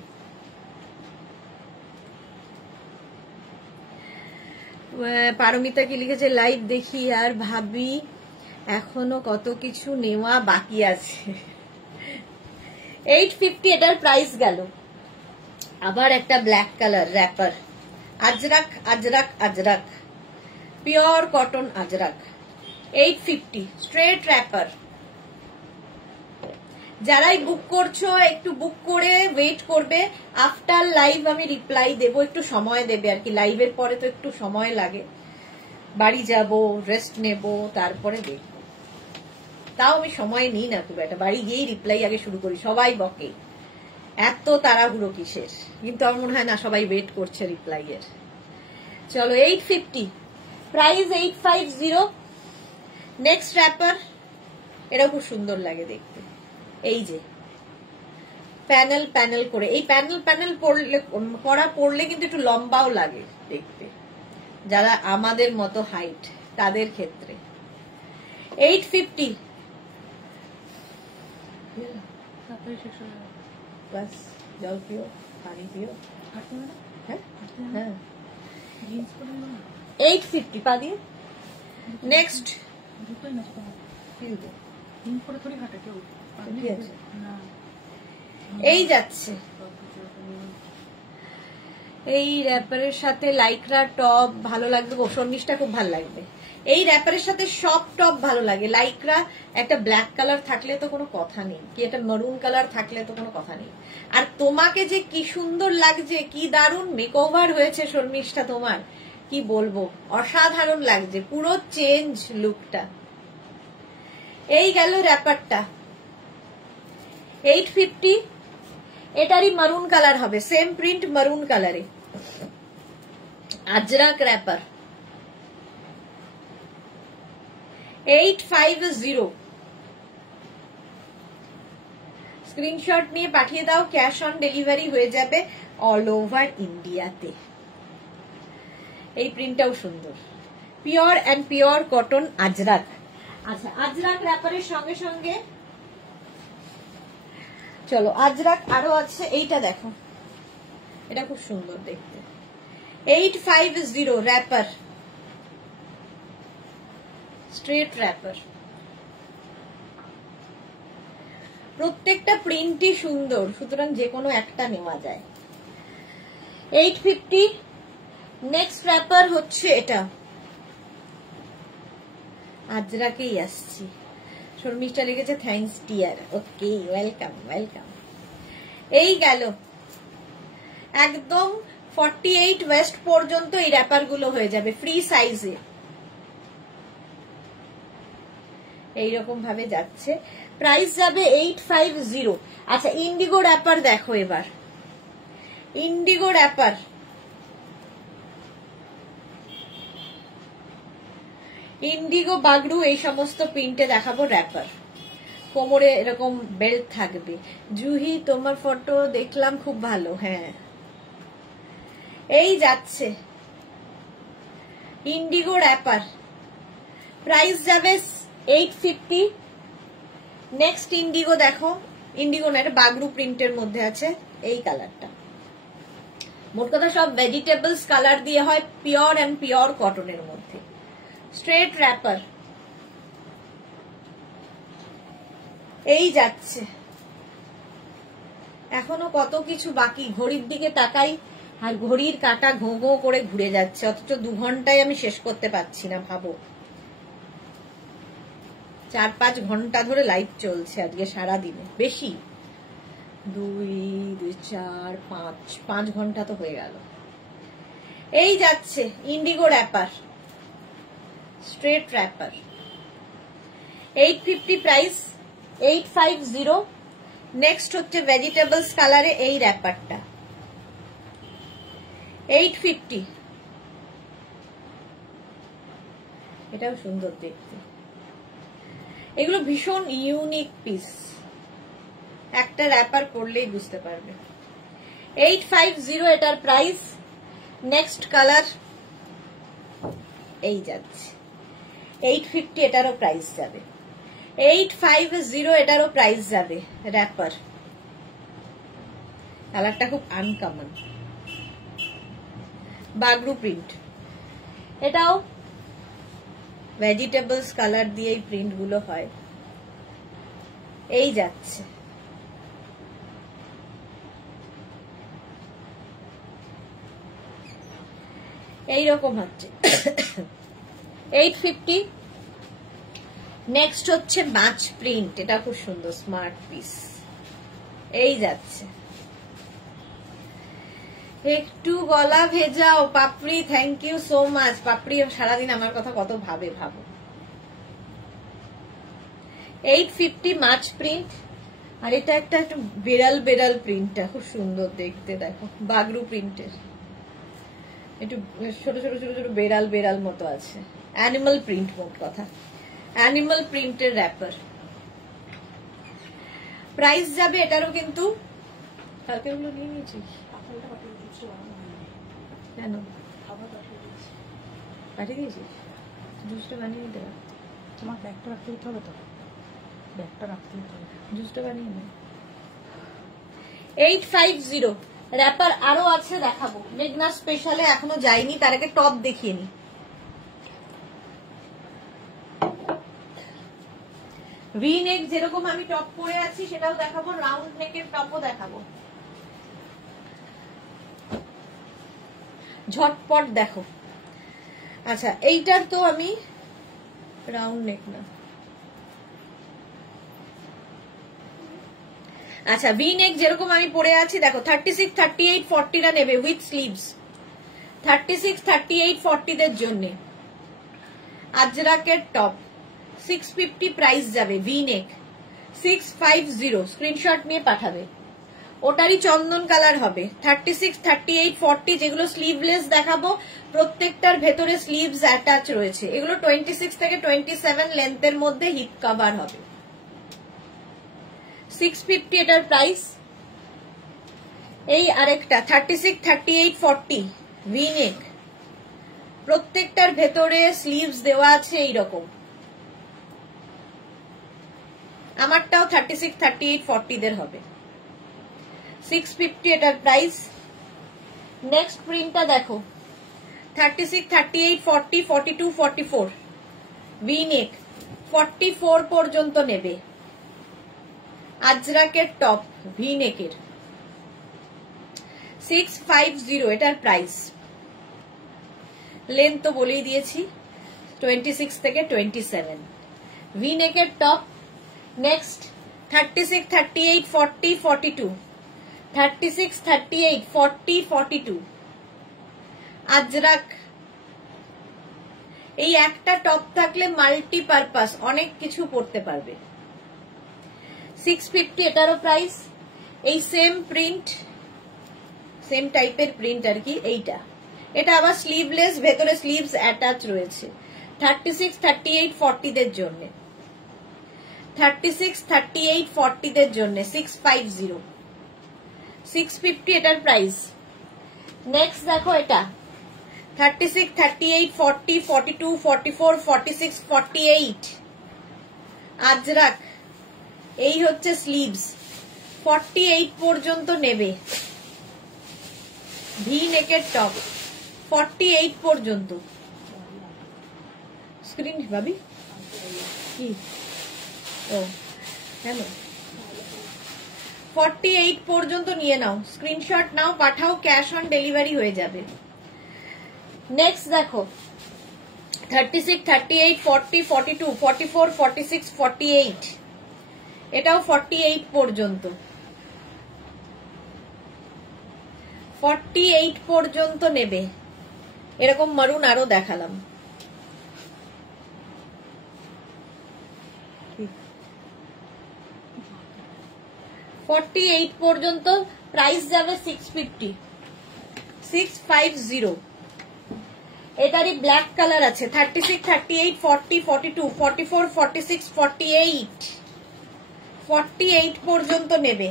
পারমিতা কি লিখেছে, লাইভ দেখি আর ভাবি এখনো কত কিছু নেওয়া বাকি আছে। 850 এটার প্রাইস গেল। আবার একটা black colour wrapper, Ajrak Ajrak Ajrak, pure cotton Ajrak, 850 straight wrapper. যারাই বুক করছো একটু বুক করে ওয়েট করবে, আফটার লাইভ আমি রিপ্লাই দেবো, একটু সময় দেবে আর কি, লাইভের পরে তো একটু সময় লাগে, বাড়ি যাব, রেস্ট নেব, তারপরে দেখবো। তাও আমি সময় নিই না খুব একটা, বাড়ি গিয়েই রিপ্লাই আগে শুরু করি। সবাই বকে এত তাড়াহুড়ো কিসের, কিন্তু আমার মনে হয় না সবাই ওয়েট করছে রিপ্লাই এর। চলো 850 প্রাইস 850। নেক্সট র্যাপার, এটা খুব সুন্দর লাগে দেখতে, এই যে প্যানেল প্যানেল করে, এই প্যানেল প্যানেল পরলে কিন্তু একটু লম্বাও লাগে দেখতে, যারা আমাদের মতো হাইট তাদের ক্ষেত্রে। 850 বাস, জল পিও, পানি পিও। হ্যাঁ হ্যাঁ 850 পা দিয়ে। নেক্সট এই যাচ্ছে, এই র্যাপারের সাথে লাইক্রা টপ ভালো লাগবে, শর্মিষ্ঠা খুব ভালো লাগবে। এই র্যাপারের সাথে সব টপ ভালো লাগে, লাইক্রা একটা ব্ল্যাক কালার থাকলে তো কোনো কথা নেই, কি একটা মারুন কালার থাকলে তো কোনো কথা নেই। আর তোমাকে যে কি সুন্দর লাগছে, কি দারুণ মেকওভার হয়েছে শর্মিষ্ঠা তোমার, কি বলবো, অসাধারণ লাগছে, পুরো চেঞ্জ লুকটা। এই গেল র্যাপারটা 850, এটারই মারুন কালার হবে, সেম প্রিন্ট মারুন কালারে, আজরাক র্যাপার 850। স্ক্রিনশট নিয়ে পাঠিয়ে দাও, ক্যাশ অন ডেলিভারি হয়ে যাবে অল ওভার ইন্ডিয়াতে। এই প্রিন্টটাও সুন্দর, pure and pure cotton Ajrak. আচ্ছা আজরাক র্যাপারের সঙ্গে সঙ্গে চলো আজরাক আরো আছে, এইটা দেখো, এটা খুব সুন্দর দেখতে, 850 র্যাপার, স্ট্রেট র্যাপার। প্রত্যেকটা প্রিন্টই সুন্দর, সুতরাং যে কোনো একটা নেওয়া যায়। 850। নেক্সট র্যাপার হচ্ছে এটা, আজরাকেই আসছি। শর্মিষ্ঠা লিখেছে thanks dear, okay welcome welcome. এই গেল একদম 48 ওয়েস্ট পর্যন্ত এই র্যাপার গুলো হয়ে যাবে ফ্রি সাইজে। এইরকম ভাবে যাচ্ছে, প্রাইস যাবে 850। আচ্ছা ইন্ডিগো র্যাপার দেখো এবার, ইন্ডিগো র্যাপার ইন্ডিগো বাগড়ু এই সমস্ত প্রিন্টে দেখাবো র্যাপার, কোমরে এরকম বেল্ট থাকবে। জুহি তোমার ফটো দেখলাম খুব ভালো, হ্যাঁ এই যাচ্ছে ইন্ডিগো র্যাপার, প্রাইস যাবে 850। নেক্সট ইন্ডিগো দেখো, ইন্ডিগো না, এটা বাগড়ু প্রিন্টের মধ্যে আছে এই কালারটা। মোট কথা সব ভেজিটেবলস কালার দিয়ে হয়, পিওর এন্ড পিওর কটনের মধ্যে। স্ট্রেট র্যাপার এই যাচ্ছে, এখনো কত কিছু বাকি। ঘড়ির দিকে তাকাই আর ঘড়ির কাঁটা ঘো ঘো করে ঘুরে যাচ্ছে, অথচ 2 ঘন্টায় আমি শেষ করতে পারছি না। ভাবো 4-5 ঘন্টা ধরে লাইভ চলছে আজকে সারা দিনে, বেশি 2-4-5 ঘন্টা তো হয়ে গেল। এই যাচ্ছে indigo wrapper, straight wrapper 850 price, 850। Next হচ্ছে ভেজিটেবলস কালারে এই র্যাপারটা 850, এটাও সুন্দর দেখতে। এগুলো ভীষণ ইউনিক পিস, একটা র্যাপার পরলেই বুঝতে পারবে। 850 এটার প্রাইস। নেক্সট কালার এই যাচ্ছে 850, এটারও প্রাইস যাবে 850, এটারও প্রাইস যাবে। র্যাপার কালারটা খুব আনকমন, বাগড়ু প্রিন্ট, এটাও ভেজিটেবলস কালার দিয়ে এই প্রিন্ট গুলো হয়। এই যাচ্ছে এইরকম হচ্ছে 850। নেক্সট হচ্ছে মাছ প্রিন্ট, এটা খুব সুন্দর স্মার্ট পিস, এই যাচ্ছে। একটু গলা ভেজাও পাপড়ি, থ্যাংক ইউ সো মাচ। পাপড়ি সারাদিন আমার কথা কত ভাবে, ভাবো। 850 মাছ প্রিন্ট, আর এটা একটা একটু বেড়াল বেড়াল প্রিন্টটা খুব সুন্দর দেখতে, দেখো বাগড়ু প্রিন্টের, একটু ছোট ছোট ছোট ছোট বেড়াল বেড়াল মতো আছে, অ্যানিমাল প্রিন্ট, মোট কথা অ্যানিমাল প্রিন্টের র্যাপার। প্রাইস যাবে এটারও কিন্তু, কালকে ওগুলো নিয়ে নিয়েছিস কেন? পাঠিয়ে দিয়েছিস? জুসটা বানিয়ে নিতে হবে, তোমার ব্যাগটা রাখতে দিতে হবে, তো ব্যাগটা রাখতে দিতে হবে, জুসটা বানিয়ে নে। 850 র্যাপার আরো আছে, দেখাবো। মেঘনা স্পেশালে এখনো যাইনি, তার আগে টপ দেখিয়ে নি। ভি নেক যেরকম আমি টপ পরে আছি সেটাও দেখাবো, রাউন্ড নেকের টপও দেখাবো। ঝটপট দেখো। আচ্ছা এইটার তো আমি রাউন্ড নেক না, আচ্ছা ভি নেক যেরকম আমি পরে আছি দেখো, 36, 38, 40 নেবে উইথ স্লিভস। 36, 38, 40 দের জন্য আজরাকের টপ 650 প্রাইস যাবে। ভি নেক 650, স্ক্রিনশট নিয়ে পাঠাবে। ওটারই চন্দন কালার হবে। 36, 38, 40 যেগুলো স্লিভলেস দেখাবো, প্রত্যেকটার ভেতরে স্লিভস অ্যাটাচ রয়েছে। এগুলো 26 থেকে 27 লেন্থের মধ্যে হিপ কভার হবে। 650 এটার প্রাইস। এই আরেকটা 36, 38, 40 ভি নেক, প্রত্যেকটার ভেতরে স্লিভস দেওয়া আছে এইরকম। আমারটাও 36, 38, 40 দের হবে। 650 এটার প্রাইস। নেক্সট প্রিন্টটা দেখো, 36, 38, 40, 42, 44 ভি নেক, 44 পর্যন্ত নেবে। আজরাকের টপ ভি নেকের 650 এটার প্রাইস। লেন্থ তো বলেই দিয়েছি, 26 থেকে 27 ভি নেকের টপ। নেক্সট 36, 38, 40, 42 36, 38, 40, 42 আজরাক, এই একটা টপ থাকলে মাল্টিপারপাস অনেক কিছু পড়তে পারবে। 650 এটারও প্রাইস। এই সেম প্রিন্ট, সেম টাইপের প্রিন্ট আর কি এইটা। এটা আবার স্লিভলেস, ভেতরে স্লিভস অ্যাটাচ রয়েছে। 36, 38, 40 দের জন্য, 36, 38, 40 দের জন্য 650, 650 এটার প্রাইস। নেক্সট দেখো এটা 36, 38, 40, 42, 44, 46, 48 আজরাক। এই হচ্ছে স্লিভস, 48 পর্যন্ত নেবে। ভি নেকের টপ 48 পর্যন্ত। স্ক্রিন ভাবি কি ও কেন 48 পর্যন্ত নিয়ে নাও, স্ক্রিনশট নাও, পাঠাও, ক্যাশ অন ডেলিভারি হয়ে যাবে। নেক্সট দেখো 36, 38, 40, 42, 44, 46, 48 এটাও 48 পর্যন্ত, 48 পর্যন্ত নেবে। এরকম মারুন আরো দেখালাম। ফর্টি 48 পর্যন্ত প্রাইস যাবে 650, 650। এটারই ব্ল্যাক কালার আছে 36, 38, 40, 42, 44, 46, 48 48 পর্যন্ত নেবে।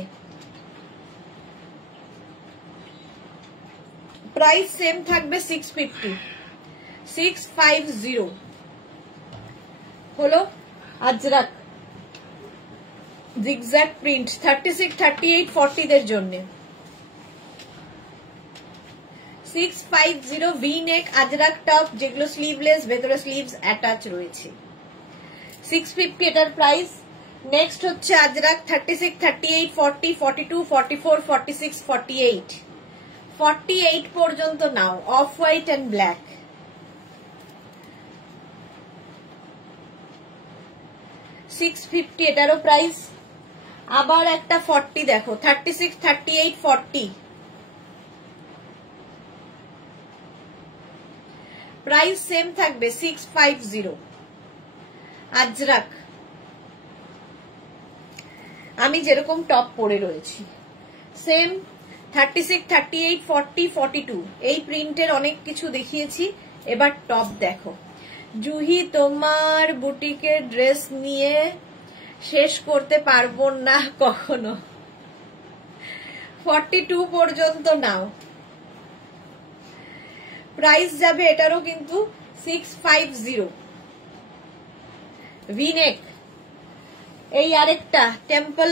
প্রাইস সেম থাকবে 650, 650 হলো আজরাক জিগজ্যাগ প্রিন্ট 36, 38, 40 দের জন্য। 650 ভি নেক আজরাক টপ, যেগুলো স্লিভলেস, ভেতরে স্লিভস অ্যাটাচ রয়েছে। 650 এটার প্রাইস। নেক্সট হচ্ছে আজরাক 36, 38, 40, 42, 44, 46, 48 48 পর্যন্ত নাও। অফ হোয়াইট এন্ড ব্ল্যাক, 650 এটারও প্রাইস। আবার একটা 40 দেখো 36, 38, 40 প্রাইস সেম থাকবে 650 আজরাক। আমি যেরকম টপ পরে রয়েছি সেম 36, 38, 40, 42 এই প্রিন্টের অনেক কিছু দেখিয়েছি। এবার টপ দেখো। জুহি তোমার বুটিকের ড্রেস নিয়ে শেষ করতে পারবো না কখনো। 42 পর্যন্ত নাও। প্রাইস যাবে এটারও কিন্তু 650। ভিনেক এই আরেকটা টেম্পল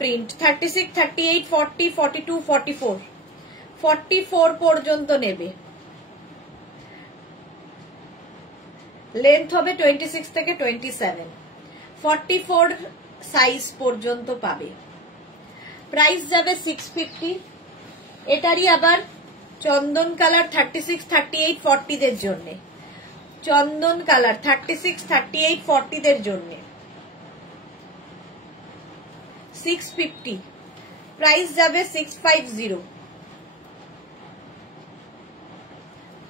প্রিন্ট 36, 38, 40, 42, 44 44 পর্যন্ত নেবে। লেন্থ হবে 26 থেকে 27, 44 সাইজ পর্যন্ত পাবে। প্রাইস যাবে 650। এটারই আবার চন্দন কালার 36, 38, 40 দের জন্য, চন্দন কালার 36, 38, 40 দের জন্য 650। প্রাইস যাবে 650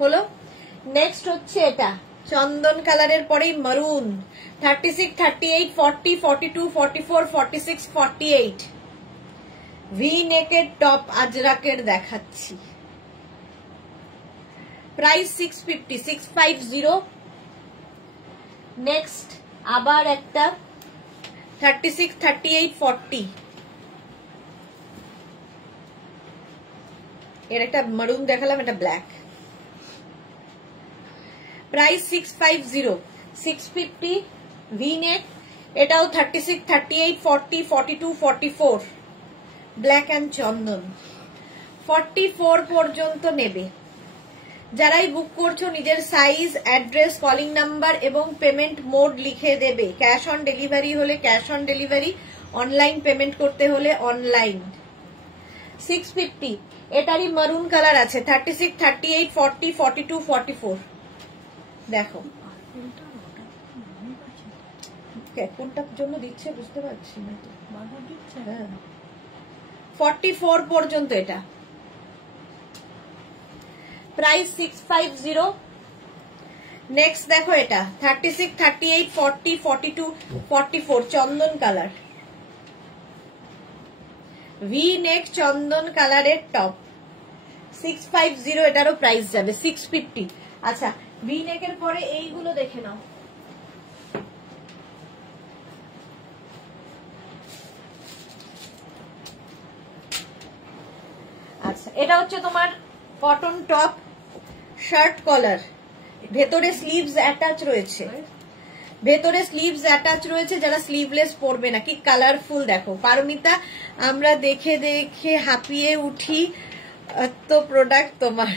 হলো। নেক্সট হচ্ছে এটা চন্দন কালারের পরেই মারুন 36, 38, 40, 42, 44, 46, 48 ভি নেকের টপ আজরাকের দেখাচ্ছি। প্রাইস 650, 650। নেক্সট আবার একটা 36, 38, 40 এর একটা মারুন দেখালাম, এটা ব্ল্যাক। প্রাইস 650, 650 ভি নেক। এটাও 36, 38, 40, 42, 44 ব্ল্যাক অ্যান্ড চন্দন 44 পর্যন্ত নেবে। যারাই বুক করছো নিজের সাইজ, অ্যাড্রেস, কলিং নাম্বার এবং পেমেন্ট মোড লিখে দেবে। ক্যাশ অন ডেলিভারি হলে cash on delivery, online payment করতে হলে অনলাইন। 650 এটারই মারুন কালার আছে 36, 38, 40, 42, 44 দেখো কোনটার জন্য দিচ্ছে বুঝতে পারছি না। 44 পর্যন্ত এটা। প্রাইস 650। নেক্সট দেখো এটা 36, 38, 40, 42, 44 চন্দন কালার, ভি নেক চন্দন কালারের টপ, 650। এটারও প্রাইস যাবে 650। আচ্ছা, ভি নেকের পরে এইগুলো দেখে নাও। আচ্ছা, এটা হচ্ছে তোমার কটন টপ, শার্ট কলার, ভেতরে স্লিভস অ্যাটাচ রয়েছে, ভেতরে স্লিভস অ্যাটাচ রয়েছে। যারা স্লিভলেস পরবে না, কি কালারফুল দেখো পারমিতা, আমরা দেখে দেখে হাঁপিয়ে উঠি, তো প্রোডাক্ট তোমার।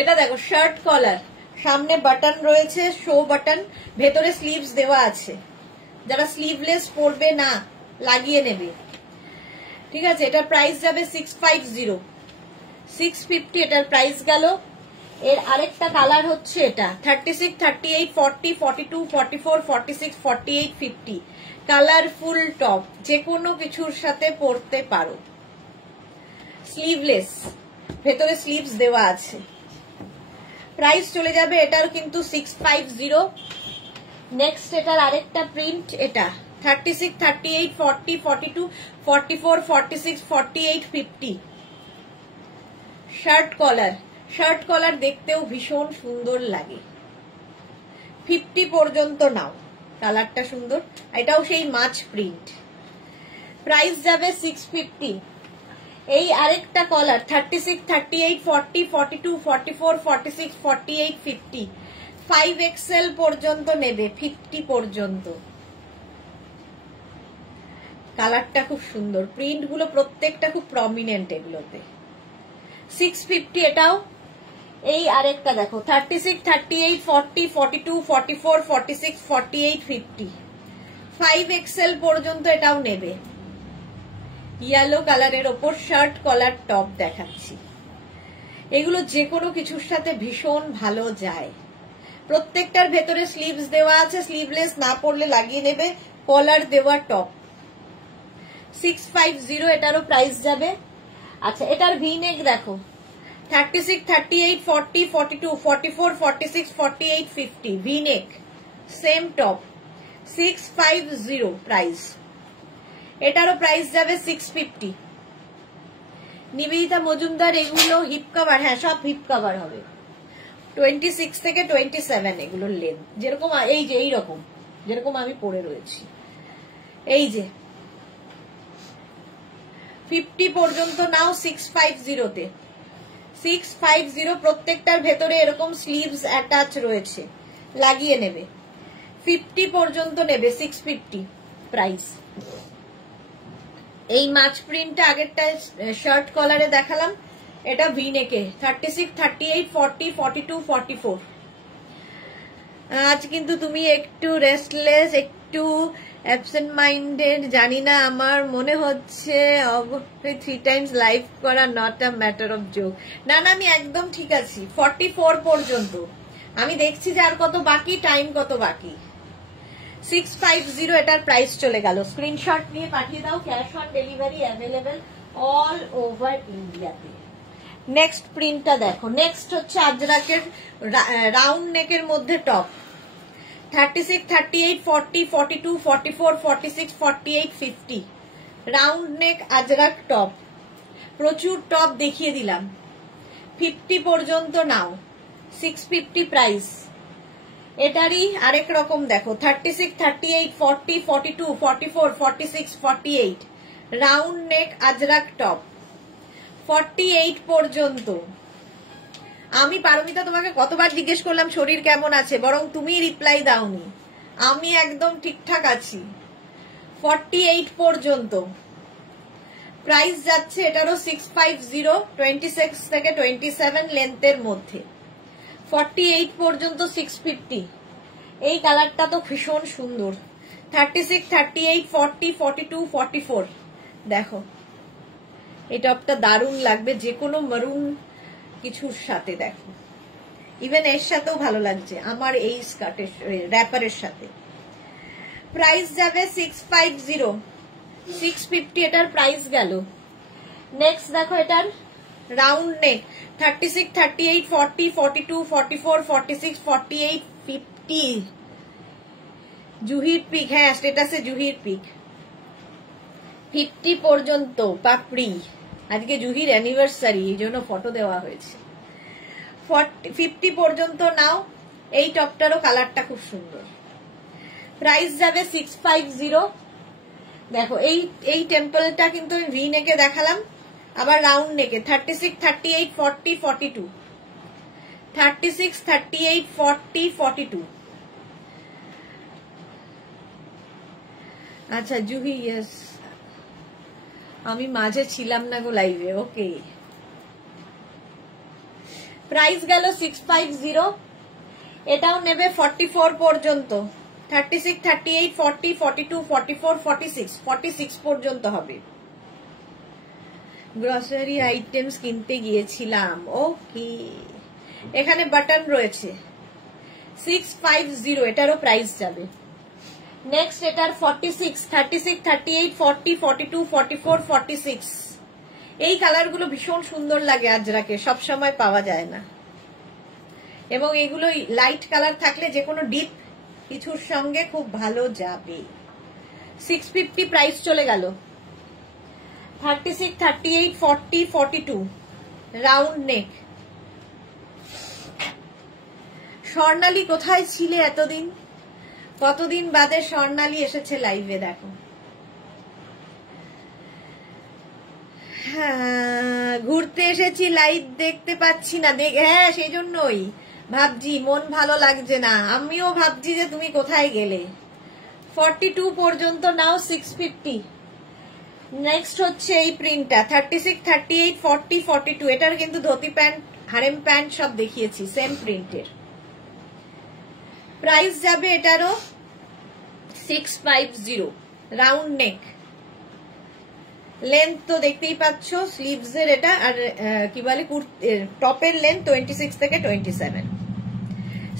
এটা দেখো শার্ট কলার, সামনে বাটন রয়েছে, শো বাটন, ভেতরে স্লিভস দেওয়া আছে। যারা স্লিভলেস পরবে না লাগিয়ে নেবে, ঠিক আছে। এটার প্রাইস যাবে 650, 650 এটার প্রাইস গেল। এর আরেকটা কালার হচ্ছে এটা 36, 38, 40, 42, 44, 46, 48, 50 কালারফুল টপ, যে কোনো কিছুর সাথে পরতে পারো, স্লিভলেস, ভেতরে স্লিভস দেওয়া আছে। প্রাইস চলে যাবে এটার কিন্তু 650। নেক্সট এটার আরেকটা প্রিন্ট, এটা 36, 38, 40, 42, 44, 46, 48, 50 শার্ট কলার, শার্ট কলার দেখতেও ভীষণ সুন্দর লাগে। 50 পর্যন্ত নাও, কালারটা সুন্দর, এটাও সেই মাছ প্রিন্ট। প্রাইস যাবে 650। এই আরেকটা কলার 36, 38, 40, 42, 44, 46, 48, 50 5XL পর্যন্ত নেবে, 50 পর্যন্ত। কালারটা খুব সুন্দর, প্রিন্ট গুলো প্রত্যেকটা খুব প্রমিনেন্ট এগুলোতে। 650 এটাও। এই আরেকটা দেখো 36, 38, 40, 42, 44, 46, 48, 50 5XL পর্যন্ত এটাও নেবে। ইয়েলো কালারের ওপর শার্ট কলার টপ দেখাচ্ছি। এগুলো যে কোনো কিছুর সাথে ভীষণ ভালো যায়। প্রত্যেকটার ভেতরে স্লিভস দেওয়া আছে, স্লিভলেস না পরলে লাগিয়ে নেবে, কলার দেওয়া টপ। 650 এটারও প্রাইস যাবে। আচ্ছা, এটার ভি নেক দেখো 36, 38, 40, 42, 44, 46, 48, 50 ভি নেক, সেম টপ, 650 প্রাইস। এটারও প্রাইস যাবে 650। নিবেদিতা মজুমদার, এগুলো হিপ কভার? হ্যাঁ, সব হিপ কভার হবে। 26 থেকে 27 এগুলোর লেন্থ, যেরকম এই যে এইরকম যেরকম আমি পরে রয়েছি, এই যে 50 পর্যন্ত নাও 650-তে। 650 প্রত্যেকটার ভেতরে এরকম স্লিভস অ্যাটাচ রয়েছে, লাগিয়ে নেবে। 50 পর্যন্ত নেবে, 650 প্রাইস। এই মাছ প্রিন্টটা আগেরটা শার্ট কলারে দেখালাম, এটা ভি নেকে 36, 38, 40, 42, 44। আজ কিন্তু তুমি একটু রেস্টলেস, একটু অ্যাবসেন্ট মাইন্ডেড, জানি না, আমার মনে হচ্ছে 3 টাইমস লাইভ করা not a matter of joke. না না, আমি একদম ঠিক আছি। 44 পর্যন্ত আমি দেখছি যে আর কত বাকি, টাইম কত বাকি। 650 এটার প্রাইস চলে গেল। স্ক্রিনশট নিয়ে পাঠিয়ে দাও, cash on delivery available all over ইন্ডিয়াতে। নেক্সট প্রিন্টটা দেখো, নেক্সট হচ্ছে আজরাকের রাউন্ড নেকের মধ্যে top 36, 38, 40, 42, 44, 46, 48, 50 round neck Ajrak top. প্রচুর টপ দেখিয়ে দিলাম, 50 পর্যন্ত নাও, 650 প্রাইস। এটারই আরেক রকম দেখো 36, 38, 40, 42, 44, 46, 48 রাউন্ড নেক আজরাক টপ, 48 পর্যন্ত। আমি পারমিতা তোমাকে কতবার জিজ্ঞেস করলাম শরীর কেমন আছে, বরং তুমি রিপ্লাই দাওনি। আমি একদম ঠিকঠাক আছি। 48 পর্যন্ত প্রাইস যাচ্ছে এটারও 650, 26 থেকে 27 লেন্থের মধ্যে। 48 পর্যন্ত 650। এই কালারটা তো ভীষণ সুন্দর। 36, 38, 40, 42, 44 দেখো, এই টপটা দারুণ লাগবে যে কোনো মারুন কিছুর সাথে। দেখো, ইভেন এর সাথেও ভালো লাগছে আমার এই স্কার্টের র্যাপারের সাথে। প্রাইস যাবে 650, 650 এটার প্রাইস গেল। নেক্সট দেখো, এটার রাউন্ড নেক 36, 38, 40, 42, 44, 46, 48, 50। জুহির পিক, হ্যাঁ স্টেটাসে জুহির পিক 50 পর্যন্ত পাপড়ি। আজকে জুহির অ্যানিভার্সারি, এই জন্য ফটো দেওয়া হয়েছে। 50 পর্যন্ত নাও। এই টপটারও কালারটা খুব সুন্দর। প্রাইস যাবে 650। দেখো এই টেম্পলটা কিন্তু ভি নেকে দেখালাম, আবার রাউন্ড নেকে 36, 38, 40, 42, 36, 38, 40, 42। আচ্ছা জুহি, ইয়েস আমি মাঝে ছিলাম না গো লাইভে। ওকে, প্রাইস গেল 650। এটাও নেবে 44 পর্যন্ত, 36, 38, 40, 42, 44, 46, 46 পর্যন্ত হবে। গ্রসারি আইটেমস কিনতে গিয়েছিলাম। ওকে, এখানে বাটন রয়েছে 650, এটারও প্রাইস যাবে। নেক্সট এটার 46, 36, 38, 40, 42, 44, 46। এই কালারগুলো ভীষণ সুন্দর লাগে আজরাকে, সবসময় পাওয়া যায় না, এবং এগুলো লাইট কালার থাকলে যে কোনো ডিপ কিছুর সঙ্গে খুব ভালো যাবে। 650 প্রাইস চলে গেল। 36, 38, 40, 42 রাউন্ড নেক। স্বর্ণালী কোথায় ছিলে এতদিন? কতদিন বাদে স্বর্ণালী এসেছে লাইভে, দেখো। হ্যাঁ, ঘুরতে এসেছি, লাইভ দেখতে পাচ্ছি না। হ্যাঁ, সেই জন্যই ভাবছি মন ভালো লাগছে না। আমিও ভাবছি যে তুমি কোথায় গেলে। 42 পর্যন্ত নাও 650। নেক্সট হচ্ছে এই প্রিন্টটা 36, 38, 40, 42। এটার কিন্তু ধুতি প্যান্ট, হারেম প্যান্ট সব দেখিয়েছি, সেম প্রিন্টের। প্রাইস যাবে এটারও 650। রাউন্ড নেক, লেন্থ তো দেখতেই পাচ্ছ স্লিভস এর এটা, আর কি বলে টপের লেন্থ 26 থেকে 27।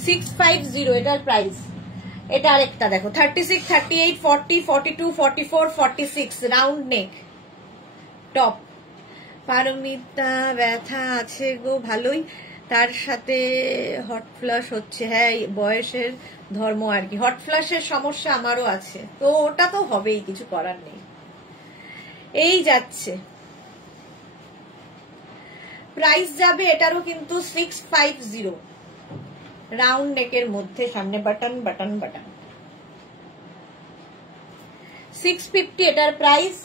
650 এটার প্রাইস। এটা আরেকটা দেখো 36, 38, 40, 42, 44, 46 রাউন্ড নেক টপ। পারমিতা ব্যথা আছে গো ভালোই, তার সাথে হট ফ্লাশ হচ্ছে। হ্যাঁ, বয়সের ধর্ম আর কি, হট ফ্লাশের সমস্যা আমারও আছে, তো ওটা তো হবেই, কিছু করার নেই। এই যাচ্ছে। প্রাইস যাবে এটারও কিন্তু 650। রাউন্ড নেকের মধ্যে সামনে বাটন বাটন বাটন। 650 এটার প্রাইস।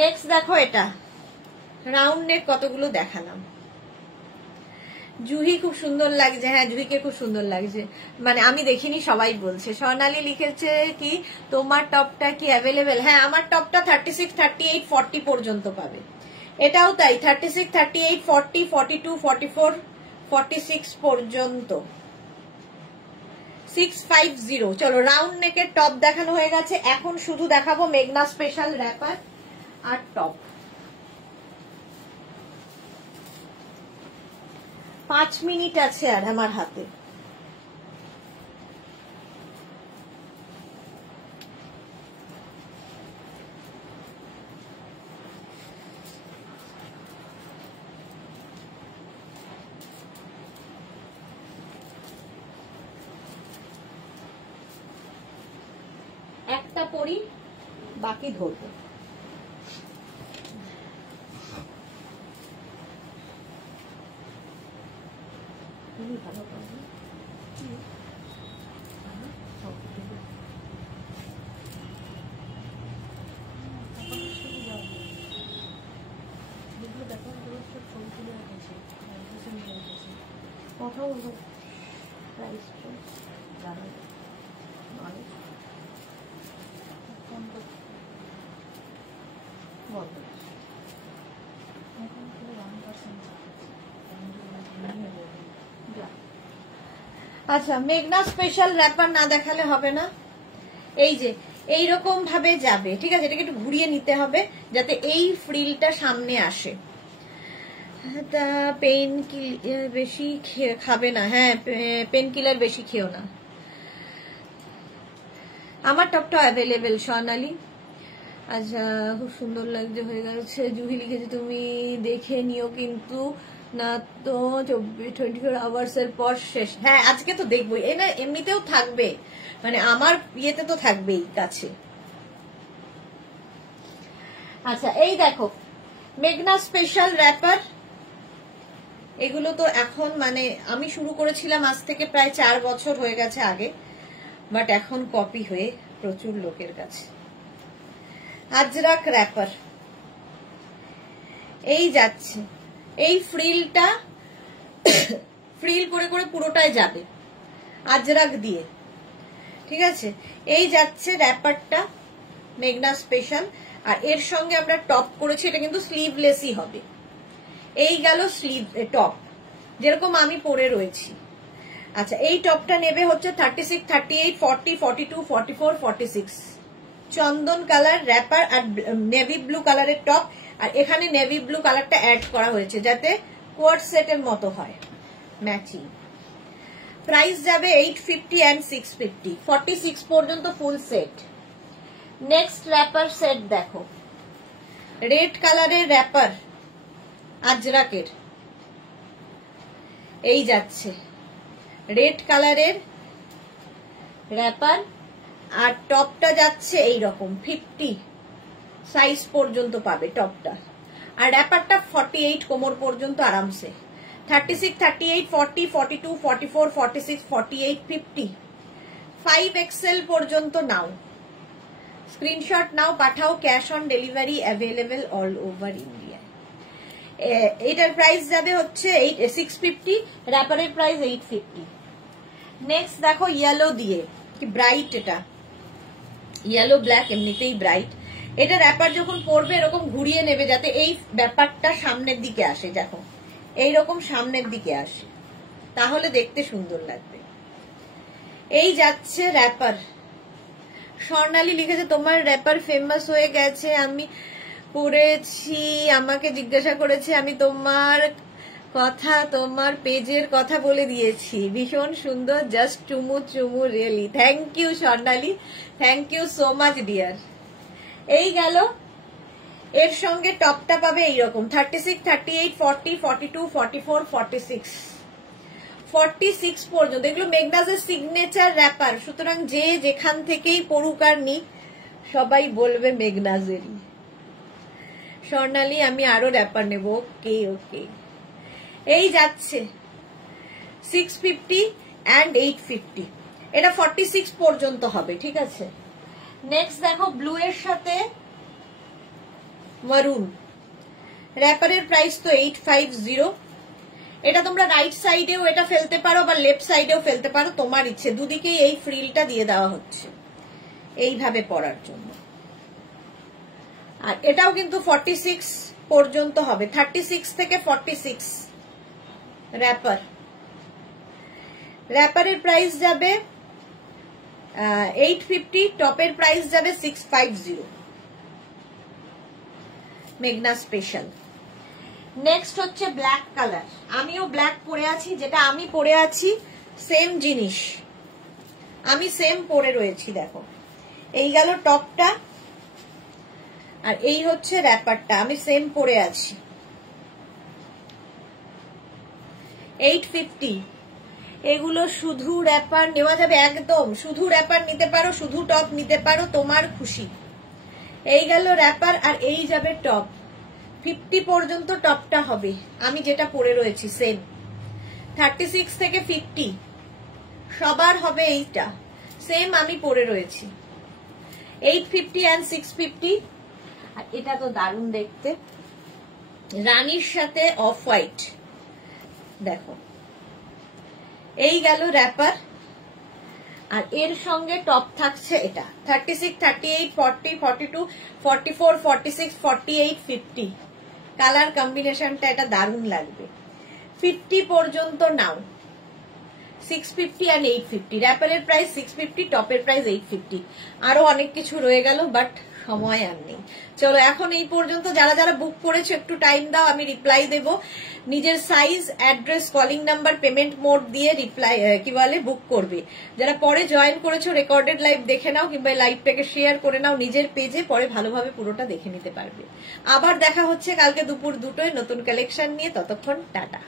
নেক্সট দেখো এটা রাউন্ড নেক, কতগুলো দেখালাম। জুহি খুব সুন্দর লাগছে। হ্যাঁ, জুহিকে খুব সুন্দর লাগছে, মানে আমি দেখিনি, সবাই বলছে। স্বর্ণালী লিখেছে কি তোমার টপটা কি অ্যাভেলেবেল? হ্যাঁ, আমার টপটা 36, 38, 40 পর্যন্ত পাবে। এটাও তাই 36, 38, 40, 42, 44, 46 পর্যন্ত। 650। চলো, রাউন্ড নেকের টপ দেখানো হয়ে গেছে, এখন শুধু দেখাবো মেঘনা স্পেশাল র্যাপার আর টপ। 5 মিনিট আছে আর আমার হাতে। একটা পরি, বাকি ধরবো। ভালো পাবো। কথা বলবো প্রাইস আচ্ছা, মেঘনা স্পেশাল র্যাপার না দেখালে হবে না। এই যে এইরকম ভাবে যাবে, ঠিক আছে? এটাকে একটু ঘুরিয়ে নিতে হবে যাতে এই ফ্রিলটা সামনে আসে। তা পেইন বেশি খাবে না। হ্যাঁ, পেন কিলার বেশি খেও না। আমার টপটা অ্যাভেলেবেল স্বর্ণালী। আচ্ছা, খুব সুন্দর লাগছে, হয়ে গেছে। জুহি লিখেছে তুমি দেখে নিও কিন্তু না তো 24 আওয়ার্স এর পর শেষ। হ্যাঁ, আজকে তো দেখবো, না এমনিতেও থাকবে, মানে আমার ইয়েতে তো থাকবেই কাছে। আচ্ছা, এই দেখো মেঘনা স্পেশাল র্যাপার। এগুলো তো এখন মানে আমি শুরু করেছিলাম আজ থেকে প্রায় 4 বছর হয়ে গেছে আগে, বাট এখন কপি হয়ে প্রচুর লোকের কাছে। আজরাক র্যাপার এই যাচ্ছে, এই ফ্রিলটা ফ্রিল করে করে পুরোটাই যাবে আজরাক দিয়ে, ঠিক আছে। এই যাচ্ছে র্যাপারটা মেঘনা স্পেশাল, আর এর সঙ্গে আমরা টপ করেছি, এটা কিন্তু স্লিভলেসই হবে। এই গেল স্লিভ টপ যেরকম আমি পরে রয়েছি। আচ্ছা, এই টপটা নেবে হচ্ছে 36, 38, 40, 42, 44, 46 চন্দন কালার র্যাপার আর নেভি ব্লু কালারের টপ, আর এখানে নেভি ব্লু কালারটা অ্যাড করা হয়েছে যাতে কোয়ার্ড সেটের মতো হয় ম্যাচিং। প্রাইস যাবে 850 এন্ড 650, 46 পর্যন্ত full set. Next wrapper set দেখো, রেড কালারের র্যাপার আজরাকের, এই যাচ্ছে রেড কালারের র্যাপার, আর টপটা যাচ্ছে এই রকম 50 সাইজ পর্যন্ত পাবে টপটা, আর র্যাপারটা 48 কোমর পর্যন্ত আরামসে। 36, 38, 40, 42, 44, 46, 48, 50 5XL পর্যন্ত নাও, স্ক্রিনশট নাও, পাঠাও, cash on delivery available all over India. এটার প্রাইস যাবে হচ্ছে 650, র্যাপারের প্রাইস 850। নেক্সট দেখো ইয়েলো দিয়ে, কি ব্রাইট, এটা ইয়েলো ব্ল্যাক, এমনিতেই ব্রাইট। এটা র্যাপার যখন পরবে এরকম ঘুরিয়ে নেবে যাতে এই ব্যাপারটা সামনের দিকে আসে, দেখো এইরকম সামনের দিকে আসে, তাহলে দেখতে সুন্দর লাগবে। এই যাচ্ছে র্যাপার। স্বর্ণালী লিখেছে তোমার র্যাপার ফেমাস হয়ে গেছে, আমি পড়েছি, আমাকে জিজ্ঞাসা করেছে, আমি তোমার কথা, তোমার পেজের কথা বলে দিয়েছি, ভীষণ সুন্দর, জাস্ট চুমু চুমু, really thank you Swarnali, thank you so much dear. এই গেল, এর সঙ্গে টপটা পাবে এইরকম 36, 38, 40, 42, 44, 46 46 পর্যন্ত। এগুলো মেঘনাজের সিগনেচার র্যাপার, সুতরাং যে যেখান থেকেই পড়ুক আর নিক সবাই বলবে মেঘনাজেরই। স্বর্ণালী আমি আরো র্যাপার নেব, ওকে ওকে। এই যাচ্ছে 650 and 850, এটা 46 পর্যন্ত হবে, ঠিক আছে। নেক্সট দেখো ব্লু এর সাথে মারুন, র্যাপারের প্রাইস তো 850। এটা তোমরা রাইট সাইডেও এটা ফেলতে পারো বা লেফট সাইডেও ফেলতে পারো, তোমার ইচ্ছে, দুদিকেই এই ফ্রিলটা দিয়ে দেওয়া হচ্ছে এইভাবে পরার জন্য। আর এটাও কিন্তু 46 পর্যন্ত হবে, 36 থেকে 46 র্যাপার। র্যাপারের প্রাইস যাবে 850, টপের প্রাইস যাবে 650, মেঘনা স্পেশাল। নেক্সট হচ্ছে ব্ল্যাক কালার, আমিও ব্ল্যাক পরে আছি, যেটা আমি পরে আছি সেম জিনিস, আমি সেম পরে রয়েছি, দেখো এই গেল টপটা, আর এই হচ্ছে র্যাপারটা, আমি সেম পরে আছি। 850, এগুলো শুধু র্যাপার নেওয়া যাবে, একদম শুধু র্যাপার নিতে পারো, শুধু টপ নিতে পারো, তোমার খুশি। এই গেল র্যাপার, আর এই যাবে টপ, 50 পর্যন্ত টপটা হবে, আমি যেটা পরে রয়েছি সেম। 36 থেকে 50 সবার হবে, এইটা সেম আমি পরে রয়েছি। 850 and 650, আর এটা তো দারুণ দেখতে, রানীর সাথে অফ হোয়াইট, দেখো এই গেল র্যাপার, আর এর সঙ্গে টপ থাকছে এটা 36, 38, 40, 42, 44, 46, 48, 50 কালার কম্বিনেশনটা এটা দারুণ লাগবে। 50 পর্যন্ত নাও, 650 and 850, র্যাপারের প্রাইস 650, টপের প্রাইস 850। আরো অনেক কিছু রয়ে গেল, বাট সময় আর নেই। চলো এখন এই পর্যন্ত, যারা যারা বুক করেছো একটু টাইম দাও, আমি রিপ্লাই দেব। নিজের size, address, calling number, payment mode দিয়ে রিপ্লাই কি বলে বুক করবে। যারা পরে জয়েন করেছো রেকর্ডেড লাইভ দেখে নাও, কিংবা লাইভটাকে শেয়ার করে নাও নিজের পেজে, পরে ভালোভাবে পুরোটা দেখে নিতে পারবে। আবার দেখা হচ্ছে কালকে দুপুর 2টোয় নতুন কালেকশন নিয়ে। ততক্ষণ টাটা।